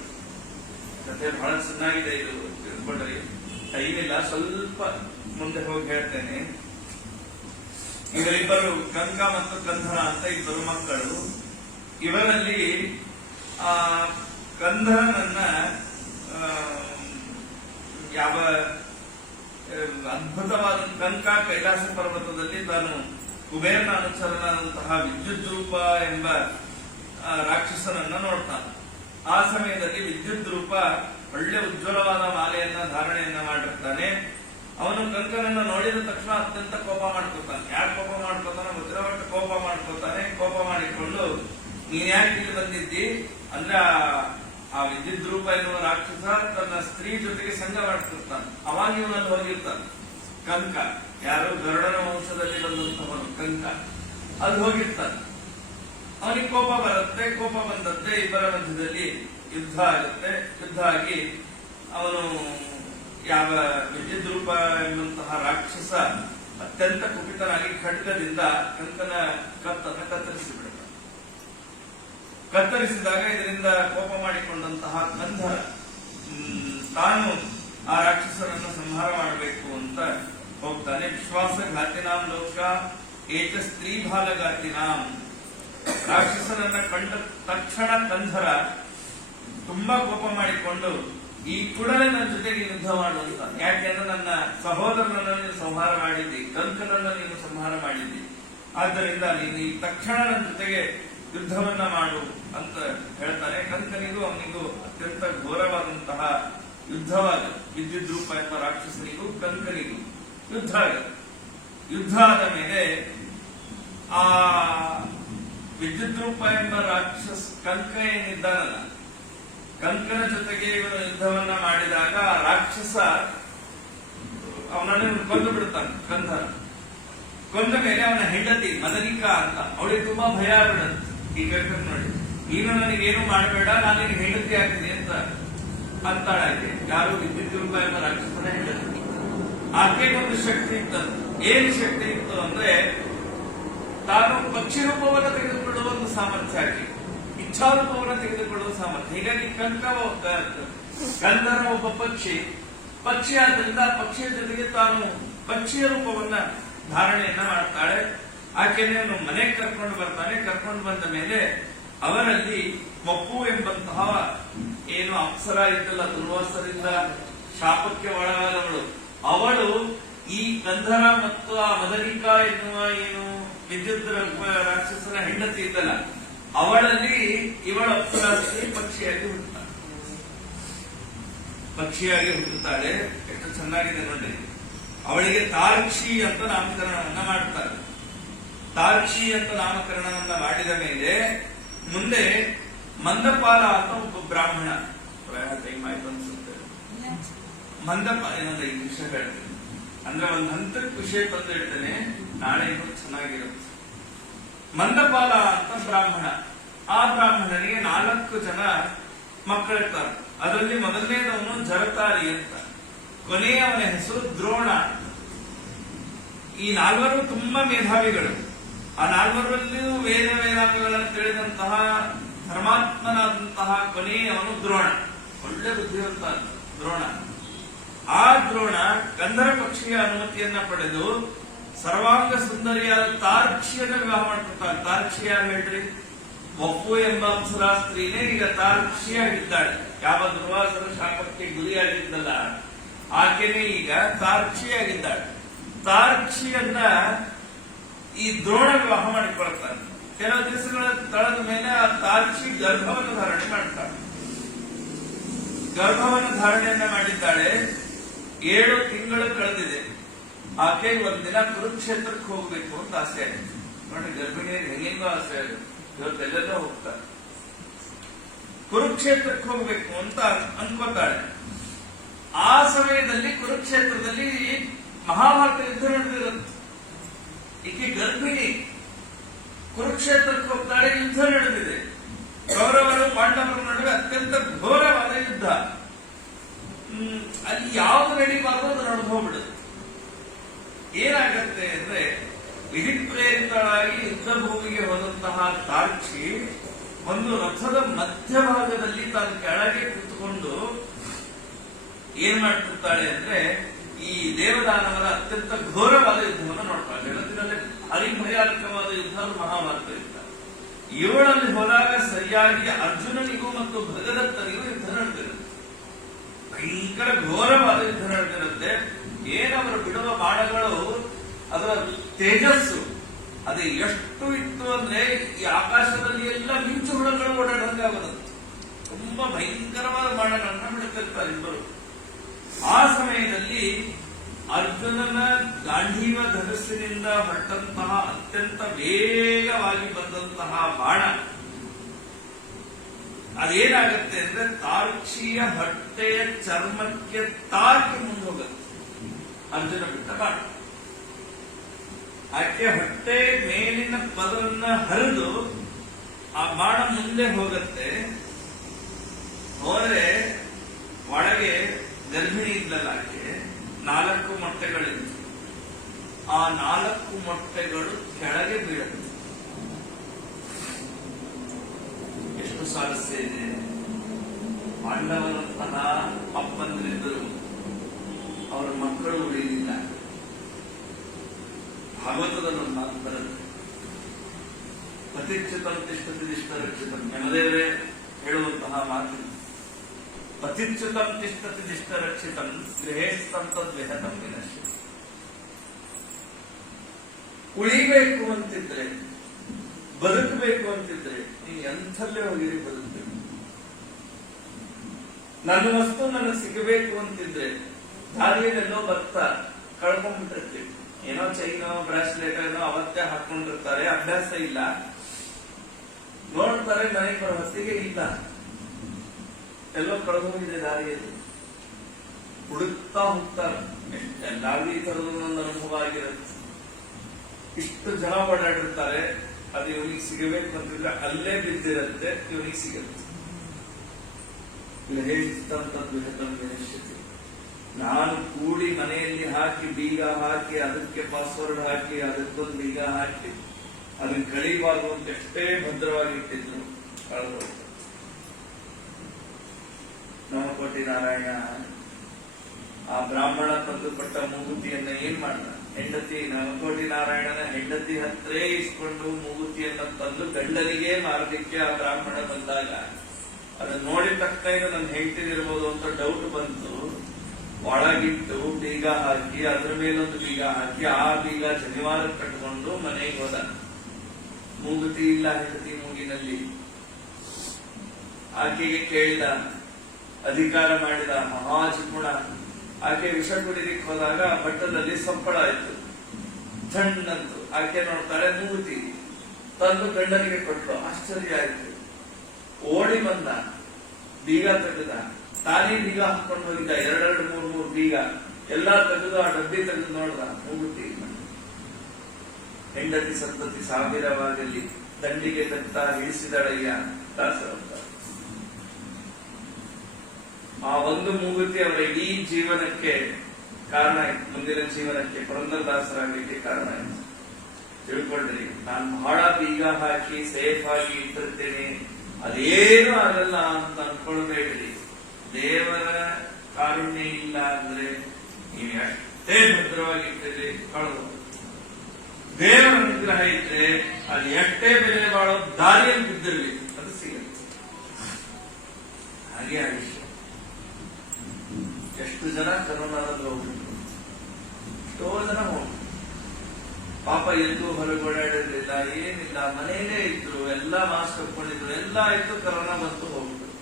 ಕಥೆ ಬಹಳ ಚೆನ್ನಾಗಿದೆ, ಇದು ತಿಳ್ಕೊಂಡ್ರಿ. ಟೈಮ್ ಇಲ್ಲ, ಸ್ವಲ್ಪ ಮುಂದೆ ಹೋಗಿ ಹೇಳ್ತೇನೆ. ಇವರಿಬ್ಬರು ಕಂಕ ಮತ್ತು ಕಂಧರ ಅಂತ ಇಬ್ಬರು ಮಕ್ಕಳು. ಇವರಲ್ಲಿ ಕಂಧರನನ್ನ ಯಾವ ಅದ್ಭುತವಾದ ಕಂಕ ಕೈಲಾಸ ಪರ್ವತದಲ್ಲಿ ತಾನು ಕುಬೇರನ ಅನುಚರನಾದಂತಹ ವಿದ್ಯುತ್ ರೂಪ ಎಂಬ ರಾಕ್ಷಸನನ್ನ ನೋಡ್ತಾನೆ. ಆ ಸಮಯದಲ್ಲಿ ವಿದ್ಯುತ್ ರೂಪ ಒಳ್ಳೆ ಉಜ್ವಲವಾದ ಮಾಲೆಯನ್ನ ಧಾರಣೆಯನ್ನ ಮಾಡಿರ್ತಾನೆ. ಅವನು ಕಂಕನನ್ನ ನೋಡಿದ ತಕ್ಷಣ ಅತ್ಯಂತ ಕೋಪ ಮಾಡ್ಕೊತಾನೆ. ಯಾಕೆ ಕೋಪ ಮಾಡ್ಕೊತಾನೆ ಗೊತ್ತಿಲ್ಲ, ಬಟ್ ಕೋಪ ಮಾಡ್ಕೊತಾನೆ. ಕೋಪ ಮಾಡಿಕೊಂಡು ನೀನ್ ಯಾಕೆ ಇಲ್ಲಿ ಬಂದಿದ್ದಿ ಅಂದ್ರೆ ಆ ವಿದ್ಯುತ್ ರೂಪ ಎನ್ನುವ ರಾಕ್ಷಸ ತನ್ನ ಸ್ತ್ರೀ ಜೊತೆಗೆ ಸಂಘ ಮಾಡ್ತಿರ್ತಾನೆ. ಅವಾಗ ಇವನಲ್ಲಿ ಹೋಗಿರ್ತಾನೆ ಕಂಕ, ಯಾರು ಗರುಡನ ವಂಶದಲ್ಲಿ ಬಂದಂತವನು ಕಂಕ, ಅದು ಹೋಗಿರ್ತಾನೆ. ಅವನಿಗೆ ಕೋಪ ಬರುತ್ತೆ. ಕೋಪ ಬಂದಂತೆ ಇಬ್ಬರ ಮಧ್ಯದಲ್ಲಿ ಯುದ್ಧ ಆಗುತ್ತೆ. ಯುದ್ಧ ಆಗಿ ಅವನು ಯಾವ ವಿದ್ಯುತ್ ರೂಪ ಎನ್ನುವಂತಹ ರಾಕ್ಷಸ ಅತ್ಯಂತ ಕುಪಿತನಾಗಿ ಖಡ್ಗದಿಂದ ಕಂಕನ ಕತ್ತನ್ನು ಕತ್ತರಿಸಿಬಿಡ್ತಾನೆ. ಕತ್ತರಿಸಿದಾಗ ಇದರಿಂದ ಕೋಪ ಮಾಡಿಕೊಂಡಂತಹ ಕಂಧರ ತಾನು ಆ ರಾಕ್ಷಸರನ್ನು ಸಂಹಾರ ಮಾಡಬೇಕು ಅಂತ ಹೋಗ್ತಾನೆ. ವಿಶ್ವಾಸಘಾತಿನಾಂ ಲೋಕ ಏಕ ಸ್ತ್ರೀ ಬಾಲಘಾತಿನಾಂ. ರಾಕ್ಷಸರನ್ನ ಕಂಡ ತಕ್ಷಣ ಕಂಧರ ತುಂಬಾ ಕೋಪ ಮಾಡಿಕೊಂಡು ಈ ಕೂಡಲೇ ನನ್ನ ಜೊತೆಗೆ ಯುದ್ಧ ಮಾಡುವಂತ, ಯಾಕೆಂದ್ರೆ ನನ್ನ ಸಹೋದರನನ್ನು ನೀನು ಸಂಹಾರ ಮಾಡಿದ್ದಿ, ಕಂಕನನ್ನು ನೀನು ಸಂಹಾರ ಮಾಡಿದ್ದಿ, ಆದ್ದರಿಂದ ನೀನು ಈ ತಕ್ಷಣ ನನ್ನ ಜೊತೆಗೆ ಯುದ್ಧವನ್ನ ಮಾಡು ಅಂತ ಹೇಳ್ತಾನೆ. ಕಂಕನಿಗೂ ಅವನಿಗೂ ಅತ್ಯಂತ ಘೋರವಾದಂತಹ ಯುದ್ಧವಾದ ವಿದ್ಯುತ್ ರೂಪ ಎಂಬ ರಾಕ್ಷಸನಿಗೂ ಕಂಕನಿಗೂ ಯುದ್ಧ ಆಗುತ್ತೆ. ಯುದ್ಧ ಆದ ಮೇಲೆ ಆ ವಿದ್ಯುತ್ ರೂಪ ಎಂಬ ರಾಕ್ಷಸ ಕಂಕ ಏನಿದ್ದಾನಲ್ಲ, ಕಂಕನ ಜೊತೆಗೆ ಇವನು ಯುದ್ಧವನ್ನ ಮಾಡಿದಾಗ ಆ ರಾಕ್ಷಸ ಅವನನ್ನು ಕೊಂದು ಬಿಡುತ್ತಾನೆ. ಕಂಧರ ಕೊಂದ ಮೇಲೆ ಅವನ ಹೆಂಡತಿ ಮದನಿಕಾ ಅಂತ, ಅವಳಿಗೆ ತುಂಬಾ ಭಯ ಬಿಡುತ್ತೆ. ಈಗ ನೋಡಿ, ನೀನು ನನಗೇನು ಮಾಡಬೇಡ, ನಾನು ನಿನಗೆ ಹೆಂಡತಿ ಆಗ್ತೀನಿ ಅಂತ ಅಂತಾಳಾಕೆ. ಯಾರು ವಿದ್ಯುತ್ ರೂಪ ಎಂಬ ರಾಕ್ಷಸನ ಹೆಂಡತಿ. ಆಕೆಗೊಂದು ಶಕ್ತಿ ಇತ್ತಂತೆ. ಏನು ಶಕ್ತಿ ಇತ್ತು ಅಂದ್ರೆ ತಾನು ಪಕ್ಷಿ ರೂಪವನ್ನು ತೆಗೆದುಕೊಳ್ಳುವ ಒಂದು ಸಾಮರ್ಥ್ಯ, ಆಕೆ ಇಚ್ಛಾರೂಪವನ್ನು ತೆಗೆದುಕೊಳ್ಳುವ ಸಾಮರ್ಥ್ಯ. ಹೀಗಾಗಿ ಕಂಧರ ಒಬ್ಬ ಪಕ್ಷಿ ಆದ್ದರಿಂದ ಪಕ್ಷಿಯ ಜೊತೆಗೆ ತಾನು ಪಕ್ಷಿಯ ರೂಪವನ್ನ ಧಾರಣೆಯನ್ನ ಮಾಡ್ತಾಳೆ. ಆಕೆಯನ್ನು ಮನೆಗೆ ಕರ್ಕೊಂಡು ಬರ್ತಾನೆ. ಕರ್ಕೊಂಡು ಬಂದ ಮೇಲೆ ಅವರಲ್ಲಿ ಮಪ್ಪು ಎಂಬಂತಹ ಏನು ಅಪ್ಸರ ಇದ್ದಲ್ಲ, ದುರ್ವಾಸರಿಂದ ಶಾಪಕ್ಕೆ ಒಳಗಾದವಳು, ಅವಳು ಈ ಕಂಧರ ಮತ್ತು ಆ ಮದನಿಕಾ ಎನ್ನುವ ಏನು ವಿದ್ಯುತ್ ರಾಕ್ಷಸನ ಹೆಂಡತಿ ಇದ್ದಲ್ಲ, ಅವಳಲ್ಲಿ ಇವಳ ಅಪ್ಸರ ಪಕ್ಷಿಯಾಗಿ ಹುಟ್ಟುತ್ತಾಳೆ. ಪಕ್ಷಿಯಾಗಿ ಹುಟ್ಟುತ್ತಾಳೆ. ಎಷ್ಟು ಚೆನ್ನಾಗಿದೆ ನೋಡಿ. ಅವಳಿಗೆ ತಾರ್ಕ್ಷಿ ಅಂತ ನಾಮಕರಣವನ್ನ ಮಾಡ್ತಾರೆ. ತಾರ್ಕ್ಷಿ ಅಂತ ನಾಮಕರಣವನ್ನ ಮಾಡಿದ ಮೇಲೆ ಮುಂದೆ ಮಂದಪಾಲ ಅಂತ ಒಬ್ಬ ಬ್ರಾಹ್ಮಣ, ಟೈಮ್ ಆಯ್ತು ಅನ್ಸುತ್ತೆ, ಮಂದಪಾಲ ಏನಂದ್ರೆ ಈ ವಿಷಯ ಹೇಳ್ತೇನೆ ಅಂದ್ರೆ ಒಂದು ಹಂತಕ್ಕೆ ವಿಷಯ ತಂದು ಹೇಳ್ತೇನೆ, ನಾಳೆ ಇನ್ನೂ ಚೆನ್ನಾಗಿರುತ್ತೆ. ಮಂದಪಾಲ ಅಂತ ಬ್ರಾಹ್ಮಣ. ಆ ಬ್ರಾಹ್ಮಣನಿಗೆ 4 ಜನ ಮಕ್ಕಳಿರ್ತಾರೆ. ಅದರಲ್ಲಿ ಮೊದಲನೇದವನು ಜರತಾರಿ ಅಂತ, ಕೊನೆಯವನ ಹೆಸರು ದ್ರೋಣ. ಈ 4 ತುಂಬಾ ಮೇಧಾವಿಗಳು. ಆ 4ರಲ್ಲಿಯೂ ವೇದಾಂಗಗಳನ್ನು ತಿಳಿದಂತಹ ಧರ್ಮಾತ್ಮನಾದಂತಹ ಕೊನೆಯವನು ದ್ರೋಣ. ಒಳ್ಳೆ ಬುದ್ಧಿವಂತ ದ್ರೋಣ. ಆ ದ್ರೋಣ ಕಂಧರ ಪಕ್ಷಿಯ ಅನುಮತಿಯನ್ನ ಪಡೆದು ಸರ್ವಾಂಗ ಸುಂದರಿಯಾದ ತಾರ್ಕ್ಷಿಯನ್ನು ವಿವಾಹ ಮಾಡ್ಕೊಳ್ತಾನೆ. ತಾರ್ಕ್ಷಿ ಯಾರು ಹೇಳ್ರಿ? ಒಪ್ಪು ಎಂಬ ಅಪ್ಸರಾ ಸ್ತ್ರೀನೇ ಈಗ ತಾರ್ಕ್ಷಿಯಾಗಿದ್ದಾಳೆ. ಯಾವ ದುರ್ವಾಸರ ಶಾಪಕ್ಕೆ ಗುರಿಯಾಗಿದ್ದಲ್ಲ, ಆಕೆನೇ ಈಗ ತಾರ್ಕ್ಷಿಯಾಗಿದ್ದಾಳೆ. ತಾರ್ಕ್ಷಿಯನ್ನ ಈ ದ್ರೋಣ ವಿವಾಹ ಮಾಡಿಕೊಳ್ತಾನೆ. ಕೆಲವು ದಿವಸಗಳ ತಳದ ಮೇಲೆ ಆ ತಾರ್ಕ್ಷಿ ಗರ್ಭವನ್ನು ಧಾರಣೆ ಮಾಡ್ತಾಳೆ. ಗರ್ಭವನ್ನು ಧಾರಣೆಯನ್ನ ಮಾಡಿದ್ದಾಳೆ. 7 ತಿಂಗಳು ಕಳೆದಿದೆ. ಆಕೆ ಒಂದಿನ ಕುರುಕ್ಷೇತ್ರಕ್ಕೆ ಹೋಗ್ಬೇಕು ಅಂತ ಆಸೆ ಆಗುತ್ತೆ. ನೋಡಿ, ಗರ್ಭಿಣಿಯರಿಗೆ ಹೆಂಗೆಂಗೋ ಆಸೆ ಆಗುತ್ತೆ. ಇವತ್ತೆಲ್ಲರೂ ಹೋಗ್ತಾರೆ. ಕುರುಕ್ಷೇತ್ರಕ್ಕೆ ಹೋಗ್ಬೇಕು ಅಂತ ಅನ್ಕೋತಾಳೆ. ಆ ಸಮಯದಲ್ಲಿ ಕುರುಕ್ಷೇತ್ರದಲ್ಲಿ ಮಹಾಭಾರತ ಯುದ್ಧ ನಡೆದಿರುತ್ತೆ. ಈಕೆ ಗರ್ಭಿಣಿ, ಕುರುಕ್ಷೇತ್ರಕ್ಕೆ ಹೋಗ್ತಾಳೆ. ಯುದ್ಧ ನಡೆದಿದೆ. ಕೌರವರು ಪಾಂಡವರ ನಡುವೆ ಅತ್ಯಂತ ಘೋರವಾದ ಯುದ್ಧ. ಅಲ್ಲಿ ಯಾವ್ದು ನಡೀಬಾರ್ದು ಅದು ನಡೆದು ಹೋಗ್ಬಿಡುತ್ತೆ. ಏನಾಗತ್ತೆ ಅಂದ್ರೆ, ವಿಧಿಪ್ರೇರಿತಳಾಗಿ ಯುದ್ಧ ಭೂಮಿಗೆ ಹೋದಂತಹ ತಾರ್ಕ್ಷಿ ಒಂದು ರಥದ ಮಧ್ಯಭಾಗದಲ್ಲಿ ತಾನು ಕೆಳಗೆ ಕೂತ್ಕೊಂಡು ಏನ್ ಮಾಡ್ತಿರ್ತಾಳೆ ಅಂದ್ರೆ ಈ ದೇವದಾನವರ ಅತ್ಯಂತ ಘೋರವಾದ ಯುದ್ಧವನ್ನು ನೋಡ್ತಾಳೆ. ಜಗತ್ತಿನಲ್ಲಿ ಹರಿಭಯಾನಕವಾದ ಯುದ್ಧ ಮಹಾಭಾರತ ಯುದ್ಧ. ಇವಳಲ್ಲಿ ಹೋದಾಗ ಸರಿಯಾಗಿ ಅರ್ಜುನನಿಗೂ ಮತ್ತು ಭಗದತ್ತನಿಗೂ ಯುದ್ಧ ನಡೆದಿರುತ್ತೆ. ಭಯಂಕರ ಘೋರವಾದ ಯುದ್ಧ ನಡೆದಿರುತ್ತೆ. ಏನವರು ಬಿಡುವ ಬಾಣಗಳು ಅದರ ತೇಜಸ್ಸು ಅದು ಎಷ್ಟು ಇತ್ತು ಅಂದ್ರೆ ಈ ಆಕಾಶದಲ್ಲಿ ಎಲ್ಲ ಮಿಂಚು ಹುಳಗಳು ಓಡಾಡಂಗಾಗುತ್ತೆ. ತುಂಬಾ ಭಯಂಕರವಾದ ಬಾಣಗಳನ್ನ ಬಿಡುತ್ತಿರ್ತಾರೆ ಇಬ್ಬರು. ಆ ಸಮಯದಲ್ಲಿ ಅರ್ಜುನನ ಗಾಂಧೀವ ಧನಸ್ಸಿನಿಂದ ಹೊರಟಂತಹ ಅತ್ಯಂತ ವೇಗವಾಗಿ ಬಂದಂತಹ ಬಾಣ ಅದೇನಾಗತ್ತೆ ಅಂದ್ರೆ ತಾರ್ಕ್ಷಿಯ ಹೊಟ್ಟೆಯ ಚರ್ಮಕ್ಕೆ ತಾಕಿ ಮುಂದೆ ಹೋಗುತ್ತೆ. ಅರ್ಜುನ ಬಿಟ್ಟ ಬಾಣ ಆಕೆ ಹೊಟ್ಟೆ ಮೇಲಿನ ಪದರನ್ನ ಹರಿದು ಆ ಬಾಣ ಮುಂದೆ ಹೋಗುತ್ತೆ. ಹೋದ್ರೆ ಒಳಗೆ ಗರ್ಭಿಣಿ ಇದ್ದಲ್ಲ ಆಕೆ, 4 ಮೊಟ್ಟೆಗಳಿತ್ತು. ಆ 4 ಮೊಟ್ಟೆಗಳು ಕೆಳಗೆ ಬೀಳುತ್ತೆ. ಎಷ್ಟು ಸ್ವಾರಸ್ಯ ಇದೆ. ಪಾಂಡವರಂತಹ ಅಪ್ಪಂದ್ರಿದ್ದರು, ಅವರ ಮಕ್ಕಳು ಉಳಿಯಲಿಲ್ಲ. ಭಾಗವತದಲ್ಲಿ ಒಂದು ಮಾತು ಬರುತ್ತೆ, ಪತಿಚ್ಯುತಂ ತಿಷ್ಠತಿ ನಿಷ್ಠರಕ್ಷಿತಂ. ಯಮದೇವರೇ ಹೇಳುವಂತಹ ಮಾತು, ಪತಿಚ್ಯುತಂ ತಿಷ್ಠತಿ ನಿಷ್ಠರಕ್ಷಿತಂ ಗೃಹೇಸ್ತಂ ತದ್ವಿಹತಂ ವಿನಶ್ಯತಿ. ಉಳಿಬೇಕು ಅಂತಿದ್ರೆ, ಬದುಕಬೇಕು ಅಂತಿದ್ರೆ ನೀವು ಎಂಥಲ್ಲೇ ಹೋಗಿರಿ ಬದುಕಬೇಕು. ನನ್ನ ವಸ್ತು ನನಗೆ ಸಿಗಬೇಕು ಅಂತಿದ್ರೆ ದಾರಿಯಲ್ಲೆಲ್ಲೋ ಬರ್ತಾ ಕಳ್ಕೊಂಡ್ಬಿಟ್ಟಿರ್ತೀವಿ. ಏನೋ ಚೈನೋ ಬ್ರಾಸ್ಲೆಟ್ ಏನೋ ಅವತ್ತೇ ಹಾಕೊಂಡಿರ್ತಾರೆ, ಅಭ್ಯಾಸ ಇಲ್ಲ. ನೋಡ್ತಾರೆ ಮನೆಗೆ ಬರೋ ಹೊತ್ತಿಗೆ ಇಲ್ಲ, ಎಲ್ಲೋ ಕಳೆದೋಗಿದೆ ದಾರಿಯಲ್ಲಿ. ಹುಡುಕ್ತಾ ಹೋಗ್ತಾರೆ. ಎಲ್ಲಾರ್ಗೂ ಈ ತರದೊಂದು ಅನುಭವ ಆಗಿರುತ್ತೆ. ಇಷ್ಟು ಜನ ಓಡಾಡಿರ್ತಾರೆ, ಅದು ಇವನಿಗೆ ಸಿಗಬೇಕು ಅಂತಿದ್ರೆ ಅಲ್ಲೇ ಬಿದ್ದಿರುತ್ತೆ, ಇವನಿಗೆ ಸಿಗುತ್ತೆ. ನಾನು ಕೂಡಿ ಮನೆಯಲ್ಲಿ ಹಾಕಿ ಬೀಗ ಹಾಕಿ ಅದಕ್ಕೆ ಪಾಸ್ವರ್ಡ್ ಹಾಕಿ ಅದಕ್ಕೊಂದು ಬೀಗ ಹಾಕಿ ಅದನ್ನ ಕಳೀಬಾರ್ದು ಅಂತ ಎಷ್ಟೇ ಭದ್ರವಾಗಿ ಇಟ್ಟಿದ್ರು, ಕಳೆದು ನವಕೋಟಿ ನಾರಾಯಣ ಆ ಬ್ರಾಹ್ಮಣ ತಂದು ಕೊಟ್ಟ ಮೂಗುತಿಯನ್ನ ಏನ್ ಮಾಡ್ದ? ಹೆಂಡತಿ ನವಕೋಟಿ ನಾರಾಯಣನ ಹೆಂಡತಿ ಹತ್ರೇ ಇಸ್ಕೊಂಡು ಮೂಗುತಿಯನ್ನ ತಂದು ಗಂಡನಿಗೆ ಮಾರಲಿಕ್ಕೆ ಆ ಬ್ರಾಹ್ಮಣ ಬಂದಾಗ ಅದನ್ನ ನೋಡಿದ ತಕ್ಷಣ ನನ್ನ ಹೆಂಡತಿನಿರ್ಬೋದು ಅಂತ ಡೌಟ್ ಬಂತು. ಒಳಗಿಟ್ಟು ಬೀಗ ಹಾಕಿ ಅದ್ರ ಮೇಲೊಂದು ಬೀಗ ಹಾಕಿ ಆ ಬೀಗ ಶನಿವಾರ ಕಟ್ಕೊಂಡು ಮನೆಗೆ ಹೋದ. ಮೂಗುತಿ ಇಲ್ಲ ಹೆಂಡತಿ ಮೂಗಿನಲ್ಲಿ. ಆಕೆಗೆ ಕೇಳಿದ, ಅಧಿಕಾರ ಮಾಡಿದ, ಮಹಾಜಿಗುಣ. ಆಕೆ ವಿಷ ಕುಡಿಲಿಕ್ಕೆ ಹೋದಾಗ ಬಟ್ಟದಲ್ಲಿ ಸಪ್ಪಳ ಆಯ್ತು, ಸಣ್ಣಂತು. ಆಕೆ ನೋಡ್ತಾಳೆ ಮೂಗುತಿ, ತಂದು ಗಂಡನಿಗೆ ಕೊಟ್ಲು. ಆಶ್ಚರ್ಯ ಆಯ್ತು. ಓಡಿ ಬಂದ, ಬೀಗ ತೆಗೆದ, ತಾನೇ ಬೀಗ ಹಾಕೊಂಡು ಹೋಗಿದ್ದ. 2 3 ಬೀಗ ಎಲ್ಲಾ ತೆಗೆದು ಆ ಡಬ್ಬಿ ತೆಗೆದು ನೋಡ್ದ, ಮೂಗುತಿ. ಹೆಂಡತಿ ಸಂತತಿ ಸಾವಿರವಾಗಲಿ ದಂಡಿಗೆ ತತ್ತ ಇಳಿಸಿದಳಯ್ಯ ದಾಸರಂತ. ಆ ಒಂದು ಮೂಗುತಿ ಅವರ ಇಡೀ ಜೀವನಕ್ಕೆ ಕಾರಣ ಆಯ್ತು, ಮುಂದಿನ ಜೀವನಕ್ಕೆ ಪುರಂದರದಾಸರಾಗಲಿಕ್ಕೆ ಕಾರಣ ಆಯ್ತು. ತಿಳ್ಕೊಂಡ್ರಿ, ನಾನು ಬಹಳ ಬೀಗ ಹಾಕಿ ಸೇಫ್ ಆಗಿ ಇಟ್ಟಿರ್ತೇನೆ, ಅದೇನು ಆಗಲ್ಲ ಅಂತ ಅನ್ಕೊಳ್ಬೇಡ್ರಿ. ದೇವರ ಕಾರುಣ್ಯ ಇಲ್ಲ ಅಂದ್ರೆ ನೀವು ಎಷ್ಟೇ ಭದ್ರವಾಗಿರ್ತೀರಿ ಕಳೆದು. ದೇವರ ಅನುಗ್ರಹ ಇದ್ರೆ ಅದು ಎಷ್ಟೇ ಬೆಲೆ ಬಾಳೋ ದಾರಿಯಲ್ಲಿ ಬಿದ್ದಿರಲಿ, ಅದು ಸಿಗುತ್ತೆ. ಹಾಗೆ ಆಯುಷ್ಯ. ಎಷ್ಟು ಜನ ಕರೋನಾದಲ್ಲಿ ಹೋಗ್ಬಿಟ್ರು, ಎಷ್ಟೋ ಜನ ಹೋಗ್ಬಿಟ್ರು. ಪಾಪ ಎದ್ದು ಹೊರಗೆ ಓಡಾಡಿರ್ಲಿಲ್ಲ, ಏನಿಲ್ಲ, ಮನೆಯಲ್ಲೇ ಇದ್ರು, ಎಲ್ಲ ಮಾಸ್ಕ್ ಹಾಕೊಂಡಿದ್ರು, ಎಲ್ಲ ಆಯ್ತು, ಕರೋನಾ ಬಂತು, ಹೋಗ್ಬಿಟ್ರು.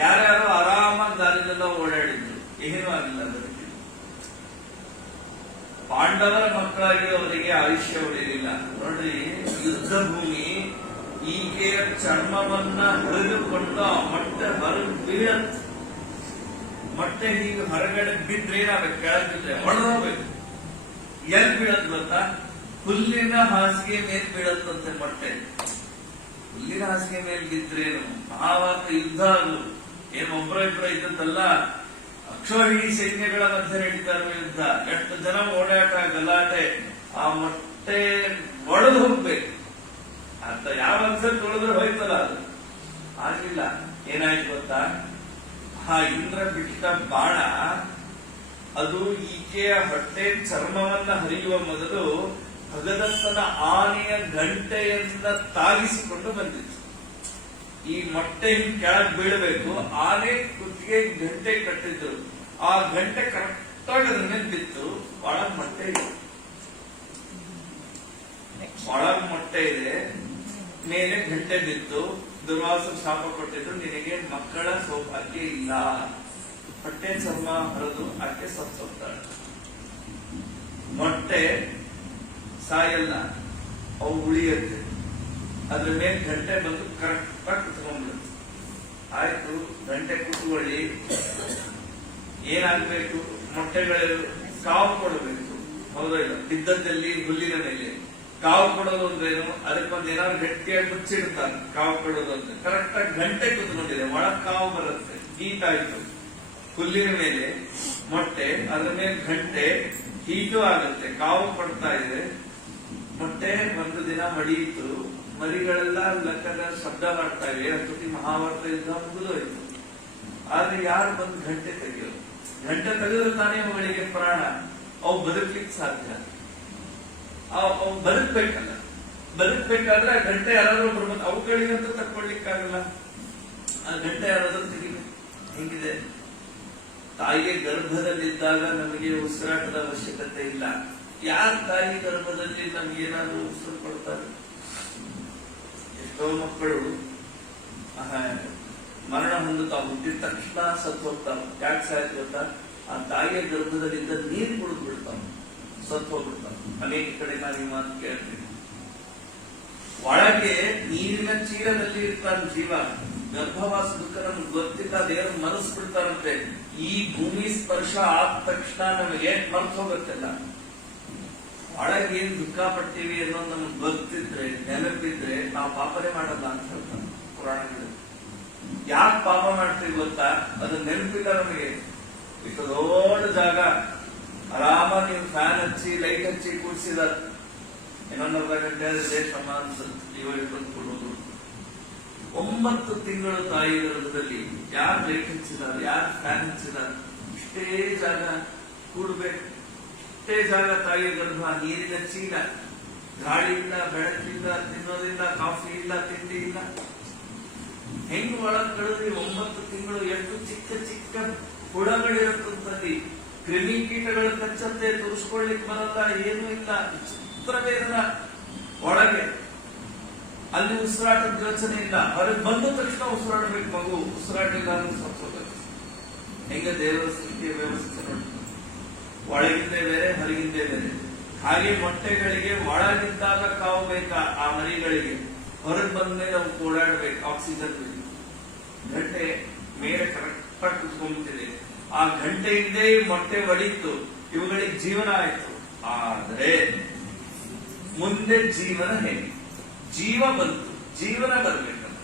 ಯಾರ್ಯಾರು ಆರಾಮಾಗಿ ದಾರಿಲೆಲ್ಲ ಓಡಾಡಿದ್ರು, ಏನೂ ಆಗಿಲ್ಲ. ಅದಕ್ಕೆ ಪಾಂಡವರ ಮಕ್ಕಳಾಗಿ ಅವರಿಗೆ ಆಯುಷ್ಯ ಉಳಿಯಲಿಲ್ಲ. ನೋಡ್ರಿ, ಯುದ್ಧ ಭೂಮಿ ಈಕೆಯ ಚರ್ಮವನ್ನ ಹೊಡೆದುಕೊಂಡು ಆ ಮೊಟ್ಟೆ ಹೊರಗೆ ಬೀಳತ್. ಮೊಟ್ಟೆ ಹೀಗೆ ಹೊರಗಡೆ ಬಿದ್ರೆ ಏನಾಗಬೇಕು? ಕೆಳಗೆ ಬಿದ್ರೆ ಹೊಡೆದೋಗ್ಬೇಕು. ಎಲ್ಲಿ ಬೀಳತ್ ಗೊತ್ತಾ? ಹುಲ್ಲಿನ ಹಾಸಿಗೆ ಮೇಲೆ ಬೀಳತ್ತಂತೆ ಮೊಟ್ಟೆ. ಹುಲ್ಲಿನ ಹಾಸಿಗೆ ಮೇಲೆ ಬಿದ್ರೇನು ಮಹಾಭಾರತ ಯುದ್ಧ ಅದು ಏನು ಒಬ್ಬರ ಇಬ್ಬರ ಇದ್ದದ್ದಲ್ಲ. ಅಕ್ಷೋಹಿಣಿ ಸೈನ್ಯಗಳ ಮಧ್ಯೆ ನಡೀತಾ ಇರುವ ಯುದ್ಧ. ಎಷ್ಟು ಜನ ಓಡಾಟ ಗಲಾಟೆ, ಆ ಮೊಟ್ಟೆ ಒಡೆದು ಹೋಗ್ಬೇಕು ಅಂತ ಯಾವ ಅನ್ಸರ್ ತೊಳೆದ್ರೆ ಹೋಯ್ತಲ್ಲ, ಅದು ಆಗಿಲ್ಲ. ಏನಾಯ್ತು ಗೊತ್ತಾ? ಆ ಇಂದ್ರ ಬಿಟ್ಟ ಬಾಣ ಅದು ಈಕೆಯ ಹೊಟ್ಟೆ ಚರ್ಮವನ್ನ ಹರಿಯುವ ಮೊದಲು ಭಗದತ್ತನ ಆನೆಯ ಗಂಟೆಯನ್ನ ತಾಗಿಸಿಕೊಂಡು ಬಂದಿತ್ತು. ಈ ಮೊಟ್ಟೆ ಹಿಂಗ್ ಕೆಳಗ್ ಬೀಳಬೇಕು, ಆನೆ ಕುತ್ತಿಗೆ ಗಂಟೆ ಕಟ್ಟಿದ್ರು, ಆ ಗಂಟೆ ಕರೆಕ್ಟ್ ಆಗಿ ಅದ್ರ ಮೇಲೆ ಬಿತ್ತು. ಒಳಗ್ ಮೊಟ್ಟೆ ಇದೆ, ಒಳಗ್ ಮೊಟ್ಟೆ ಇದೆ, ಮೇಲೆ ಗಂಟೆ ಬಿತ್ತು. ದುರ್ವಾಸರು ಶಾಪ ಕೊಟ್ಟಿದ್ರು, ನಿನಗೆ ಮಕ್ಕಳ ಸೌಭಾಗ್ಯ ಇಲ್ಲ, ಹೊಟ್ಟೆ ಚರ್ಮ ಹರಿದು ಆಕೆ ಸತ್ತೋಗ್ತಾಳೆ. ಮೊಟ್ಟೆ ಸಾಯಲ್ಲ, ಅವು ಉಳಿಯುತ್ತೆ. ಅದ್ರ ಮೇಲೆ ಗಂಟೆ ಬಂದು ಕರೆಕ್ಟ್ ಆಗಿ ಕುತ್ಕೊಂಡ್ಬಿಡುತ್ತೆ. ಆಯ್ತು, ಗಂಟೆ ಕುತ್ಕೊಳ್ಳಿ, ಏನಾಗ್ಬೇಕು? ಮೊಟ್ಟೆಗಳು ಕಾವು ಕೊಡಬೇಕು, ಹೌದಾ ಇಲ್ಲ? ಬಿದ್ದದ್ದಲ್ಲಿ ಹುಲ್ಲಿನ ಮೇಲೆ ಕಾವು ಕೊಡೋದು ಅಂದ್ರೇನು? ಅದಕ್ಕೊಂದು ಏನಾದ್ರು ಗಟ್ಟಿಯಾಗಿ ಮುಚ್ಚಿಡ್ತಾರೆ ಕಾವು ಕೊಡೋದು ಅಂತ. ಕರೆಕ್ಟ್ ಆಗಿ ಗಂಟೆ ಕುತ್ಕೊಂಡಿದೆ, ಒಳಗ್ ಕಾವು ಬರುತ್ತೆ, ಹೀಟ್ ಆಯ್ತು. ಹುಲ್ಲಿನ ಮೇಲೆ ಮೊಟ್ಟೆ, ಅದ್ರ ಮೇಲೆ ಗಂಟೆ, ಹೀಟು ಆಗುತ್ತೆ, ಕಾವು ಕೊಡ್ತಾ ಇದೆ. ಮೊಟ್ಟೆ ಒಂದು ದಿನ ಮಡಿಯಿತು, ಮರಿಗಳೆಲ್ಲ ಲೆಕ್ಕದ ಶಬ್ದ ಮಾಡ್ತಾ ಇವೆ. ಅಷ್ಟೊತ್ತಿ ಮಹಾಭಾರತ ಯುದ್ಧ ಮುಗಿದೋಯ್ತು. ಆದ್ರೆ ಯಾರು ಬಂದು ಗಂಟೆ ತೆಗೆಯೋದು? ಗಂಟೆ ತೆಗೆದ್ರೆ ತಾನೇ ಅವುಗಳಿಗೆ ಪ್ರಾಣ, ಅವು ಬದುಕ್ಲಿಕ್ಕೆ ಸಾಧ್ಯ. ಅವು ಬದುಕ್ಬೇಕಲ್ಲ, ಬದುಕ್ಬೇಕಾದ್ರೆ ಆ ಗಂಟೆ ಯಾರಾದ್ರೂ ಬರ್ಬೋದು, ಅವುಗಳಿಗಂತೂ ತಕ್ಕೊಳ್ಳಿಕ್ಕಾಗಲ್ಲ. ಆ ಗಂಟೆ ಯಾರಾದ್ರೂ ತೆಗಿಬೇಕು. ಹೆಂಗಿದೆ? ತಾಯಿಯ ಗರ್ಭದಲ್ಲಿದ್ದಾಗ ನಮಗೆ ಉಸಿರಾಟದ ಅವಶ್ಯಕತೆ ಇಲ್ಲ. ಯಾರು ತಾಯಿ ಗರ್ಭದಲ್ಲಿ ನಮ್ಗೇನಾದ್ರೂ ಉಸಿರು ಕೊಡ್ತಾರೆ? ಎಷ್ಟೋ ಮಕ್ಕಳು ಮರಣ ಹೊಂದುತ್ತಾ ಹುಟ್ಟಿದ ತಕ್ಷಣ ಸತ್ತು ಹೋಗ್ತಾವೆ. ಯಾಕೆ ಸಾಯ್ತು ಗೊತ್ತಾ? ಆ ತಾಯಿಯ ಗರ್ಭದಲ್ಲಿದ್ದ ನೀರು ಕುಡಿದು ಬಿಡ್ತಾವೆ, ಸತ್ತು ಹೋಗ್ಬಿಡ್ತಾವೆ. ಅನೇಕ ಕಡೆ ನಾನು ಈ ಮಾತು ಕೇಳ್ತೀನಿ. ಒಳಗೆ ನೀರಿನ ಚೀಲದಲ್ಲಿ ಇರ್ತಾನೆ ಜೀವ. ಗರ್ಭವಾಸ ದುಃಖ ನಮ್ಗೆ ಗೊತ್ತಿಲ್ಲ, ದೇವರು ಮನಸ್ಬಿಡ್ತಾರಂತೆ. ಈ ಭೂಮಿ ಸ್ಪರ್ಶ ಆದ ತಕ್ಷಣ ನಮಗೆ ಮರ್ತು ಹೋಗುತ್ತಲ್ಲ. ಒಳಗೆ ಏನ್ ದುಃಖ ಪಡ್ತೀವಿ ಅನ್ನೋದು ನಮ್ಗೆ ಗೊತ್ತಿದ್ರೆ, ನೆನಪಿದ್ರೆ ನಾವು ಪಾಪನೇ ಮಾಡಲ್ಲ ಅಂತ ಹೇಳ್ತಾರೆ ಪುರಾಣಗಳು. ಯಾಕೆ ಪಾಪ ಮಾಡ್ತೀವಿ ಗೊತ್ತಾ? ಅದು ನೆನಪಿಲ್ಲ ನಮಗೆ. ಇಷ್ಟು ದೊಡ್ಡ ಜಾಗ, ಆರಾಮ ನೀವು ಫ್ಯಾನ್ ಹಚ್ಚಿ ಲೈಟ್ ಹಚ್ಚಿ ಕೂಡಿಸಿದಾರೆ. ಇನ್ನೊಂದು ಅರ್ಧ ಗಂಟೆ ಶ್ರಮ ಅನ್ಸುತ್ತೆ ಇವಾಗ ಕೊಡೋದು. 9 ತಿಂಗಳು ತಾಯಿ ಗರ್ಭದಲ್ಲಿ ಯಾರು ಲೈಟ್ ಹಚ್ಚಿದಾರೆ, ಯಾರು ಫ್ಯಾನ್ ಹಚ್ಚಿದಾರೆ? ಇಷ್ಟೇ ಜಾಗ ಕೂಡ್ಬೇಕು, ಇಷ್ಟೇ ಜಾಗ ತಾಯಿ ಗರ್ಭ. ನೀರಿನ ಚೀಲ, ಗಾಳಿ ಇಲ್ಲ, ಬೆಳಕಿಲ್ಲ, ತಿನ್ನೋದಿಲ್ಲ, ಕಾಫಿ ಇಲ್ಲ, ತಿಂಡಿ ಇಲ್ಲ. ಹೆಂಗ್ ಒಳಗ್ ಕಳೆದ್ರಿ 9 ತಿಂಗಳು? ಎಷ್ಟು ಚಿಕ್ಕ ಚಿಕ್ಕ ಹುಳಗಳಿರುತ್ತಲ್ಲಿ, ಕ್ರಿಮಿ ಕೀಟಗಳ ಕಚ್ಚತ್ತೆ, ತುರಿಸ್ಕೊಳ್ಳಿಕ್ ಬರಲ್ಲ, ಏನೂ ಇಲ್ಲ, ಚಿತ್ರವೇದನ ಒಳಗೆ. ಅಲ್ಲಿ ಉಸಿರಾಟದ ಯೋಚನೆ ಇಲ್ಲ. ಹೊರಗೆ ಬಂದ ತಕ್ಷಣ ಉಸಿರಾಡಬೇಕು ಮಗು, ಉಸಿರಾಟಿಲ್ಲ ಅಂದ್ರೆ ಸತ್ತೋಗುತ್ತೆ. ಹೆಂಗ ದೇವರ ಸ್ಥಿತಿಯ ವ್ಯವಸ್ಥೆ ನೋಡಿ, ಒಳಗಿಂದೇ ಬೇರೆ ಹೊರಗಿಂದೇ ಬೇರೆ. ಹಾಗೆ ಮೊಟ್ಟೆಗಳಿಗೆ ಒಳಗಿದ್ದಾಗ ಕಾವು ಬೇಕಾ ಆ ಮರಿಗಳಿಗೆ, ಹೊರಗೆ ಬಂದ ಮೇಲೆ ಅವು ಓಡಾಡ್ಬೇಕು, ಆಕ್ಸಿಜನ್ ಬೇಕು. ಗಂಟೆ ಮೇಲೆ ಕರೆಕ್ಟ್ ಆಗಿ ಕುತ್ಕೊಂಡ್ಬಿಟ್ಟಿದೆ. ಆ ಗಂಟೆಯಿಂದೇ ಮೊಟ್ಟೆ ಒಡಿತು, ಇವುಗಳಿಗೆ ಜೀವನ ಆಯ್ತು. ಆದ್ರೆ ಮುಂದೆ ಜೀವನ ಹೇಗೆ? ಜೀವ ಬಂತು, ಜೀವನ ಬರ್ಬೇಕಲ್ಲ.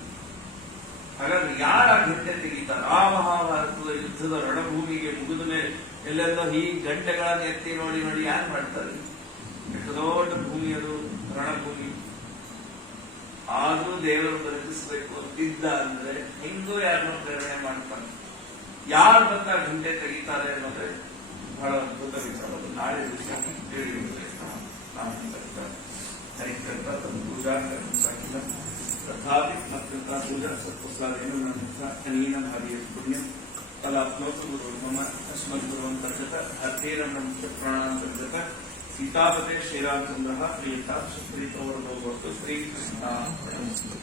ಹಾಗಾಗಿ ಯಾರ ಗಂಟೆ ತೆಗಿತಾರ? ಆ ಮಹಾಭಾರತದ ಯುದ್ಧದ ರಣಭೂಮಿಗೆ ಮುಗಿದ ಮೇಲೆ ಎಲ್ಲೆಲ್ಲೋ ಈ ಗಂಟೆಗಳನ್ನ ಎತ್ತಿ ನೋಡಿ ನೋಡಿ ಯಾರು ಮಾಡ್ತಾರೆ? ಎಷ್ಟು ದೊಡ್ಡ ಭೂಮಿ ಅದು, ರಣಭೂಮಿ. ಆದ್ರೂ ದೇವರು ಬದುಕಿಸ್ಬೇಕು ಅಂತಿದ್ದ ಅಂದ್ರೆ ಹೆಂಗೋ ಯಾರನ್ನೋ ಪ್ರೇರಣೆ ಮಾಡ್ತಾರೆ. ಯಾರು ಬಂದ ಗಂಟೆ ತೆಗಿತಾರೆ ಅನ್ನೋದ್ರೆ ಬಹಳ ಅದ್ಭುತ ವಿಚಾರ. ನಾಳೆ ದಿವಸ पूजा तथापि मत्कृता पूजा सत्पुरुषादेन अनेन भावी पुण्यं फलाप्नोतु गुरुर्मम अस्मद्गुरुं तर्जत हतेरनं च प्राणां तर्जत सीतापते श्रीरामचन्द्रः प्रियता सुप्रीतोर्भो भवतु श्रीकृष्णार्पणमस्तु।